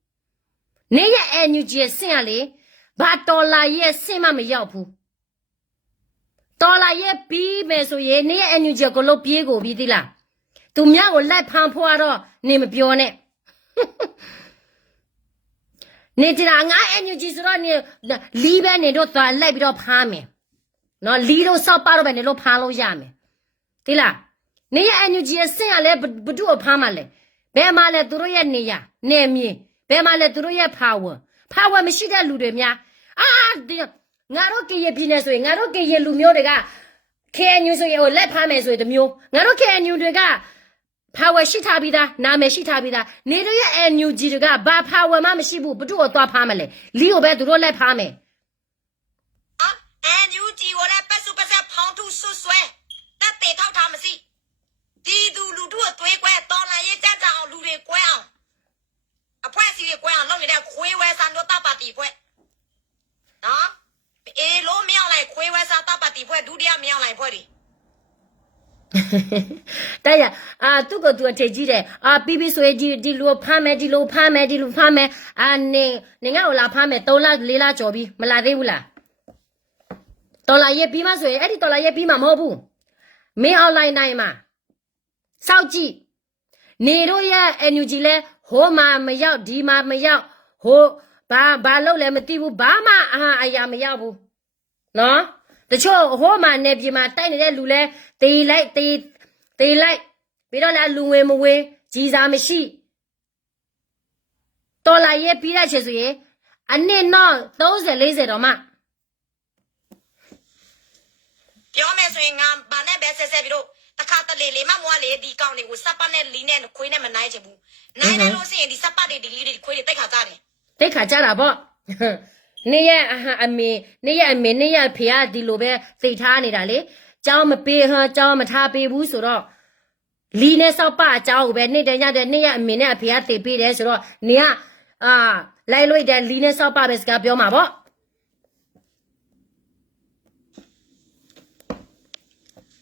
နေရဲ့ NUG ရဲ့ဆင့်ရလေဘာတော်လာရဲ့ဆင့်မမရောက်ဘူးတော်လာရဲ့ပြီးမယ်ဆိုရင်နေရဲ့ NUG ကိုလို့ပြေးကိုပြီးသီးလားသူများကိုလက်ဖန်ဖွာတော့နေမပြောနဲ့ နေတရာငါ NUG ဆိုတော့နေလီးပဲနေတော့သွားလိုက်ပြီးတော့ဖားမယ်နော်လီးတော့စောက်ပါတော့ပဲနေလို့ဖားလို့ရမယ်တိလားနေရ NUG ရဲ့စင်ရလဲဘဒုအဖားမလဲဘယ်မှာလဲသူတို့ရဲ့နေရနေမြင်ဘယ်မှာလဲသူတို့ရဲ့ power မရှိတဲ့လူတွေများငါတို့ကရပြည်နေဆိုရင်ငါတို့ကရလူမျိုးတွေက KNU ဆိုရင်လက်ဖားမယ်ဆိုရင်တမျိုးငါတို့ KNU တွေက power ရှိထားပြီးသားနာမည်ရှိထားပြီးသားနေတို့ရဲ့ NUG တွေကဘာ power မှမရှိဘူးဘသူ့ကိုသွားဖားမလဲလီကိုပဲသူတို့လက်ဖားမယ် NUG ကိုလည်းပတ်စုပတ်ဆက်ဖောင်းထုဆွဆွဲတက်တေထောက်ထားမရှိဒီသူလူတို့အသွေးကွဲတော်လာရေးကြကြအောင်လူတွေကွဲအောင်အဖွဲ့အစည်းတွေကွဲအောင်လုပ်နေတဲ့ခွေးဝဲစာတို့တပ်ပါတီဖွဲ့နော်အေးလို့မြောက်လိုက်ခွေးဝဲစာတပ်ပါတီဖွဲ့ဒုတိယမြောက်လိုက်ဖွဲ့ဒီတဲ့ရသူ့ကိုသူအထည်ကြီးတယ်ပြီးပြီးဆိုရင်ဒီလိုဖမ်းမယ်ဒီလိုဖမ်းမယ်နေငါ့ကိုလာဖမ်းမယ်3လ4လကျော်ပြီးမလာသေးဘူးလားတော်လာရေးပြီးမှဆိုရင်အဲ့ဒီတော်လာရေးပြီးမှမဟုတ်ဘူးမင်း online နိုင်မှာစောက်ကြည့်နေတို့ရဲ့ NUG လဲဟိုမှာမရောက်ဒီမှာမရောက်ဟိုဘာလုပ်လဲမသိဘူးဘာမှအရာမရောက်ဘူးနော်တချို့ဟိုမှာနေပြည်မှာတိုက်နေတဲ့လူလဲတေးလိုက်ပြီးတော့လည်းလူဝင်မဝင်ကြီးစားမရှိတော်လာရေးပြီးတဲ့ချက်ဆိုရင်အနည်းတော့30 40တော့မှပြောမယ်ဆိုရင်ငါဘာနဲ့ပဲဆက်ပြီးတော့တခါတလေလေးမမွားလေဒီကောင်းတွေကိုစပ်ပတ်နဲ့လီနဲ့ခွေးနဲ့မနိုင်ချင်ဘူးနိုင်တယ်လို့ဆိုရင်ဒီစပ်ပတ်တွေဒီလီတွေခွေးတွေတိတ်ခါကြတယ်တိတ်ခါကြတာပေါ့နေရအမေနေရဖေကဒီလိုပဲသိထားနေတာလေเจ้าမပေးเจ้าမထားပေးဘူးဆိုတော့လီနဲ့စောက်ပအเจ้าကိုပဲနေတဲ့နေရအမေနဲ့အဖေကသိပေးတယ်ဆိုတော့နေကလိုက်လို့တဲ့လီနဲ့စောက်ပပဲစကားပြောမှာပေါ့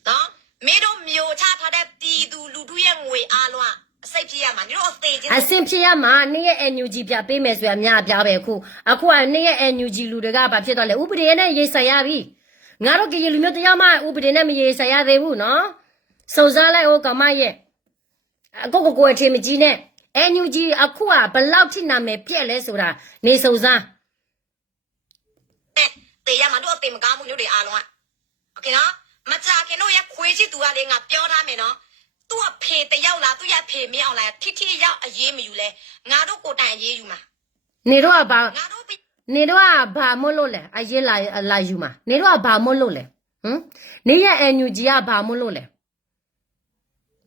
နော်မင်းတို့မျိုးချထားတဲ့ပြည်သူလူထုရဲ့ငွေအားလုံးအစိတ်ဖြစ်ရမှာတို့အသေးချင်းအစင်ဖြစ်ရမှာနေရဲ့ NUG ပြပေးမယ်ဆိုရအများပြပဲအခုကနေရဲ့ NUG လူတွေကဘာဖြစ်သွားလဲဥပဒေနဲ့ရေးဆိုင်ရပြီငါတို့ကရေလူမျိုးတရားမှဥပဒေနဲ့မရေးဆိုင်ရသေးဘူးနော်စုံစားလိုက်ဟိုကမရဲ့ကိုအထင်မကြီးနဲ့ NUG အခုကဘလောက်ထိနာမယ်ပြက်လဲဆိုတာနေစုံစားတေးရမှာတို့အသေးမကားမှုမျိုးတွေအားလုံးโอเคနော်မကြခင်တို့ရဲ့ခွေးကြီးသူကလေးငါပြောထားမယ်နော်သူ့အဖေတယောက်လားသူ့ရဲ့ဖေမင်းအောင်လားထိရောက်အေးမယူလဲငါတို့ကိုတိုင်အေးယူမှာနေတော့ဘာမလို့လဲအရေးလာယူမှာနေတော့ဘာမလို့လဲနေရဲ့ NUG ကဘာမလို့လဲ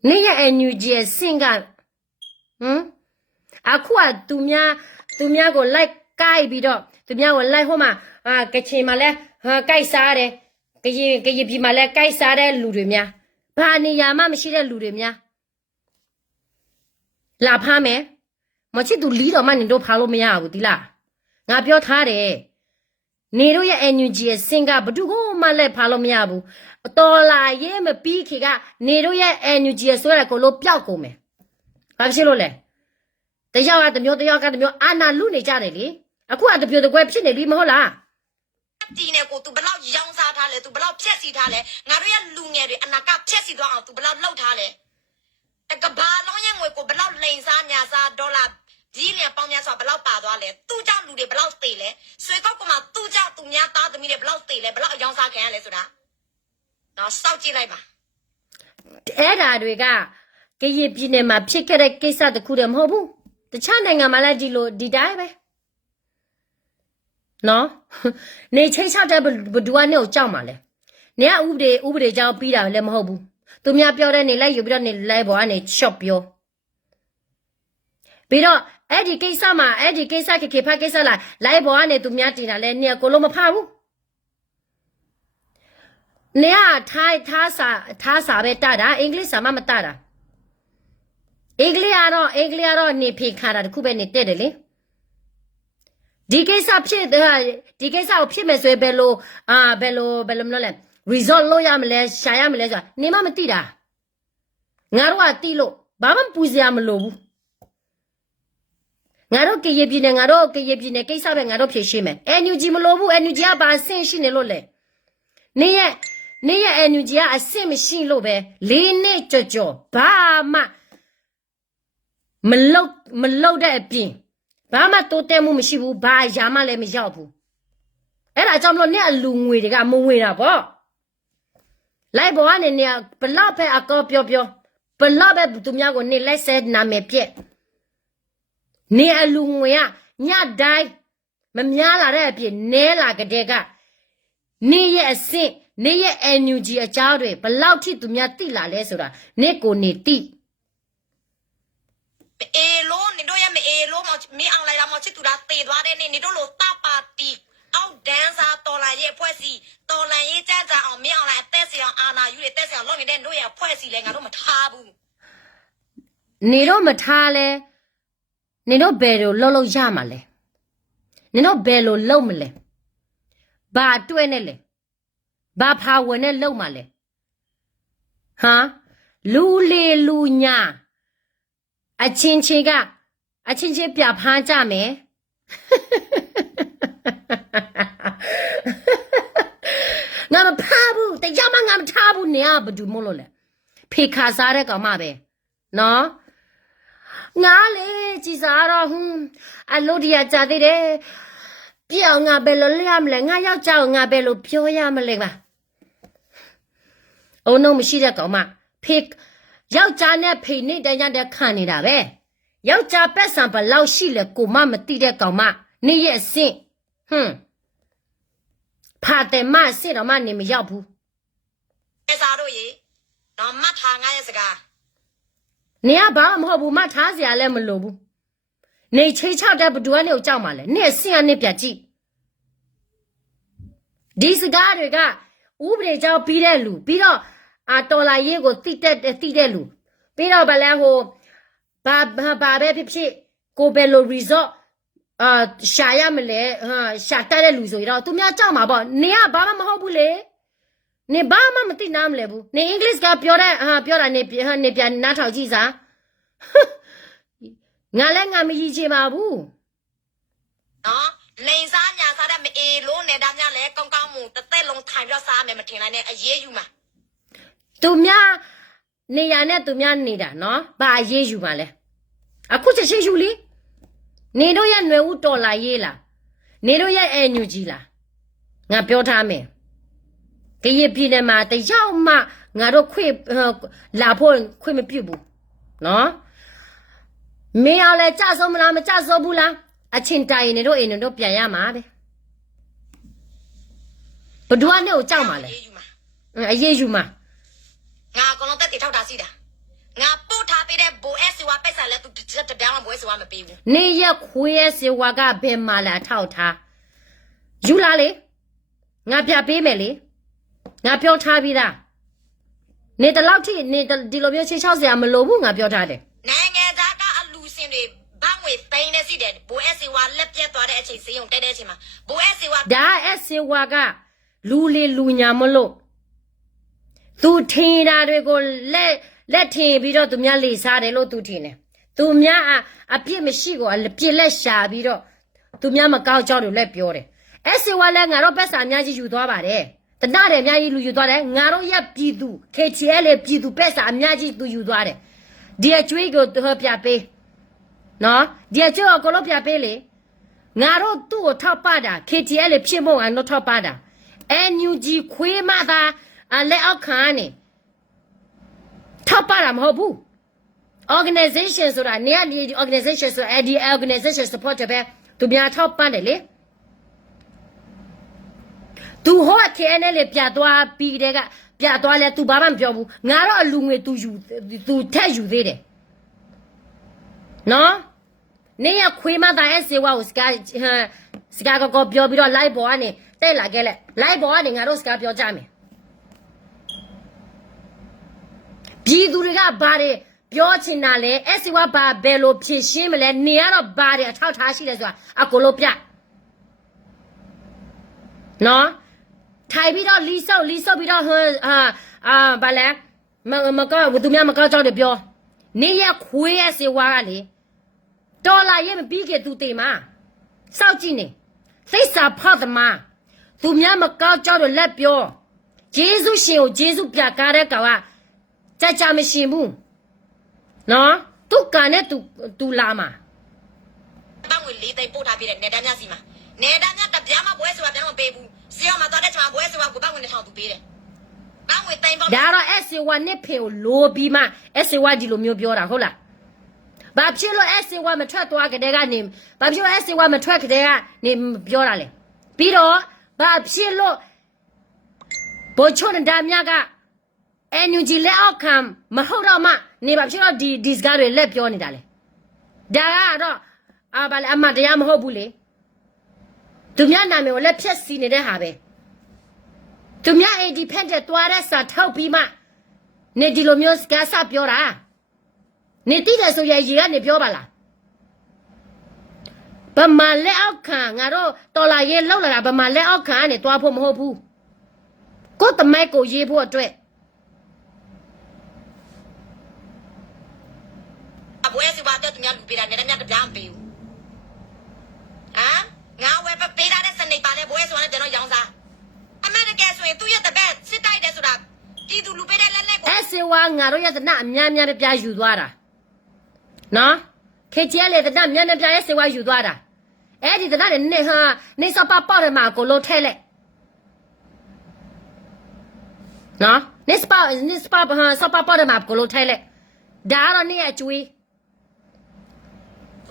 နေရဲ့ NUG ရဲ့စင်ကအခုကသူများကိုလိုက်ကိုက်ပြီးတော့သူများကိုလိုက်ဟိုမှာကချင်မှာလဲကိုက်စားတယ်ကရင်ပြည်မှာလဲကိုက်စားတဲ့လူတွေများဘာနေရာမှမရှိတဲ့လူတွေများလာဖမ်းမယ်မချစ်သူလီးတော်မှနေတော့ဖားလို့မရဘူးဒီလားငါပြောထားတယ်နေတို့ရဲ့ NUG ရဲ့စင်ကဘဒုကိုမှလည်းဖားလို့မရဘူးတော်လာရေးမပြီးခေကနေတို့ရဲ့ NUG ရဲ့ဆိုရကိုလို့ပျောက်ကုန်မယ်ဘာဖြစ်လို့လဲတယောက်ကတမျိုးအာနာလူနေကြတယ်လေအခုကတပြိုတကွဲဖြစ်နေပြီမဟုတ်လားဒီနဲ့ကို तू ဘလောက်ရောင်းစားထားလဲ तू ဘလောက်ဖြက်စီထားလဲငါတို့ရဲ့လူငယ်တွေအနာကဖြက်စီသွားအောင် तू ဘလောက်လှုပ်ထားလဲတကဘာလုံးရဲ့ငွေကိုဘလောက်လိန်စားညာစားဒေါ်လာကြီးလျံပေါင်းများစွာဘလောက်ပါသွားလဲသူ့ကြောင့်လူတွေဘလောက်သေးလဲဆွေကောက်ကမှသူ့ကြောင့်သူများသားသမီးတွေဘလောက်သေးလဲဘလောက်အယောင်စားခံရလဲဆိုတာနော်စောက်ကြည့်လိုက်ပါအဲ့ဓာတွေကကရင်ပြည်နယ်မှာဖြစ်ခဲ့တဲ့ကိစ္စတခုတည်းမဟုတ်ဘူးတခြားနိုင်ငံမှာလည်းဒီလိုဒီတိုင်းပဲနော်နေချင်းချတဲ့ဘဒူကနေကိုကြောက်မှာလဲနေကဥပဒေကြောင့်ပြီးတာလည်းမဟုတ်ဘူးသူများပြောတဲ့နေလိုက်ယူပြီးတော့နေလိုက်ပေါ်ကနေချော့ပြောပြီးတော့အဲ့ဒီကိစ္စခေဖတ်ကိစ္စလာလိုက်ပေါ်ကနေသူများတင်တာလဲနေကိုလုံးမဖဘူးနေကထားစာပဲတတာအင်္ဂလိပ်စာမှမတတာအင်္ဂလိပ်ကတော့နေဖေခါတာတခုပဲနေတက်တယ်လေဒီကိစ္စကိုဖြစ်မယ်ဆိုရင်ဘယ်လိုမလို့လဲ result လို့ရမလဲရှာရမလဲဆိုတာနေမသိတာငါတို့ကသိလို့ဘာမှပူစရာမလိုဘူးငါတို့ကရပြည်နယ်ကိစ္စပဲငါတို့ဖြေရှင်းမယ် NUG မလိုဘူး NUG ကဘာအဆင့်ရှိနေလို့လဲနေရဲ့ NUG ကအဆင့်မရှိလို့ပဲ4နှစ်ကြော်ဘာမှမလုတ်တဲ့အပြင် ဘာမှတိုးတက်မှုမရှိဘူးဘာရာမှလည်းမရောက်ဘူးအဲ့ဒါကြောင့်မလို့နဲ့အလူငွေတွေကမဝင်တာပေါ့လိုက်ပေါ်ကနေနေဘလောက်ပဲအကောပြောဘလောက်ပဲသူများကိုနေလိုက်ဆဲနာမည်ပြက်နေအလူငွေကညတိုင်းမများလာတဲ့အဖြစ်နဲလာကြတဲ့ကနေရဲ့အဆင့်နေရဲ့ NUG အကြောင်းတွေဘလောက်ထိသူများတိလာလဲဆိုတာနေကိုနေတိအေလိုနေတို့ရဲ့အေလိုမင်းအောင်လိုက်တာမချစ်သူတာတေသွားတဲ့နေတို့လိုတပါတီအောက်ဒန်စာတော်လာရဲ့ဖွဲ့စီတော်လန်ရေးကြကြအောင်မင်းအောင်လိုက်အသက်စီအောင်အာနာယူရဲ့တက်စီအောင်လုပ်နေတဲ့တို့ရဲ့ဖွဲ့စီလဲငါတို့မထားဘူးနေတော့မထားလဲနေတော့ဘယ်လိုလှုပ်ရမှာလဲနေတော့ဘယ်လိုလှုပ်မလဲဘာတွေ့နဲ့လဲဘာဖာဝင်နဲ့လှုပ်မှာလဲဟာလူလေလူညာအချင်းချင်းပြဖားကြမယ်ငါမဖားဘူးတရားမငါမထားဘူးနေကဘာတူမို့လို့လဲဖေခါစားတဲ့ကောင်မပဲနော်ငါလေကြည်စားတော့အလို့ဒီရကြသေးတယ်ပြောင်းငါဘယ်လိုလျှမလဲငါယောက်ျားငါဘယ်လိုပြောရမလဲပါအုံလုံးမရှိတဲ့ကောင်မဖေယောက်ျားနဲ့ဖေနေတန်းတဲ့ခံနေတာပဲယောက်ျားပက်ဆံဘလောက်ရှိလဲကိုမမသိတဲ့ကောင်မနေရဲ့အဆင့်ဖာတယ်မအဆင့်တော့မနေမရောက်ဘူးအဲစားတို့ရေတော့မှတ်ထားငါရဲ့စကားနေကဘာမှမဟုတ်ဘူးမထားစရာလည်းမလိုဘူးနေချေချောက်တဲ့ဘဒူကနေကိုကြောက်မှလဲနေအဆင့်ကနေပြကြည့်ဒီစကားတွေကဥပဒေကြောင့်ပြီးတဲ့လူပြီးတော့တော်လာရေးကိုတိတဲ့လူပြီးတော့ဗလန်ဟိုဘာပဲဖြစ်ကိုဘယ်လို resort ရှာရမလဲရှာတက်တဲ့လူဆိုရင်တော့သူများကြောက်မှာပေါ့နေကဘာမှမဟုတ်ဘူးလေနေဘာမှမသိနားမလဲဘူးနေအင်္ဂလိပ်ကပြောတာနေပြန်နားထောင်ကြည့်စားငါလည်းငါမရည်ချင်ပါဘူးနော်လိန်စားညာစားတဲ့မအေလို့နေတာများလဲကောင်းမှုတစ်သက်လုံးထိုင်ပြီးစားမယ်မထင်လိုက်နဲ့အရေးယူမှာသူများနေရနဲ့သူများနေတာနော်ဘာအရေးယူပါလဲအခုချက်ချင်းယူလीနေတို့ရဲ့ຫນွေဦးတော်လာရေးလားနေတို့ရဲ့NUGလားငါပြောထားမယ်ကရင်ပြည်နယ်မှာတယောက်မှငါတို့ခွေလာဖို့ခွေမပြုတ်ဘူးနော်မင်းအောင်လဲကြဆုံးမလားမကြဆုံးဘူးလားအချင်းတိုင်နေတို့အိမ်တို့ပြန်ရမှာပဲဘဒူကနေကိုကြောက်မှာလဲအရေးယူမှာငါအကုန်လုံးတက်တည်ထောက်တာစီတာငါပို့ထားပေးတဲ့ဘိုးအက်စီဝါပိတ်ဆိုင်လဲသူတပြောင်းဘိုးအက်စီဝါမပေးဘူးနေရခွေးရဲ့စီဝါကဘယ်မှာလာထောက်ထားယူလာလေငါပြပေးမယ်လေငါပြောထားပြီးသားနေတလောက်ထိနေဒီလိုမျိုးချင်းချောက်စရာမလိုဘူးငါပြောထားတယ်နိုင်ငံသားကအလူစင်တွေဘာငွေသိန်းနဲ့စီတယ်ဘိုးအက်စီဝါလက်ပြတ်သွားတဲ့အချိန်စေးုံတက်တဲ့အချိန်မှာဘိုးအက်စီဝါဒါအက်စီဝါကလူလေလူညာမလို့သူထင်တာတွေကိုလက်ထင်ပြီးတော့သူများလေစားတယ်လို့သူထင်တယ်သူများအပြစ်မရှိကိုအပြစ်လက်ရှာပြီးတော့သူများမကောက်ကြောက်တယ်လက်ပြောတယ်အက်စီဝါလည်းငါတို့ပတ်စာအများကြီးယူသွားပါတယ်တနတယ်အများကြီးလူယူသွားတယ်ငါတို့ရပြည်သူ KTL ပြည်သူပတ်စာအများကြီးသူယူသွားတယ်ဒီအကျွေးကိုသူပြပေးနော်ဒီအကျွေးကိုကိုလို့ပြပေးလေငါတို့သူ့ကိုထောက်ပတာ KTL ဖြစ်ဖို့အတော့ထောက်ပတာ NUG ခွေးမသာလက်အောက်ခံနေထောက်ပတာမဟုတ်ဘူး organization ဆိုတာနေရာဒီ organization ဆိုအဲ့ဒီ organization support ပဲသူများထောက်ပတယ်လေသူဟော KNL ပြသွားပြီးတဲ့ကပြသွားလဲသူဘာမှမပြောဘူးငါတော့အလူငွေသူထက်ယူသေးတယ်နော်နေရခွေးမသားအစေဝါကိုစကားကောပြောပြီးတော့ live ပေါ်ကနေတက်လာခဲ့လဲ live ပေါ်ကနေငါတို့စကားပြောကြမယ်ပြည်သူတွေကဘာတွေပြောချင်တာလဲအစေဝါဘာဘယ်လိုဖြည့်ရှင်းမလဲနေရတော့ဘာတွေအထောက်ထားရှိလဲဆိုတာအကိုလို့ပြနော်ထိုင်ပြီးတော့လီဆော့ပြီးတော့ဘာလဲမကောသူများမကောကြောက်တယ်ပြောနေရခွေးရစေဝါကလေတော်လာရဲ့မပြီးခဲ့သူတေမှာစောက်ကြည့်နေသိစာဖောက်သမားသူများမကောက်ကြောက်တော့လက်ပြောဂျေစုရှင်ကိုဂျေစုပြကားတဲ့ကောင်ကကြမရှင်ဘူးနော်သူကနဲ့သူလာမှာဘာငွေ ငွေ4သိန်းပို့ထားပြီးတဲ့နေတန်းများစီမှာနေတန်းများတပြားမှဘွဲဆိုတာပြန်မပေးဘူးစီအောင်မှာသွားတဲ့ချိန်မှာဘွဲဆိုတာကိုပတ်ငွေ1000သူပေးတယ်ပတ်ငွေသိန်းပေါ့ဒါတော့ SA1 နဲ့ဖေကိုလိုပြီးမှ SA1 ဒီလိုမျိုးပြောတာဟုတ်လားဘာဖြစ်လို့ SA1 မထွက်သွားကြတဲ့ကနေဘာဖြစ်လို့ SA1 မထွက်ကြတဲ့ကနေပြောတာလဲပြီးတော့ဘာဖြစ်လို့ဘိုးချုံဒါမြက NUG လက်အောက်ခံမဟုတ်တော့မှနေဘာဖြစ်လို့ဒီစကားတွေလက်ပြောနေတာလဲဒါကတော့ဘာလဲအမတရားမဟုတ်ဘူးလေသူများနာမည်ကိုလက်ဖြတ်စီနေတဲ့ဟာပဲသူများ independent သွားတဲ့စာထောက်ပြီးမှနေဒီလိုမျိုးစကားစပြောတာနေတိတယ်ဆိုရင်ရေကနေပြောပါလားဗမာလက်အောက်ခံငါတို့တော်လာရေးလောက်လာတာဗမာလက်အောက်ခံကနေတွားဖို့မဟုတ်ဘူးကိုတမိုက်ကိုရေးဖို့အတွက်ဘွဲဆိုတာတော့သူများလူပေးတာနေတန်းများတပြားမပေးဘူးငါဝယ်ပေးထားတဲ့စနေပါလေဘွဲဆိုတာကျွန်တော်ရောင်းစားအမေတကယ်ဆိုရင်သူ့ရဲ့တပည့်စစ်တိုက်တယ်ဆိုတာတီးသူလူပေးတဲ့လက်ကိုSCW ငါတို့ရဲ့တနအများများပြယူသွားတာနော်ခေချဲလေတနအများများပြ SCW ယူသွားတာအဲ့ဒီတနနဲ့နေစပါပေါ့တယ်မှာကိုလို့ထဲလက်နော်နေစပါစပါပေါ့တယ်မှာကိုလို့ထဲလက်ဒါတော့နေအကျွေး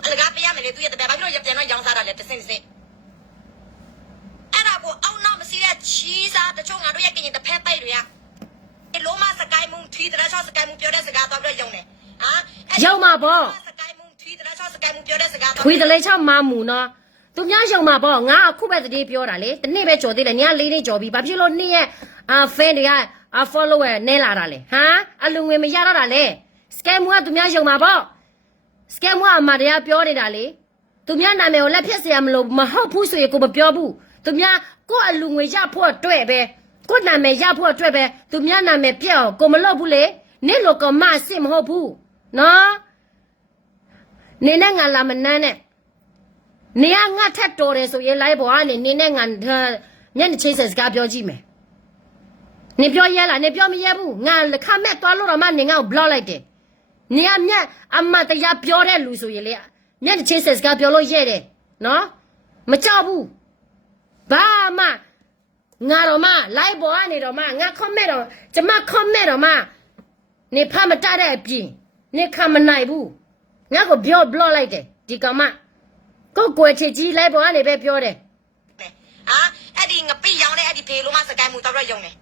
အလကားပေးရမယ်လေသူရဲ့တပည့်ဘာဖြစ်လို့ပြန်တော့ရောင်းစားတာလဲတစင်အဲ့ဒါကိုအောက်နောက်မစီးတဲ့ချီးစားတချို့ငါတို့ရဲ့ကရင်တစ်ဖက်ပိတ်တွေကလုံးမစကိုင်းမုံထီးတရချောစကိုင်းမုံပြောတဲ့စကားတော့ပြီးရုံတယ်ရုံမှာပေါ့စကိုင်းမုံထီးတရချောစကိုင်းမုံပြောတဲ့စကားခွေးတလေးချောက်မမူနော်သူများရုံမှာပေါ့ငါအခုပဲတည်းပြောတာလေတနေ့ပဲကြော်သေးတယ်ည4နေ့ကြော်ပြီးဘာဖြစ်လို့နေ့ရဲ့fan တွေကfollower နဲလာတာလဲအလူငွေမရတော့တာလဲ scam ကသူများရုံမှာပေါ့ scam ကအမတရားပြောနေတာလေသူများနာမည်ကိုလက်ဖြတ်เสียမလို့မဟုတ်ဘူးဆိုရင်ကိုမပြောဘူးသူများကိုအလူငွေရဖို့အတွက်ပဲကိုနာမည်ရဖို့အတွက်ပဲသူများနာမည်ပြက်အောင်ကိုမလုပ်ဘူးလေနင့်လိုကမအစ်မဟုတ်ဘူးနော်နေနဲ့ငါလာမနန်းနဲ့နေကငါထက်တော်တယ်ဆိုရင် live ပေါ်ကနေနေနဲ့ငါညနေချိတ်ဆက်စကားပြောကြည့်မယ်နေပြောရဲလားနေပြောမရဲဘူးငါခမဲ့သွားလို့တော့မှနေငါ့ကို block လိုက်တယ်နေကမြတ်အမတရားပြောတဲ့လူဆိုရင်လေညနေချိတ်ဆက်စကားပြောလို့ရဲတယ်နော်မကြောက်ဘူးဘာမှငါတော့မှ live ပေါ်ကနေတော့မှငါ comment တော့ကျမ comment တော့မှနေဖမတတဲ့အပြင်နေခမနိုင်ဘူးငါကိုပြော block လိုက်တယ်ဒီကောင်မကိုကွယ်ချစ်ကြီး live ပေါ်ကနေပဲပြောတယ်အဲ့ဒီငပိရောင်းတဲ့အဲ့ဒီဖေလုံးမစကိုင်းမှုတော့ရုံတယ်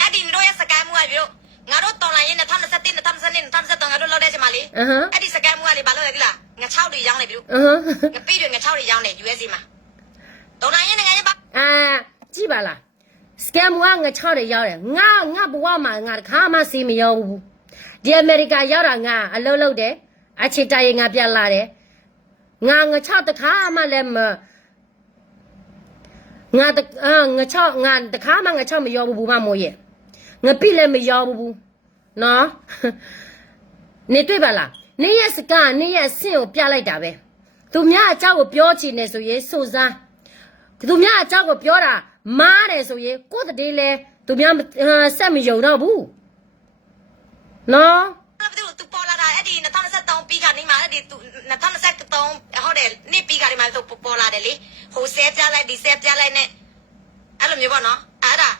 အဲ့ဒီတို့ရဲ့စကိုင်းမှုကပြောငါတို့တော်လိုင်းရင်2021 2022 2023ငါတို့လောက်တဲ့ချိန်မှာလေအဲ့ဒီစကိုင်းမှုကလေဘာလို့လဲဒီလားငါ6တွေရောင်းနေပြီလို့ငပိတွေငါ6တွေရောင်းနေ USA မှာတော်လိုင်းရင်ငါရင်ပါကြည့်ပါလား scam ကငါ6တွေရောက်တယ်ငါဘဝမှာငါတခါမှစီမရောက်ဘူးဒီအမေရိကရောက်တာငါအလုပ်လုပ်တယ်အချစ်တိုင်ငါပြန်လာတယ်ငါ6တခါမှလည်းငါတခါမှငါ6မရောက်ဘူးမမိုးရဲ့ငါပြည့်လည်းမရောက်ဘူးနော်နေတွေ့ပါလားနေရဲ့စကားနေရဲ့အဆင့်ကိုပြလိုက်တာပဲသူများအเจ้าကိုပြောချင်နေဆိုရင်စိုးစားသူများအเจ้าကိုပြောတာမားတယ်ဆိုရင်ကိုယ်တည်းလဲသူများဆက်မယုံတော့ဘူးနော်သူပေါ်လာတာအဲ့ဒီ2023ပြီးကနေမှအဲ့ဒီ2023ဟုတ်တယ်နေ့ပြီးကနေမှသူပေါ်လာတယ်လေဟိုဆဲပြလိုက်ဒီဆဲပြလိုက်နဲ့အဲ့လိုမျိုးပေါ့နော်အဲ့ဒါ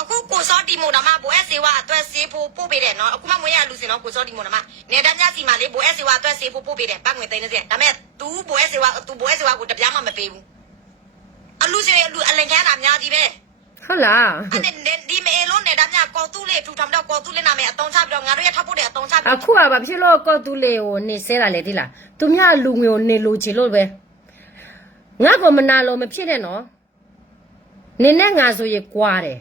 အခုကိုစောဒီမိုနာမဘိုးအဆေဝါအတွက်ဆေးဖို့ပို့ပေးတယ်နော်အခုမှမွေးရလူစင်နော်ကိုစောဒီမိုနာမနေတန်းများစီမှာလေဘိုးအဆေဝါအတွက်ဆေးဖို့ပို့ပေးတယ်ပတ်ငွေသိန်း30ဒါပေမဲ့ तू ဘိုးအဆေဝါကိုတပြားမှမပေးဘူးအလူစင်လူအလင်ခန်းတာများကြီးပဲဟုတ်လားအဲ့ဒီမေလုံးနေတန်းများကော်တူးလေးထူထောင်တော့ကော်တူးလေးနာမည်အတုံးချပြီးတော့ငါတို့ရထောက်ဖို့တယ်အတုံးချပြီးအခုကဘာဖြစ်လို့ကော်တူးလေးကိုနေဆဲတာလေဒီလားသူများလူငွေကိုနေလိုချင်လို့ပဲငါကမနာလို့မဖြစ်နဲ့နော်နေနဲ့ငါဆိုရင်ကွာတယ်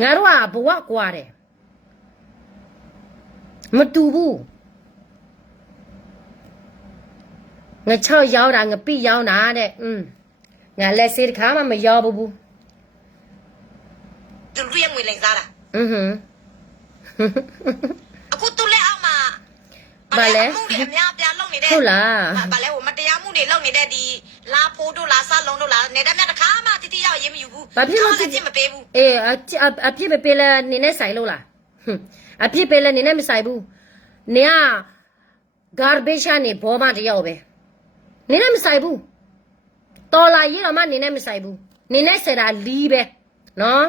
ငါတို့ကဘဝကွာတယ်မတူဘူးငါ6ရောက်တာငါပြရောက်တာတဲ့ငါလက်စေးတစ်ခါမှမရောက်ဘူးသူပြည့်ငွေလိန်စားတာအခုသူလက်အောက်မှာဘာလဲမှုတွေအများပြားလုပ်နေတဲ့ဟုတ်လားဘာလဲဟိုမတရားမှုတွေလုပ်နေတဲ့ဒီလာဖိုးတို့လာဆက်လုံးတို့လာနေတတ်မြတ်တစ်ခါမှတိတိရောက်ရေးမယူဘူးဘာဖြစ်လို့တိမပေးဘူးအေးအပြစ်မပေးလဲနေနဲ့ဆိုင်လို့လားအပြစ်ပေးလဲနေနဲ့မဆိုင်ဘူးနေက garbage ကနေဘောမတယောက်ပဲနေနဲ့မဆိုင်ဘူးတော်လာရေးတော့မှနေနဲ့မဆိုင်ဘူးနေနဲ့ဆယ်တာလီးပဲနော်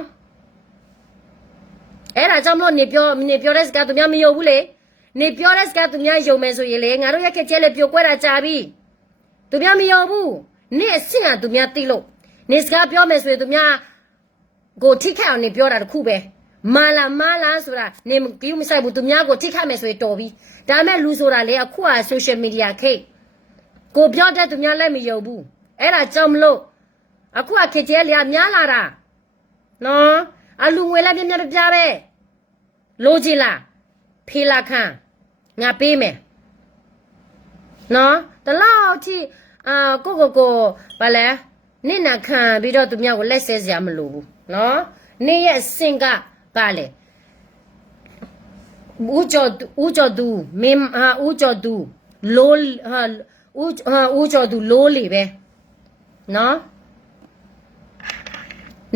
အဲ့ဒါကြောင့်မလို့နေပြောတဲ့စကားသူများမယုံဘူးလေနေပြောတဲ့စကားသူများယုံမယ်ဆိုရင်လေငါတို့ရက်ခက်ကျဲလေပြိုကွဲတာကြာပြီသူများမယုံဘူးနေအဆင့်ကသူများသိလို့နေစကားပြောမယ်ဆိုရင်သူများကိုထိခတ်အောင်နေပြောတာတခုပဲမာလာဆိုတာနေကိူးမဆိုင်ဘူးသူများကိုထိခတ်မယ်ဆိုရင်တော်ပြီဒါမဲ့လူဆိုတာလေအခုက social media ခေတ်ကိုပြောတဲ့သူများလည်းမယုံဘူးအဲ့ဒါကြောင့်မလို့အခုကခက်ကျဲလေများလာတာနော်အလူငွေလည်းပြပြပဲလိုချင်လားဖေးလာခံငါပေးမယ်နော်တလောက်ထိကိုဘာလဲနေနာခံပြီးတော့သူများကိုလက်ဆဲစရာမလိုဘူးနော်နေရဲ့စင်ကပါလေဦးကျော်သူမင်းဦးကျော်သူလိုးဦးကျော်သူလိုးလေပဲနော်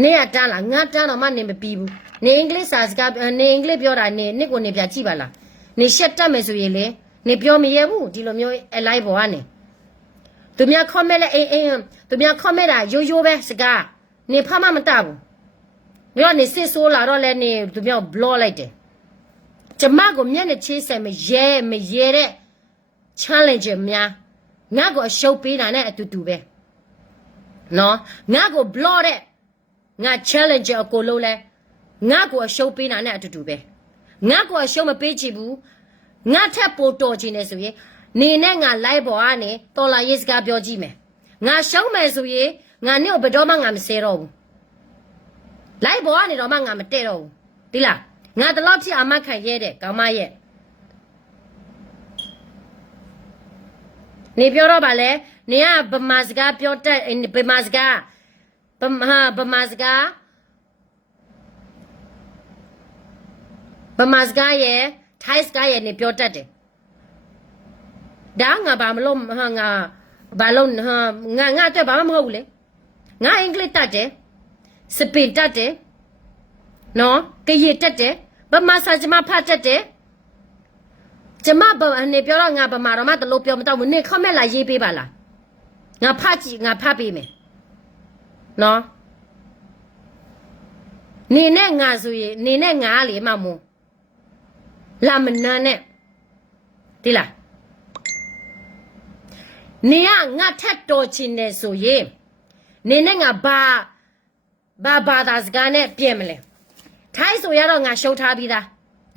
နေရတန်းလားငါတန်းတော့မှနေမပြီးဘူးနေအင်္ဂလိပ်စာစကားနေအင်္ဂလိပ်ပြောတာနေကိုနေပြကြည့်ပါလားနေရှက်တက်မယ်ဆိုရင်လေနေပြောမရဘူးဒီလိုမျိုးအလိုက်ပေါ်ကနေသူများ comment လဲအိမ်သူများ comment တာရိုးပဲစကားနေဖမမတဘူးပြီးတော့နေစစ်ဆိုးလာတော့လဲနေသူများ block လိုက်တယ်ကျမကိုမျက်နှာချေးဆက်မရဲတဲ့ challenge များငါ့ကိုအရှုပ်ပေးတာနဲ့အတူတူပဲနော်ငါ့ကို block တဲ့ငါ challenge အကိုလုံးလဲငါ့ကိုအရှုပ်ပေးတာနဲ့အတူတူပဲငါ့ကိုအရှုပ်မပေးချင်ဘူးငါထက်ပိုတော်ချင်နေဆိုရင်နေနဲ့ငါ live ပေါ်ကနေတော်လာရေးစကားပြောကြည့်မယ်ငါရှုံးမယ်ဆိုရင်ငါနဲ့ဘယ်တော့မှငါမဆဲတော့ဘူး live ပေါ်ကနေတော့မှငါမတဲ့တော့ဘူးဒီလားငါတလောက်ထိအမခံရဲတဲ့ကောင်မရဲ့နေပြောတော့ဗာလဲနေကဗမာစကားပြောတတ်ဗမာစကားရဲ့ထိုင်းစကားရဲ့နေပြောတတ်တယ်ဒါငါဘာမလို့ငါဘာလို့ငါအတွက်ဘာမှမဟုတ်ဘူးလေငါအင်္ဂလိပ်တတ်တယ်စပင်တတ်တယ်နော်ကရတတ်တယ်ဗမာစာကျမဖတ်တတ်တယ်ကျမနေပြောတော့ငါဗမာတော့မတလို့ပြောမတော့ဘူးနေခမဲ့လာရေးပေးပါလားငါဖတ်ကြည့်ငါဖတ်ပေးမယ်နော်နေနဲ့ငါဆိုရင်နေနဲ့ငါလေမမို့လာမနန်းနဲ့ဒီလားနေကငါထက်တော်ချင်တယ်ဆိုရင်နေနဲ့ငါဘာသာစကားနဲ့ပြင်မလဲထိုင်းဆိုရတော့ငါရှုံးထားပြီးသား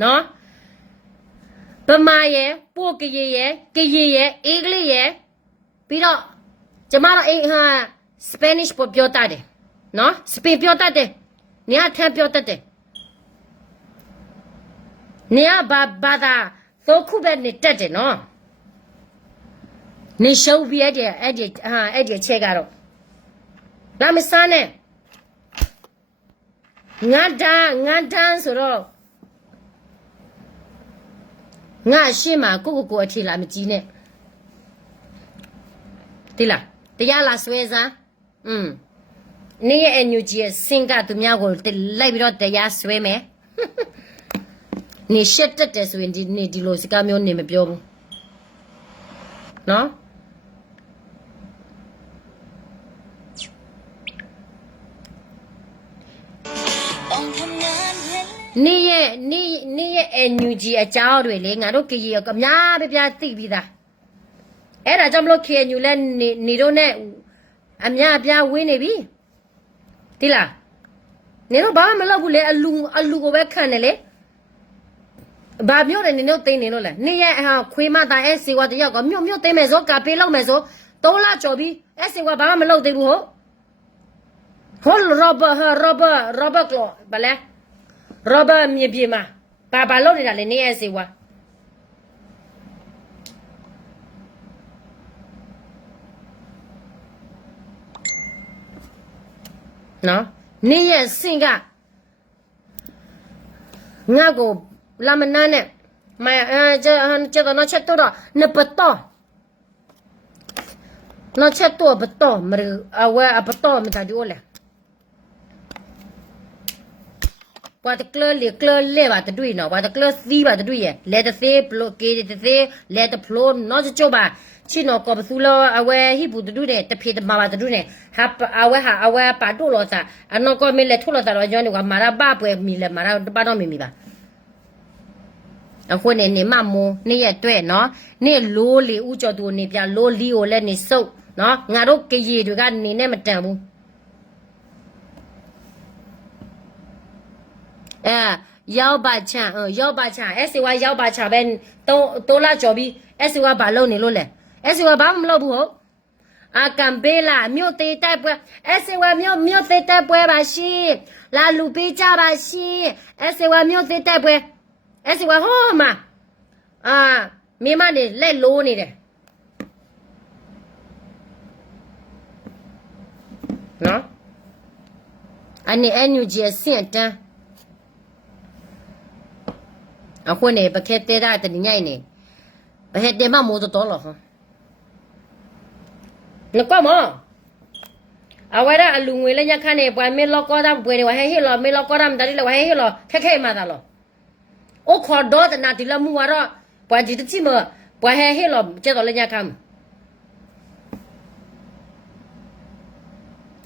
နော်ဗမာရဲ့ပို့ကရေရဲ့အင်္ဂလိပ်ရဲ့ပြီးတော့ကျမတို့စပနီးပြောတတ်တယ်နော်စပင်ပြောတတ်တယ်နေကထမ်းပြောတတ်တယ်နေကဘာသာသုံးခုပဲနေတတ်တယ်နော်နေရှုံးပြီးအဲ့ဒီချက်ကတော့လာမစမ်းနဲ့ငါတန်းဆိုတော့ငါရှင်းမှာကိုအထီလာမကြီးနဲ့ဒီလားတရားလာဆွဲစားနေရဲ့ energy စင်ကသူများကိုလိုက်ပြီးတော့တရားဆွဲမယ်နေရှက်တက်တယ်ဆိုရင်ဒီလိုစကားမျိုးနေမပြောဘူးနော်နေရဲ့ energy အကြောင်းတွေလေငါတို့ကြည်ရအများပြသိပြီးသားအဲ့ဒါကြောင့်မလို့ KNU လဲနေတို့နဲ့အများပြဝင်းနေပြီဒီလားနေတော့ဘာမှမလုပ်ဘူးလေအလူကိုပဲခံတယ်လေဘာမျိုးတယ်နေတို့သိနေလို့လဲနေရဲ့ခွေးမသားအဲ့စီဝါတယောက်ကမြို့သိမယ်ဆိုကာပေးလောက်မယ်ဆို3လကျော်ပြီအဲ့စီဝါဘာမှမလုပ်သေးဘူးဟုတ်ရောဘကလောဘာလဲရောဘမြေပြေမှာဘာလုပ်နေတာလဲနေရဲ့စီဝါနော်နေရဲ့စင်ကငါကိုလာမနာနဲ့မကျတော့နော်ချက်တော့နပတော့နော်ချက်တော့ဘတော့မရအဝဲအပတော့မတာဒီိုလဲ ပွားတကလလေကလလေပါတူနော်ပွားတကလစီပါတူရဲ့လေတသေးဘလော့ကေတသေးလေတဖလိုနော်ချိုပါချီနော်ကောပစူလောအဝဲဟိဘူးတူတဲ့တဖေတမပါတူနဲ့ဟာအဝဲပါတူလောစာအနော်ကောမီလေထုလောစာတော့ညောင်းကမာရာဘပွဲမီလေမာရာတပါတော့မီပါအခုနေမမိုးနေရတွေ့နော်နေလိုးလေဥကြော်သူနေပြလိုးလီကိုလည်းနေစုပ်နော်ငါတို့ကရေတွေကနေနဲ့မတန်ဘူးရောက်ပါချန်အဲ့စီဝါရောက်ပါချပဲတိုးလာကြော်ပြီးအဲ့စီဝါဘာလုပ်နေလို့လဲအဲ့စီဝါဘာမလုပ်ဘူးဟုတ်အာကံပေးလာမြို့သေးတိုက်ပွဲအဲ့စီဝါမြို့သေးတိုက်ပွဲပါရှိလာလူပေးကြပါရှိအဲ့စီဝါမြို့သေးတိုက်ပွဲအဲ့စီဝါဟောမှာမိမနေလက်လိုးနေတယ်နော်အနေအညူကြီးစင်တန်းအခုနေပခဲတဲတာတညိုင်နေဘယ်တဲမမိုးတော်လောဟလကောမအဝရအလူငွေလည်းညခနဲ့ပွားမေလောကောဒမ်ပွေဝဟဲဟီလောမေလောကောဒမ်ဒါရီလောဟဲဟီလောခဲမာတာလောအိုခေါ်တော့တနာတီလမူဝရပွားဂျီတချီမပွားဟဲဟီလောကျတော့လည်းညခမ်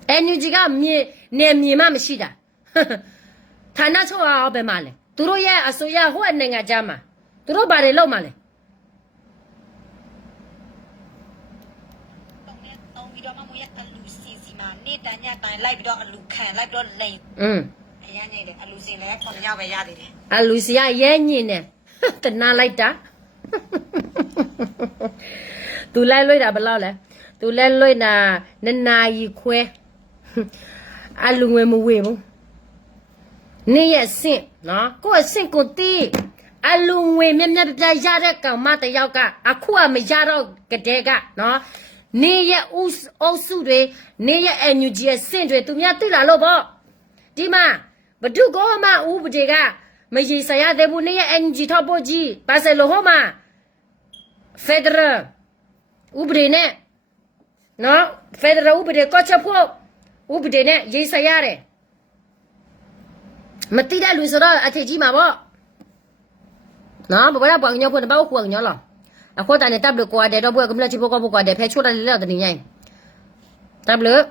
အန်ယူဂျီကမြေမမရှိတာဌာနချုပ်အောင်ပဲမလဲသူတို့ရဲ့အစိုးရဟိုနိုင်ငံကြမှာသူတို့ဘာတွေလုပ်မှာလဲတောင်းပြီးတော့မမရအလူစီစီမှာနေတာညတိုင်းလိုက်ပြီးတော့အလူခံလိုက်ပြီးတော့လိန်အရမ်းနေတယ်အလူစင်လည်း9ညပဲရသေးတယ်အလူစီရရဲညင်နေတနာလိုက်တာသူလိုက်လွိတာဘယ်လောက်လဲသူလဲလွိတာနှစ်နာရီခွဲအလူငွေမဝေဘူးနေရစင့်နော်ကိုယ်စင့်ကိုတီးအလူငွေမြက်ပြရတဲ့ကောင်မတယောက်ကအခုကမရတော့ကတဲ့ကနော်နေရအုပ်စုတွေနေရအန်ယူဂျီရဲ့စင့်တွေသူများသိလာလို့ပေါ့ဒီမှာဘဒုကောမဥပဒေကမရေစရတဲ့ဘူးနေရအန်ယူဂျီထောက်ဖို့ကြီးပါစလိုဟောမှာဖက်ဒရယ်ဥပဒေနဲ့နော်ဖက်ဒရယ်ဥပဒေကောချက်ဖို့ဥပဒေနဲ့ရေစရတယ်မတိတဲ့လူဆိုတော့အထက်ကြီးမှာပေါ့နော်ဘာလဲပွားညောဖို့တပောက်ခွာညောလားအခုတန်တဲ့တပ်လို့ကွာတဲ့တော့ဘွဲကမလို့ချိဖို့ကဘွားတဲ့ဖဲချိုးတယ်လေတော့တနေရင်တပ်လို့